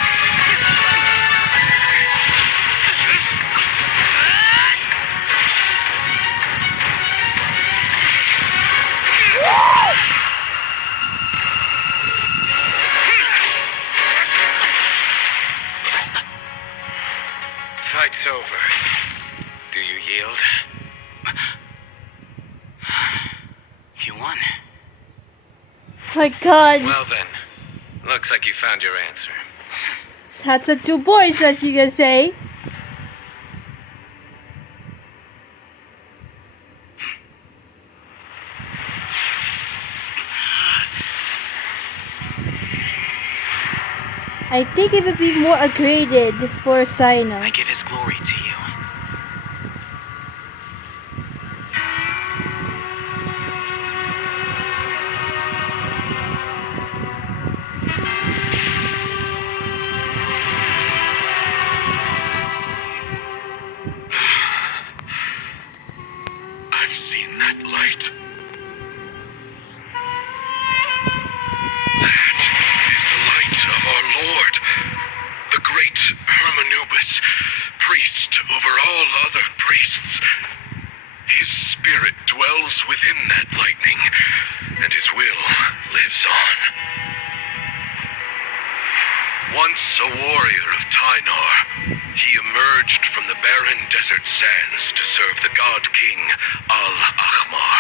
Fight's over. Do you yield? You won. My God. Well then, looks like you found your answer. That's the two boys, as you can say. I think it would be more upgraded for Cyno. I give his glory to you. I've seen that light. That is the light of our Lord, the great Hermanubis, priest over all other priests. His spirit dwells within that lightning, and his will lives on. Once a warrior of Tighnari, he emerged from the barren desert sands to serve the god king Al-Ahmar.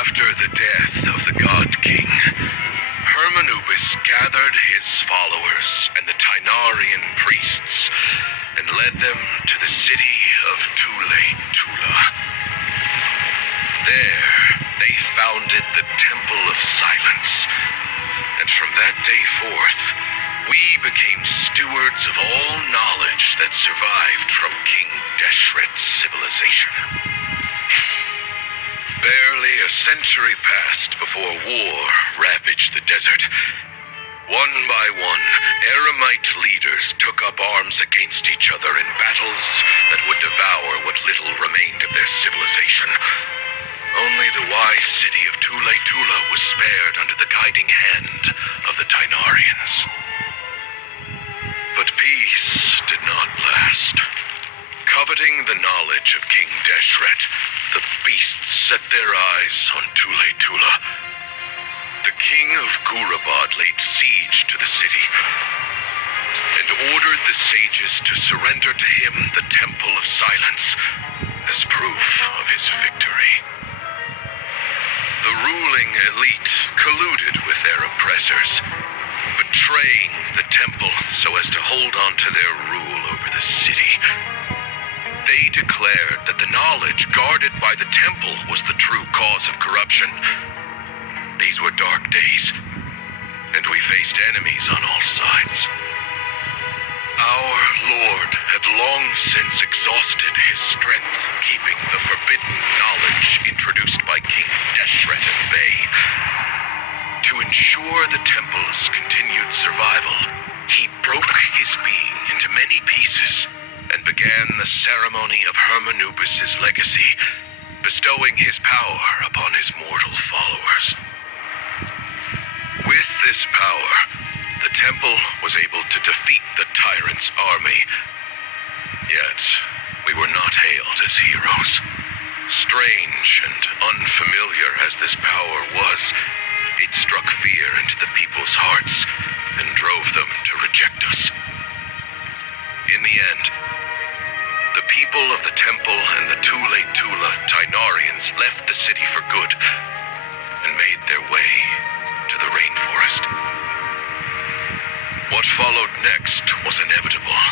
After the death of the god king, Hermanubis gathered his followers and the Tighnarian priests and led them to the city of Tula. There, they founded the Temple of Silence, and from that day forth, we became stewards of all knowledge that survived from King Deshret's civilization. Barely a century passed before war ravaged the desert. One by one, Eremite leaders took up arms against each other in battles that would devour what little remained of their civilization. Only the wise city of Tula was spared under the guiding hand of the Tighnarians. But peace did not last. Coveting the knowledge of King Deshret, the beasts set their eyes on Tula. The king of Gurabad laid siege to the city and ordered the sages to surrender to him the Temple of Silence as proof of his victory. The ruling elite colluded with their oppressors, betraying the temple so as to hold on to their rule over the city. They declared that the knowledge guarded by the temple was the true cause of corruption. These were dark days, and we faced enemies on all sides. Our Lord had long since exhausted his strength, keeping the forbidden knowledge introduced by King Deshret at bay. To ensure the temple's continued survival, he broke his being into many pieces and began the ceremony of Hermanubis' legacy, bestowing his power upon his mortal followers. With this power, the temple was able to defeat the tyrant's army. Yet, we were not hailed as heroes. Strange and unfamiliar as this power was, it struck fear into the people's hearts and drove them to reject us. In the end, the people of the temple and the Tula Tighnarians left the city for good and made their way to the rainforest. What followed next was inevitable.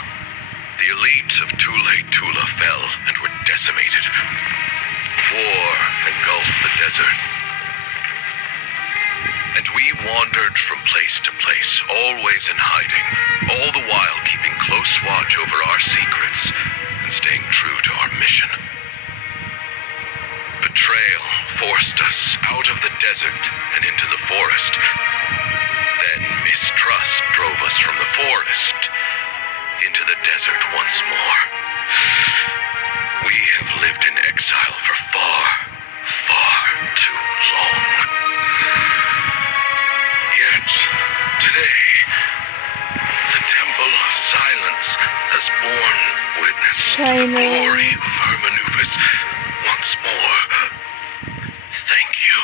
The elite of Tula fell and were decimated. War engulfed the desert. And we wandered from place to place, always in hiding, all the while keeping close watch over our secrets and staying true to our mission. Betrayal forced us out of the desert and into the forest. Then mistrust drove us from the forest into the desert. desert once more. We have lived in exile for far, far too long. Yet, today, the Temple of Silence has borne witness to the glory of Hermanubis once more. Thank you.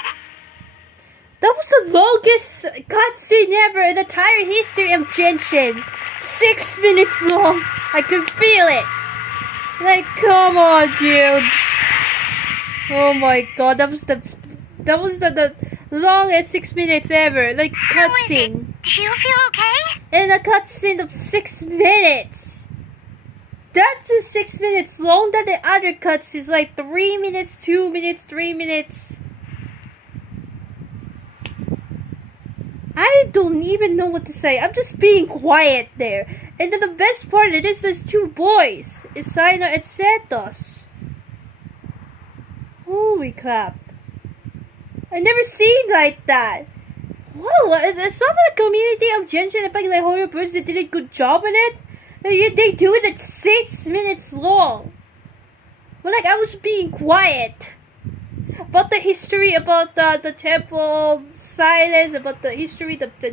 That was the longest cutscene ever in the entire history of Genshin. 6 minutes long. I can feel it. Like, come on, dude. Oh my god, that was the longest 6 minutes ever. Like, cutscene. Do you feel okay? And a cutscene of 6 minutes. That's just 6 minutes long. Than the other cutscenes, like 3 minutes, 2 minutes, 3 minutes. I don't even know what to say. I'm just being quiet there. And then the best part of this is two boys. It's Cyno and Sethos. Holy crap. I never seen like that. Whoa, some of the community of Genshin Impact, like Horror Birds, they did a good job in it. And yet they do it at 6 minutes long. But like, I was being quiet. About the history, about the Temple of Silence, about the history of the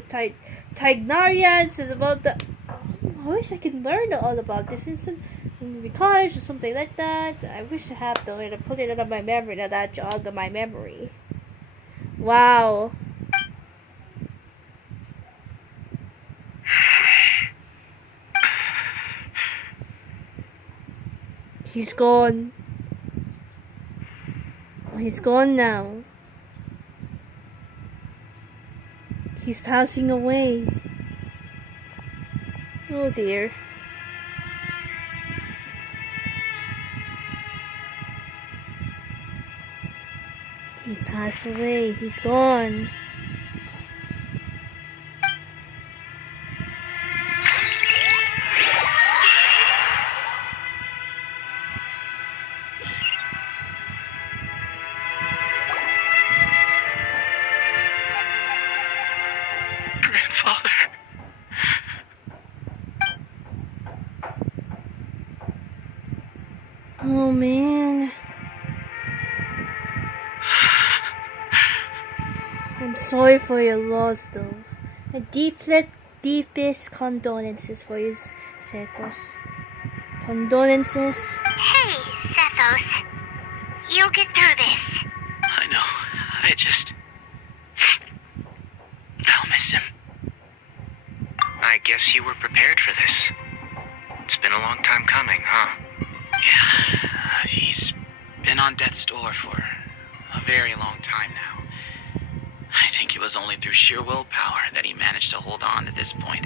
Tighnarians, is about the... I wish I could learn all about this in the college or something like that. I wish I have though, and put it on my memory, that jog on my memory. Wow. He's gone. He's gone now. He's passing away. Oh dear. He passed away. He's gone. Oh man. I'm sorry for your loss though. Deepest condolences for you, Sethos. Condolences. Hey, Sethos. You'll get through this. I know. I'll miss him. I guess you were prepared for this. It's been a long time coming, huh? Yeah, he's been on death's door for a very long time now. I think it was only through sheer willpower that he managed to hold on to this point.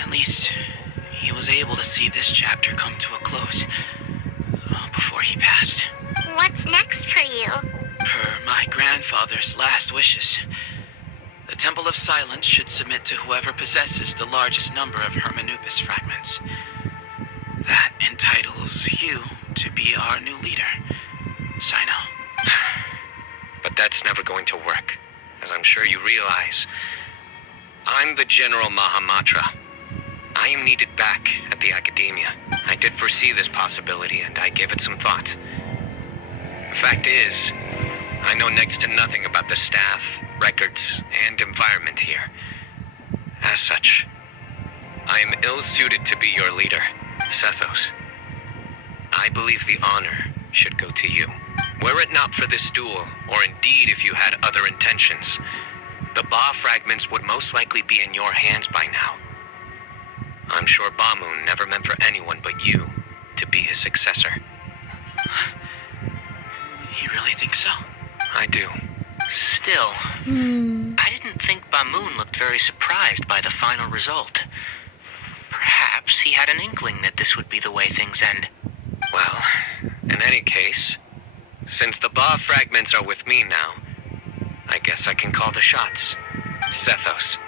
At least, he was able to see this chapter come to a close before he passed. What's next for you? Per my grandfather's last wishes, the Temple of Silence should submit to whoever possesses the largest number of Hermanubis fragments. That entitles you to be our new leader, Cyno. But that's never going to work, as I'm sure you realize. I'm the General Mahamatra. I am needed back at the Academia. I did foresee this possibility, and I gave it some thought. The fact is, I know next to nothing about the staff, records, and environment here. As such, I am ill-suited to be your leader, Sethos. I believe the honor should go to you. Were it not for this duel, or indeed if you had other intentions, the Ba fragments would most likely be in your hands by now. I'm sure Bamoon never meant for anyone but you to be his successor. You really think so? I do. Still, I didn't think Bamoon looked very surprised by the final result. Perhaps he had an inkling that this would be the way things end. Well, in any case, since the Ba fragments are with me now, I guess I can call the shots. Sethos,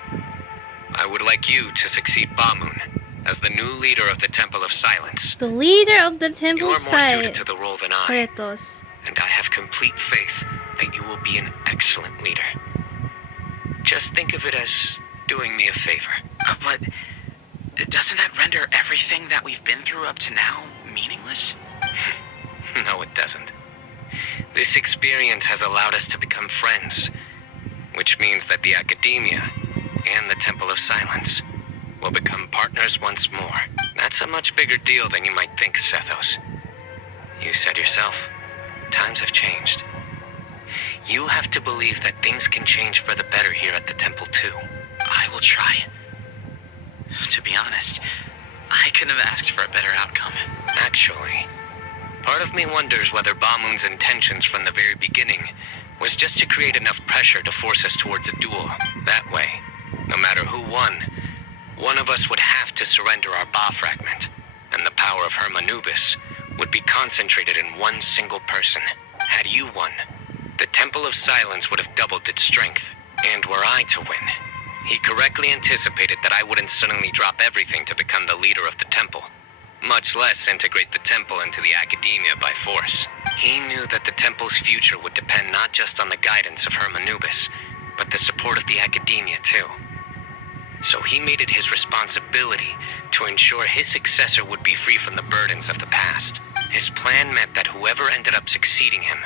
I would like you to succeed Bamoon as the new leader of the Temple of Silence. The leader of the Temple of Silence. You are more Silence. suited to the role than I, Sethos. and I have complete faith that you will be an excellent leader. Just think of it as doing me a favor. But doesn't that render everything that we've been through up to now meaningless? No, it doesn't. This experience has allowed us to become friends, which means that the Academia and the Temple of Silence will become partners once more. That's a much bigger deal than you might think, Sethos. You said yourself, times have changed. You have to believe that things can change for the better here at the temple too. I will try. To be honest, I couldn't have asked for a better outcome. Actually, part of me wonders whether Bamun's intentions from the very beginning was just to create enough pressure to force us towards a duel. That way, no matter who won, one of us would have to surrender our Ba fragment, and the power of Hermanubis would be concentrated in one single person. Had you won, the Temple of Silence would have doubled its strength. And were I to win, he correctly anticipated that I wouldn't suddenly drop everything to become the leader of the temple, much less integrate the temple into the Academia by force. He knew that the temple's future would depend not just on the guidance of Hermanubis, but the support of the Academia too. So he made it his responsibility to ensure his successor would be free from the burdens of the past. His plan meant that whoever ended up succeeding him,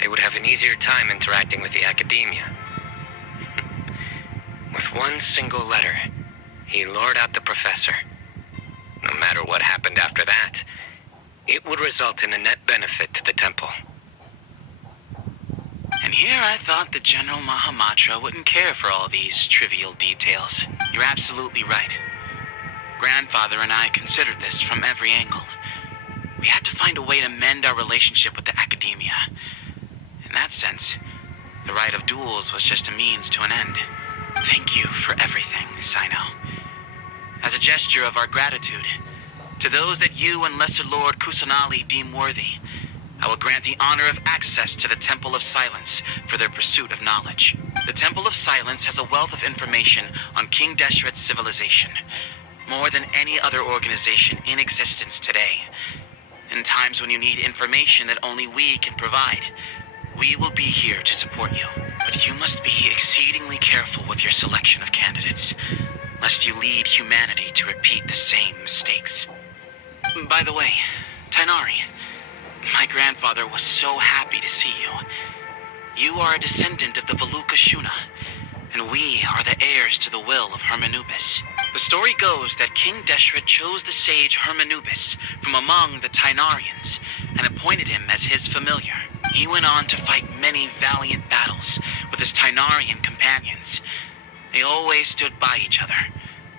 they would have an easier time interacting with the Academia. With one single letter, he lured out the professor. No matter what happened after that, it would result in a net benefit to the temple. And here I thought the General Mahamatra wouldn't care for all these trivial details. You're absolutely right. Grandfather and I considered this from every angle. We had to find a way to mend our relationship with the Academia. In that sense, the right of duels was just a means to an end. Thank you for everything, Cyno. As a gesture of our gratitude, to those that you and Lesser Lord Kusanali deem worthy, I will grant the honor of access to the Temple of Silence for their pursuit of knowledge. The Temple of Silence has a wealth of information on King Deshret's civilization, more than any other organization in existence today. In times when you need information that only we can provide, we will be here to support you. But you must be exceedingly careful with your selection of candidates, lest you lead humanity to repeat the same mistakes. By the way, Tighnari, my grandfather was so happy to see you. You are a descendant of the Veluka Shuna, and we are the heirs to the will of Hermanubis. The story goes that King Deshret chose the sage Hermanubis from among the Tighnarians and appointed him as his familiar. He went on to fight many valiant battles with his Tighnarian companions. They always stood by each other,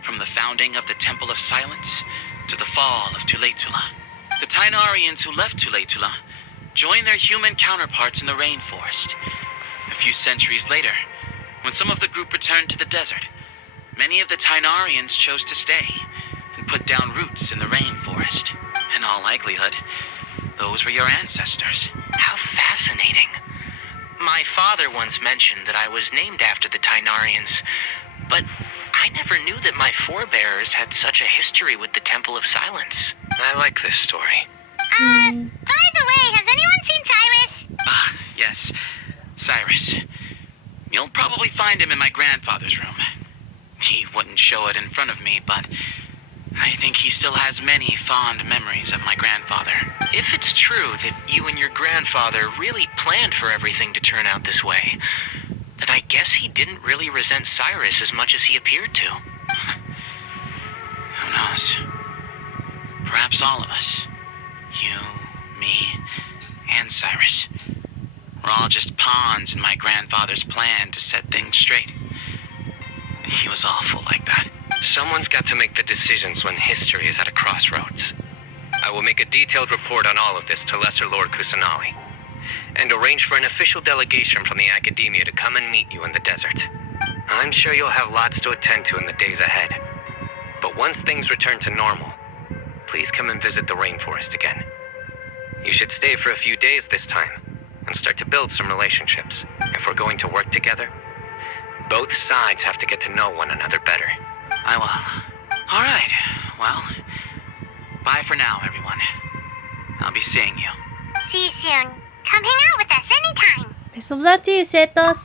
from the founding of the Temple of Silence to the fall of Tuletula. The Tighnarians who left Tuletula joined their human counterparts in the rainforest. A few centuries later, when some of the group returned to the desert, many of the Tighnarians chose to stay and put down roots in the rainforest. In all likelihood, those were your ancestors. How fascinating. My father once mentioned that I was named after the Tighnarians, but I never knew that my forebears had such a history with the Temple of Silence. I like this story. By the way, has anyone seen Cyrus? Yes, Cyrus. You'll probably find him in my grandfather's room. He wouldn't show it in front of me, but I think he still has many fond memories of my grandfather. If it's true that you and your grandfather really planned for everything to turn out this way, then I guess he didn't really resent Cyrus as much as he appeared to. Who knows? Perhaps all of us. You, me, and Cyrus. We're all just pawns in my grandfather's plan to set things straight. He was awful like that. Someone's got to make the decisions when history is at a crossroads. I will make a detailed report on all of this to Lesser Lord Kusanali, and arrange for an official delegation from the Academia to come and meet you in the desert. I'm sure you'll have lots to attend to in the days ahead. But once things return to normal, please come and visit the rainforest again. You should stay for a few days this time, and start to build some relationships. If we're going to work together, both sides have to get to know one another better. I will. All right. Well, bye for now, everyone. I'll be seeing you. See you soon. Come hang out with us anytime. Best of luck to you, Sethos.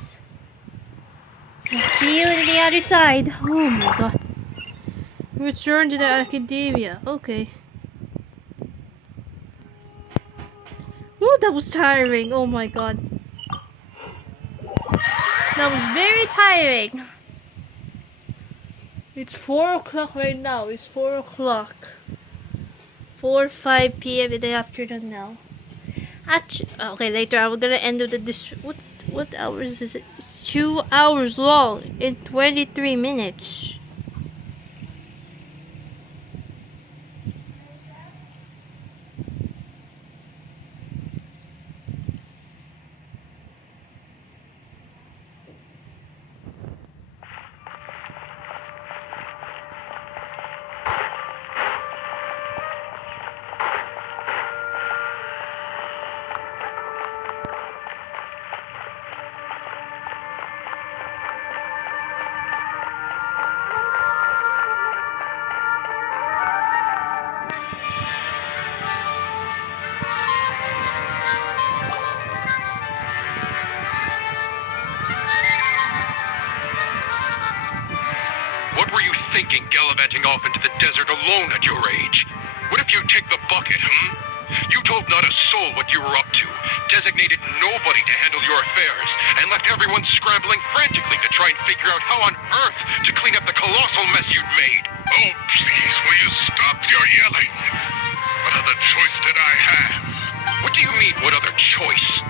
I'll see you on the other side. Oh my god. Return to the academia. Okay. Oh, that was tiring. Oh my god. That was very tiring. It's 4 o'clock right now. It's 4 o'clock. 5 p.m. in the afternoon now. Okay, later I'm gonna end with this. What hours is it? It's 2 hours long in 23 minutes. What were you thinking, gallivanting off into the desert alone at your age? What if you take the bucket, You told not a soul what you were up to, designated nobody to handle your affairs, and left everyone scrambling frantically to try and figure out how on earth to clean up the colossal mess you'd made. Oh, please, will you stop your yelling? What other choice did I have? What do you mean, what other choice?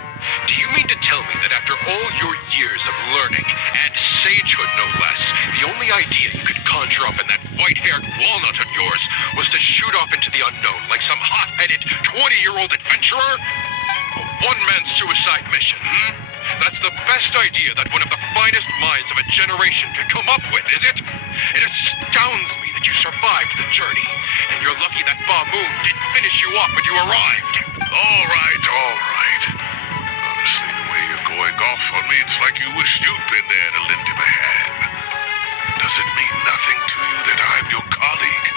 Do you mean to tell me that after all your years of learning, and sagehood no less, the only idea you could conjure up in that white-haired walnut of yours was to shoot off into the unknown like some hot-headed 20-year-old adventurer? A one-man suicide mission, That's the best idea that one of the finest minds of a generation could come up with, is it? It astounds me that you survived the journey, and you're lucky that Ba-Moon didn't finish you off when you arrived. All right. Honestly, the way you're going off on me, it's like you wish you'd been there to lend him a hand. Does it mean nothing to you that I'm your colleague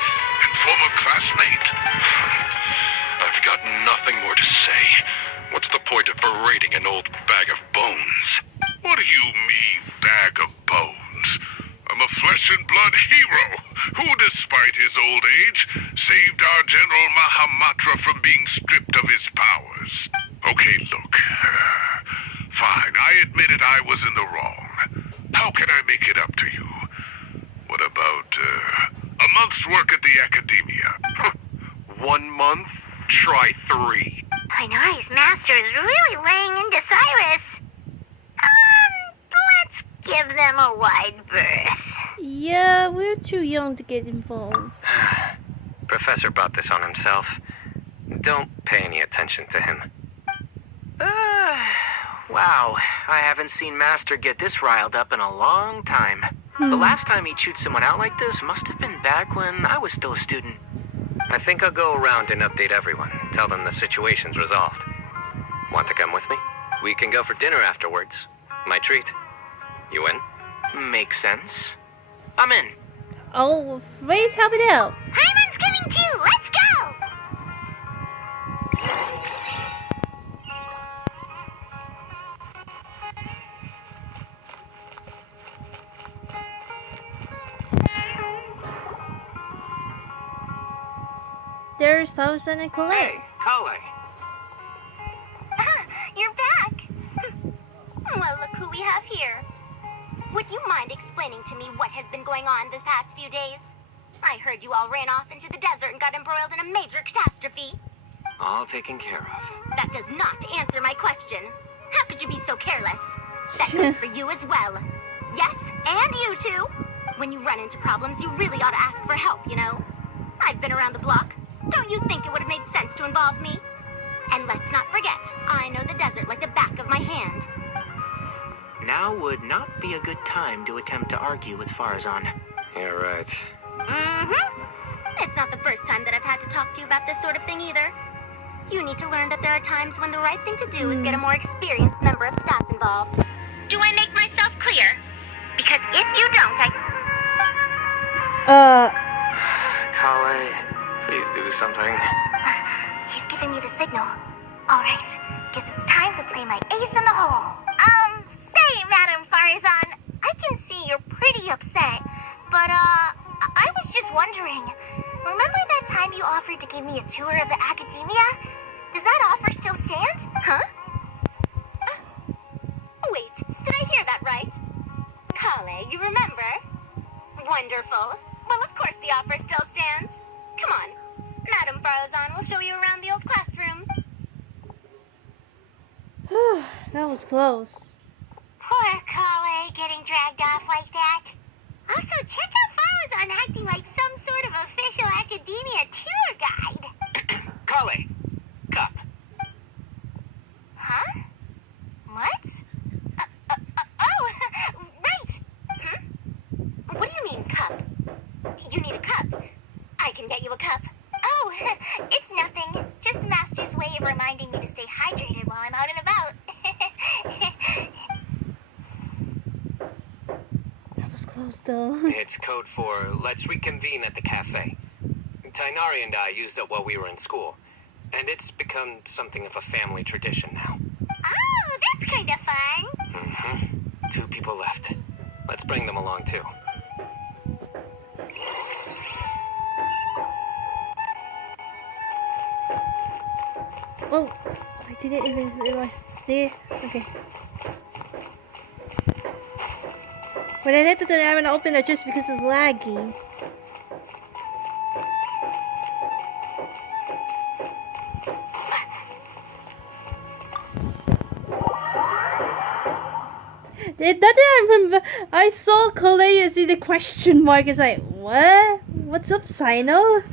and former classmate? I've got nothing more to say. What's the point of berating an old bag of bones? What do you mean, bag of bones? I'm a flesh and blood hero who, despite his old age, saved our General Mahamatra from being stripped of his powers. Okay, look. Fine, I admitted I was in the wrong. How can I make it up to you? What about, a month's work at the academia? 1 month? Try 3. Tighnari's master is really laying into Cyrus. Let's give them a wide berth. Yeah, we're too young to get involved. Professor brought this on himself. Don't pay any attention to him. Wow, I haven't seen Master get this riled up in a long time. The last time he chewed someone out like this must have been back when I was still a student. I think I'll go around and update everyone. Tell them the situation's resolved. Want to come with me? We can go for dinner afterwards. My treat. You in? Makes sense. I'm in. Oh, Ray's helping out. Hyman's coming too. Let's go. There's Pausan and Colette. Hey, Colette. You're back. Well, look who we have here. Would you mind explaining to me what has been going on this past few days? I heard you all ran off into the desert and got embroiled in a major catastrophe. All taken care of. That does not answer my question. How could you be so careless? That goes for you as well. Yes, and you too. When you run into problems, you really ought to ask for help, you know? I've been around the block. Don't you think it would have made sense to involve me? And let's not forget, I know the desert like the back of my hand. Now would not be a good time to attempt to argue with Farzan. You're right. It's not the first time that I've had to talk to you about this sort of thing either. You need to learn that there are times when the right thing to do is get a more experienced member of staff involved. Do I make myself clear? Because if you don't, Colette, please do something. He's giving me the signal. Alright, guess it's time to play my ace in the hole. Say, Madam Farzan, I can see you're pretty upset, but, I was just wondering, remember that time you offered to give me a tour of the academia? Does that offer still stand? Huh? Wait, did I hear that right? Kale, you remember? Wonderful. Well, of course the offer still stands. Come on. Madam Farazan will show you around the old classrooms. That was close. Poor Kale getting dragged off like that. Also, check out Farazan acting like some sort of official academia tour guide. Kale, cup. Huh? What? Oh, right. What do you mean, cup? You need a cup. I can get you a cup. Oh, it's nothing. Just Master's way of reminding me to stay hydrated while I'm out and about. That was close though. It's code for let's reconvene at the cafe. Tighnari and I used it while we were in school, and it's become something of a family tradition now. Oh, that's kind of fun. Mm-hmm. 2 people left. Let's bring them along too. Oh, I didn't even realize there. Okay. When I left it, I haven't opened it just because it's laggy. That I remember. I saw Kalea see the question mark. It's like, what? What's up, Cyno?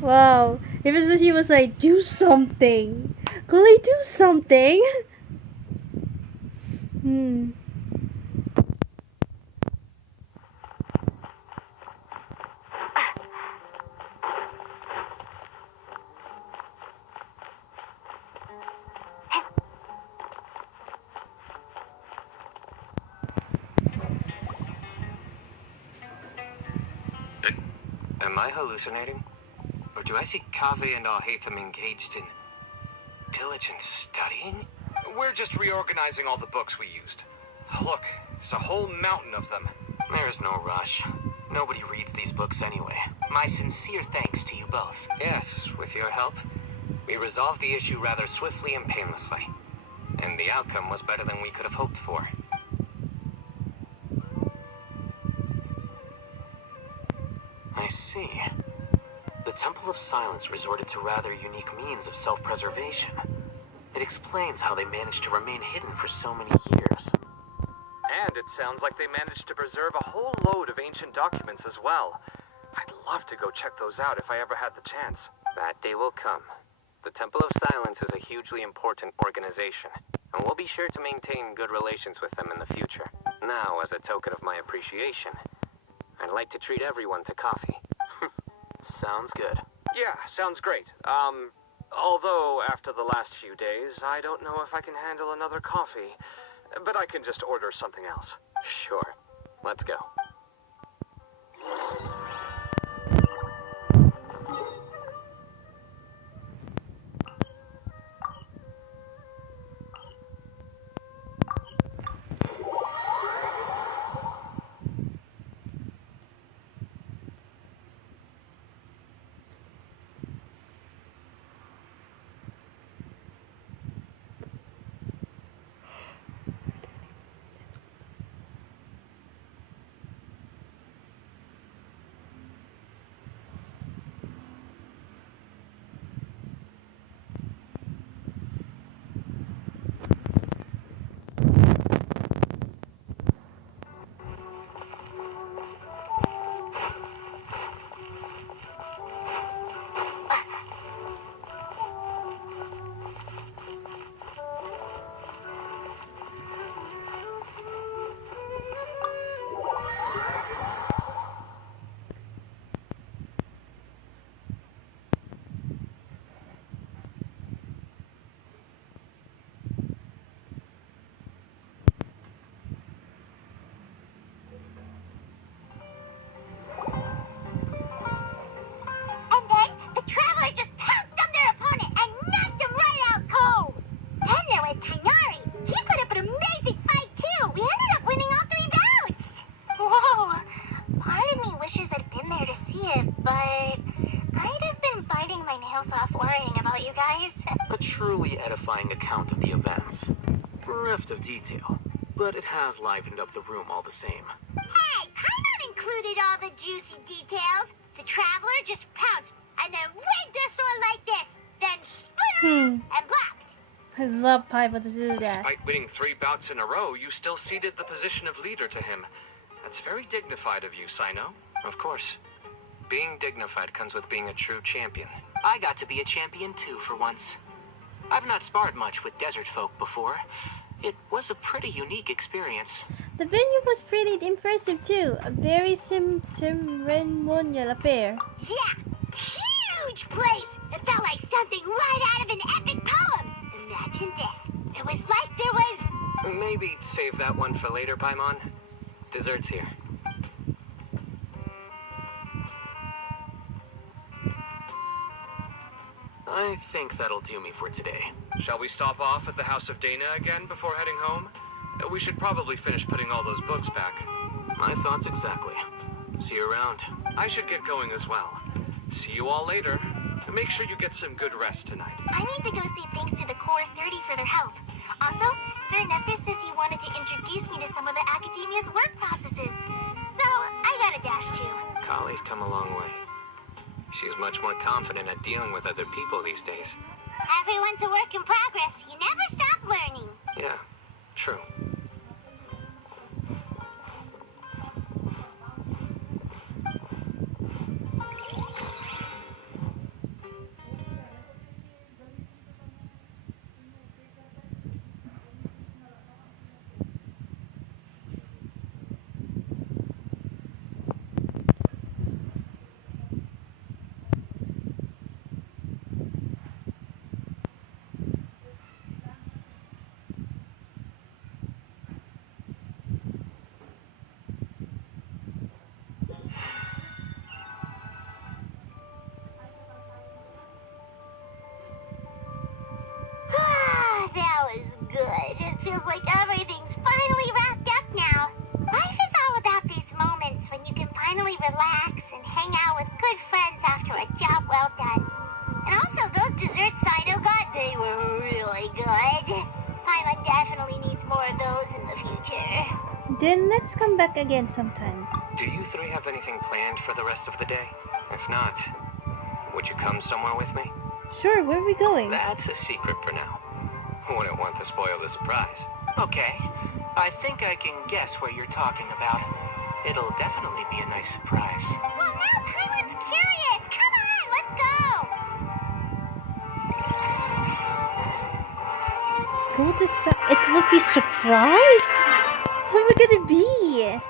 Wow. He was like, do something. Kalea, do something. Am I hallucinating? Or do I see Kaveh and Alhaitham engaged in diligent studying? We're just reorganizing all the books we used. Look, there's a whole mountain of them. There's no rush. Nobody reads these books anyway. My sincere thanks to you both. Yes, with your help, we resolved the issue rather swiftly and painlessly. And the outcome was better than we could have hoped for. I see. The Temple of Silence resorted to rather unique means of self-preservation. It explains how they managed to remain hidden for so many years. And it sounds like they managed to preserve a whole load of ancient documents as well. I'd love to go check those out if I ever had the chance. That day will come. The Temple of Silence is a hugely important organization, and we'll be sure to maintain good relations with them in the future. Now, as a token of my appreciation, I'd like to treat everyone to coffee. Sounds good. Yeah, sounds great. Although after the last few days, I don't know if I can handle another coffee. But I can just order something else. Sure. Let's go. but I'd have been biting my nails off worrying about you guys. A truly edifying account of the events. Bereft of detail, but it has livened up the room all the same. Hey, I not included all the juicy details. The Traveler just pounced and then wigged their sword like this, then split around and blocked. I love Paiba to do that. Despite winning 3 bouts in a row, you still ceded the position of leader to him. That's very dignified of you, Cyno. Of course. Being dignified comes with being a true champion. I got to be a champion too for once. I've not sparred much with desert folk before. It was a pretty unique experience. The venue was pretty impressive too. A very ceremonial affair. Yeah, huge place. It felt like something right out of an epic poem. Imagine this. It was like there was... Maybe save that one for later, Paimon. Dessert's here. I think that'll do me for today. Shall we stop off at the House of Dana again before heading home? We should probably finish putting all those books back. My thoughts exactly. See you around. I should get going as well. See you all later. Make sure you get some good rest tonight. I need to go say thanks to the Core 30 for their help. Also, Sir Nephis says he wanted to introduce me to some of the Academia's work processes. So, I gotta dash too. Kali's come a long way. She's much more confident at dealing with other people these days. Everyone's a work in progress. You never stop learning. Yeah, true. That was good. It feels like everything's finally wrapped up now. Life is all about these moments when you can finally relax and hang out with good friends after a job well done. And also, those desserts Cyno got, they were really good. Paimon definitely needs more of those in the future. Then let's come back again sometime. Do you 3 have anything planned for the rest of the day? If not, would you come somewhere with me? Sure, where are we going? That's a secret for now. Wouldn't want to spoil the surprise. Okay, I think I can guess what you're talking about. It'll definitely be a nice surprise. Well, now Paimon's curious. Come on, let's go. Go to it will be surprise? Who are we gonna be?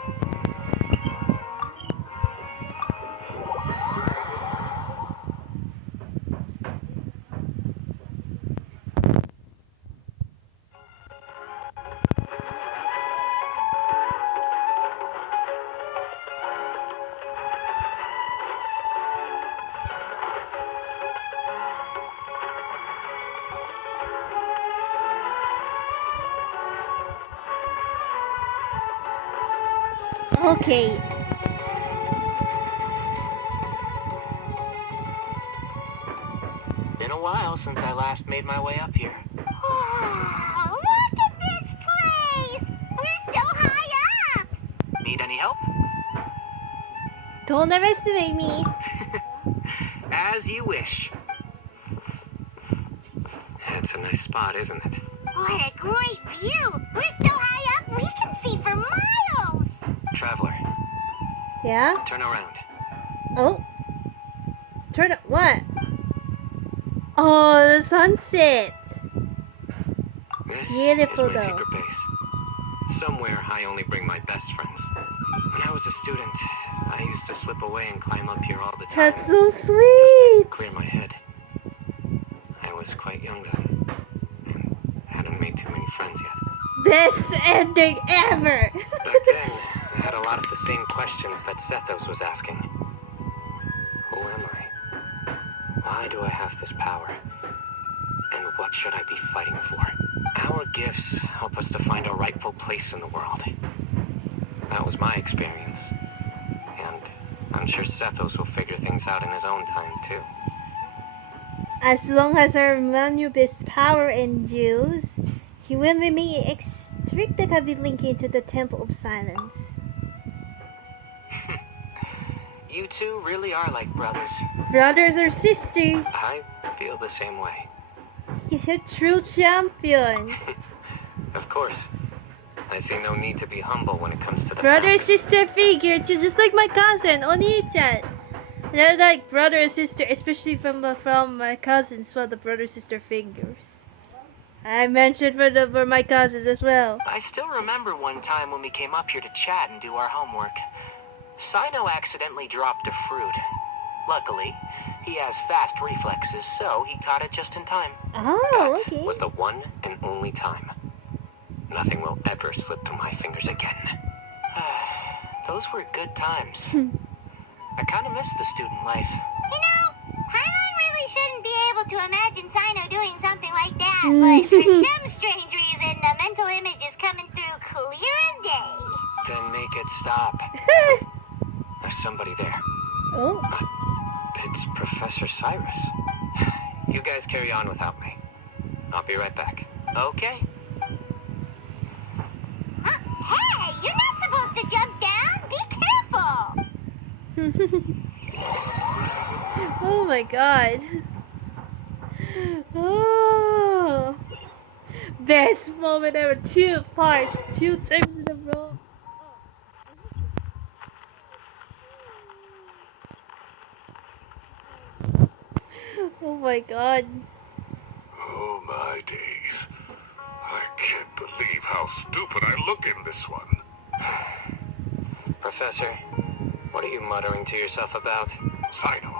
Okay. Been a while since I last made my way up here. Oh, look at this place. We're so high up. Need any help? Don't underestimate me. As you wish. It's a nice spot, isn't it? What a great view. We're so high up, we can see for miles. Traveler. Yeah? Turn around. Oh. Turn up what? Oh, the sunset. This Beautiful is my though. secret base. Somewhere I only bring my best friends. When I was a student, I used to slip away and climb up here all the time. That's so Just sweet. to clear my head. I was quite young then, and hadn't made too many friends yet. Best ending ever. Back then, I had a lot of the same questions that Sethos was asking. Who am I? Why do I have this power? And what should I be fighting for? Our gifts help us to find our rightful place in the world. That was my experience. And I I'm sure Sethos will figure things out in his own time, too. As long as our manubis power endures, he will remain inextricably linked to the Temple of Silence. You two really are like brothers. Brothers or sisters? I feel the same way. He's a true champion. Of course. I see no need to be humble when it comes to the brother-sister figure too, just like my cousin, Oni-chan. They're like brother and sister, especially from my cousins, well, the brother-sister figures. I mentioned for my cousins as well. I still remember one time when we came up here to chat and do our homework. Cyno accidentally dropped a fruit. Luckily, he has fast reflexes, so he caught it just in time. Oh, okay. That was the one and only time. Nothing will ever slip through my fingers again. Those were good times. I kind of miss the student life. You know, Paimon really shouldn't be able to imagine Cyno doing something like that, but for some strange reason, the mental image is coming through clear as day. Then make it stop. There's somebody there. Oh. It's Professor Cyrus. You guys carry on without me. I'll be right back. Okay. Hey, you're not supposed to jump down. Be careful. Oh my god. Oh. Best moment ever. 2 parts. 2 times in a row. Oh my god. Oh my days. I can't believe how stupid I look in this one. Professor, what are you muttering to yourself about? Cyno.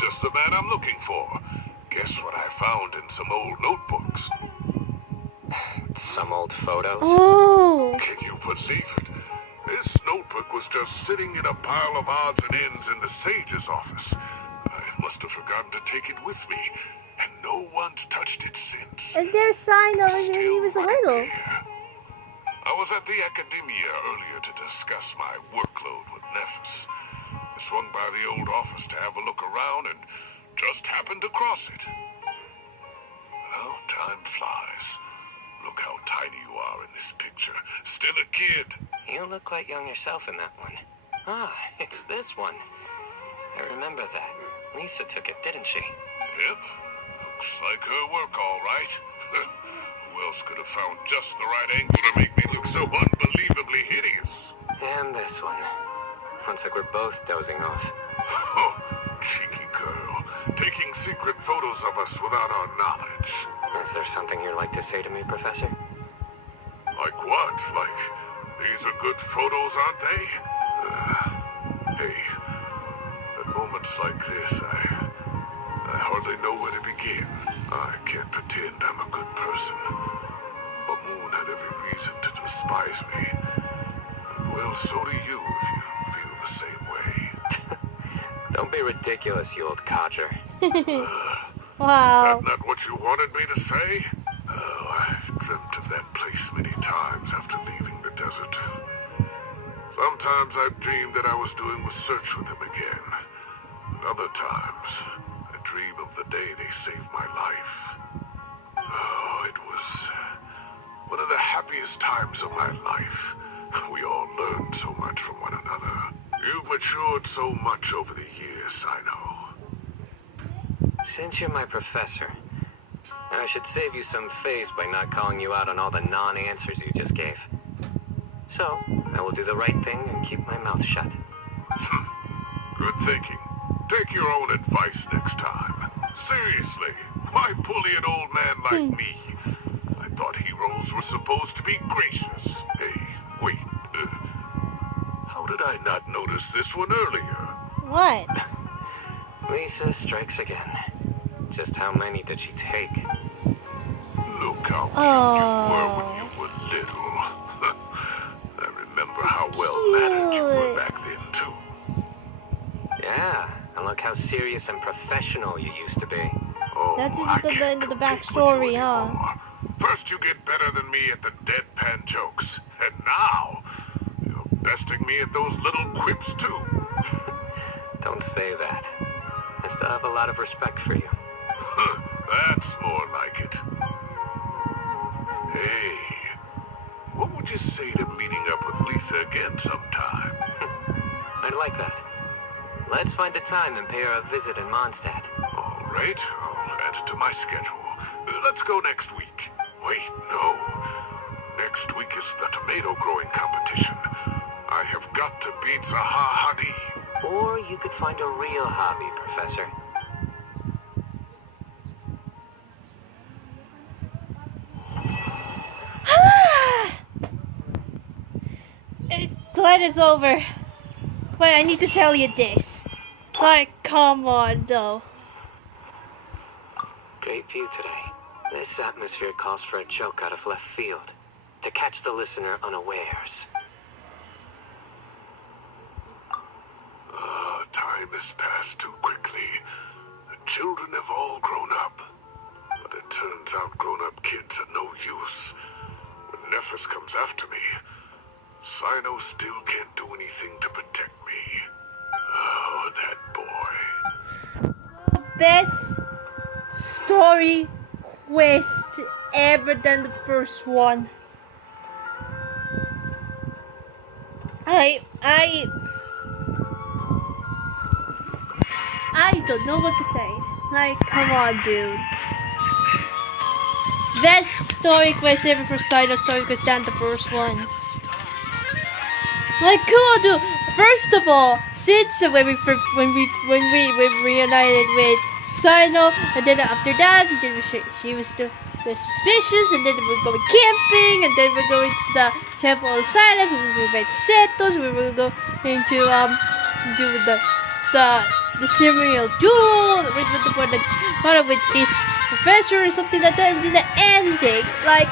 Just the man I'm looking for. Guess what I found in some old notebooks? Some old photos? Oh! Can you believe it? This notebook was just sitting in a pile of odds and ends in the Sage's office. I must have forgotten to take it with me, and no one's touched it since. And there's Cyno when he was little. I was at the Academia earlier to discuss my workload with Nephis. I swung by the old office to have a look around and just happened to cross it. Well, time flies. Look how tiny you are in this picture. Still a kid. You look quite young yourself in that one. Ah, it's this one. I remember that. Lisa took it, didn't she? Yep. Looks like her work, all right. Who else could have found just the right angle to make me look so unbelievably hideous? And this one. Looks like we're both dozing off. Oh, cheeky girl. Taking secret photos of us without our knowledge. Is there something you'd like to say to me, Professor? Like what? Like, these are good photos, aren't they? Hey, at moments like this, I hardly know where to begin. I can't pretend I'm a good person. But Moon had every reason to despise me. Well, so do you if you feel the same way. Don't be ridiculous, you old codger. Wow. Is that not what you wanted me to say? Oh, I've dreamt of that place many times after leaving the desert. Sometimes I've dreamed that I was doing research with them again. And other times, I dream of the day they saved my life. Oh, it was one of the happiest times of my life. We all learned so much from one another. You've matured so much over the years, I know. Since you're my professor, I should save you some face by not calling you out on all the non-answers you just gave. So, I will do the right thing and keep my mouth shut. Good thinking. Take your own advice next time. Seriously, why bully an old man like me? I thought heroes were supposed to be gracious. Hey, wait. How did I not notice this one earlier? What? Lisa strikes again. Just how many did she take? Look how cute you were when you were little. I remember how well-mannered you were back then, too. Yeah, and look how serious and professional you used to be. Oh, That's I just the can't end of the compete with backstory, you huh? anymore. First you get better than me at the deadpan jokes, and now you're besting me at those little quips, too. Don't say that. I still have a lot of respect for you. That's more like it. Hey, what would you say to meeting up with Lisa again sometime? I'd like that. Let's find a time and pay her a visit in Mondstadt. All right, I'll add it to my schedule. Let's go next week. Wait, no. Next week is the tomato growing competition. I have got to beat Zaha Hadi. Or you could find a real hobby, Professor. Glad it's over. But I need to tell you this. Like, come on, though. Great view today. This atmosphere calls for a joke out of left field, to catch the listener unawares. Time has passed too quickly. The children have all grown up. But it turns out grown-up kids are no use. When Nephis comes after me, Cyno still can't do anything to protect me. Oh, that boy. Best story quest ever than the first one. I don't know what to say. Like, come on, dude. Best story quest ever for Cyno story quest than the first one. Like, come on, dude. First of all, since when we reunited with Cyno, and then after that, she was still suspicious, and then we're going camping, and then we're going to the Temple of Silence, we went to Sethos, we were going to do the ceremonial duel with his professor or something like that, and then the ending, like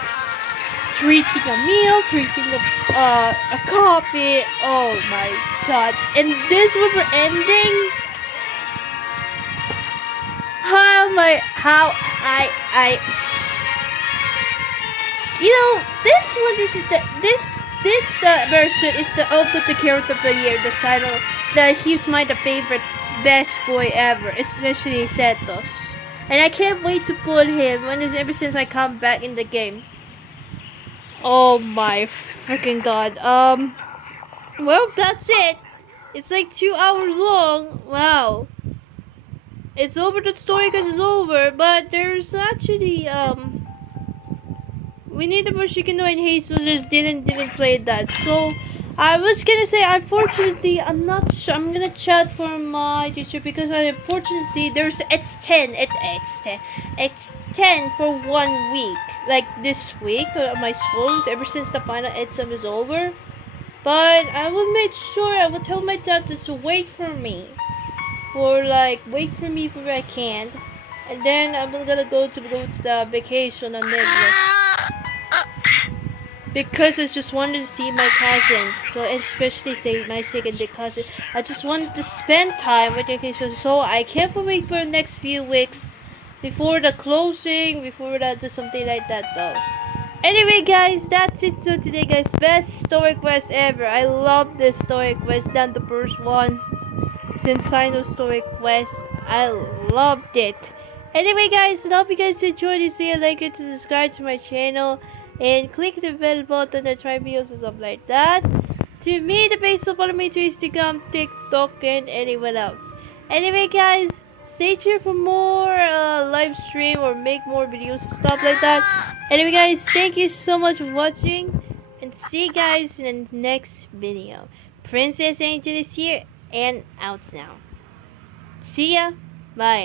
drinking a meal, drinking a coffee. Oh my god! And this was the ending. You know, this one is this version is the ultimate character of the year. The Cyno, that he's my favorite, best boy ever, especially Sethos. And I can't wait to pull him ever since I come back in the game. Oh my freaking god. Well, that's it. It's like 2 hours long. Wow. It's over, the story quest is over, but there's actually, we need the Arleechino and Jesus didn't play that. So, I was gonna say, unfortunately, I'm not sure. I'm gonna chat for my teacher because unfortunately, it's 10 for 1 week. Like this week, my schools, ever since the final exam is over. But I will make sure, I will tell my dad to wait for me. Wait for me if I can. And then I'm gonna go to the vacation on Netflix. Because I just wanted to see my cousins, so especially say my second cousin. I just wanted to spend time with them, so I can't wait for the next few weeks before the closing, before that, something like that though. Anyway guys, that's it for today guys. Best story quest ever. I love this story quest than the first one. Since Cyno story quest, I loved it. Anyway guys, I hope you guys enjoyed this video. Like it, subscribe to my channel, and click the bell button to try videos and stuff like that. To me, the base will follow me to Instagram, TikTok, and anyone else. Anyway guys, stay tuned for more live stream or make more videos and stuff like that. Anyway guys, thank you so much for watching, and see you guys in the next video. Princess Angel is here and out now. See ya. Bye.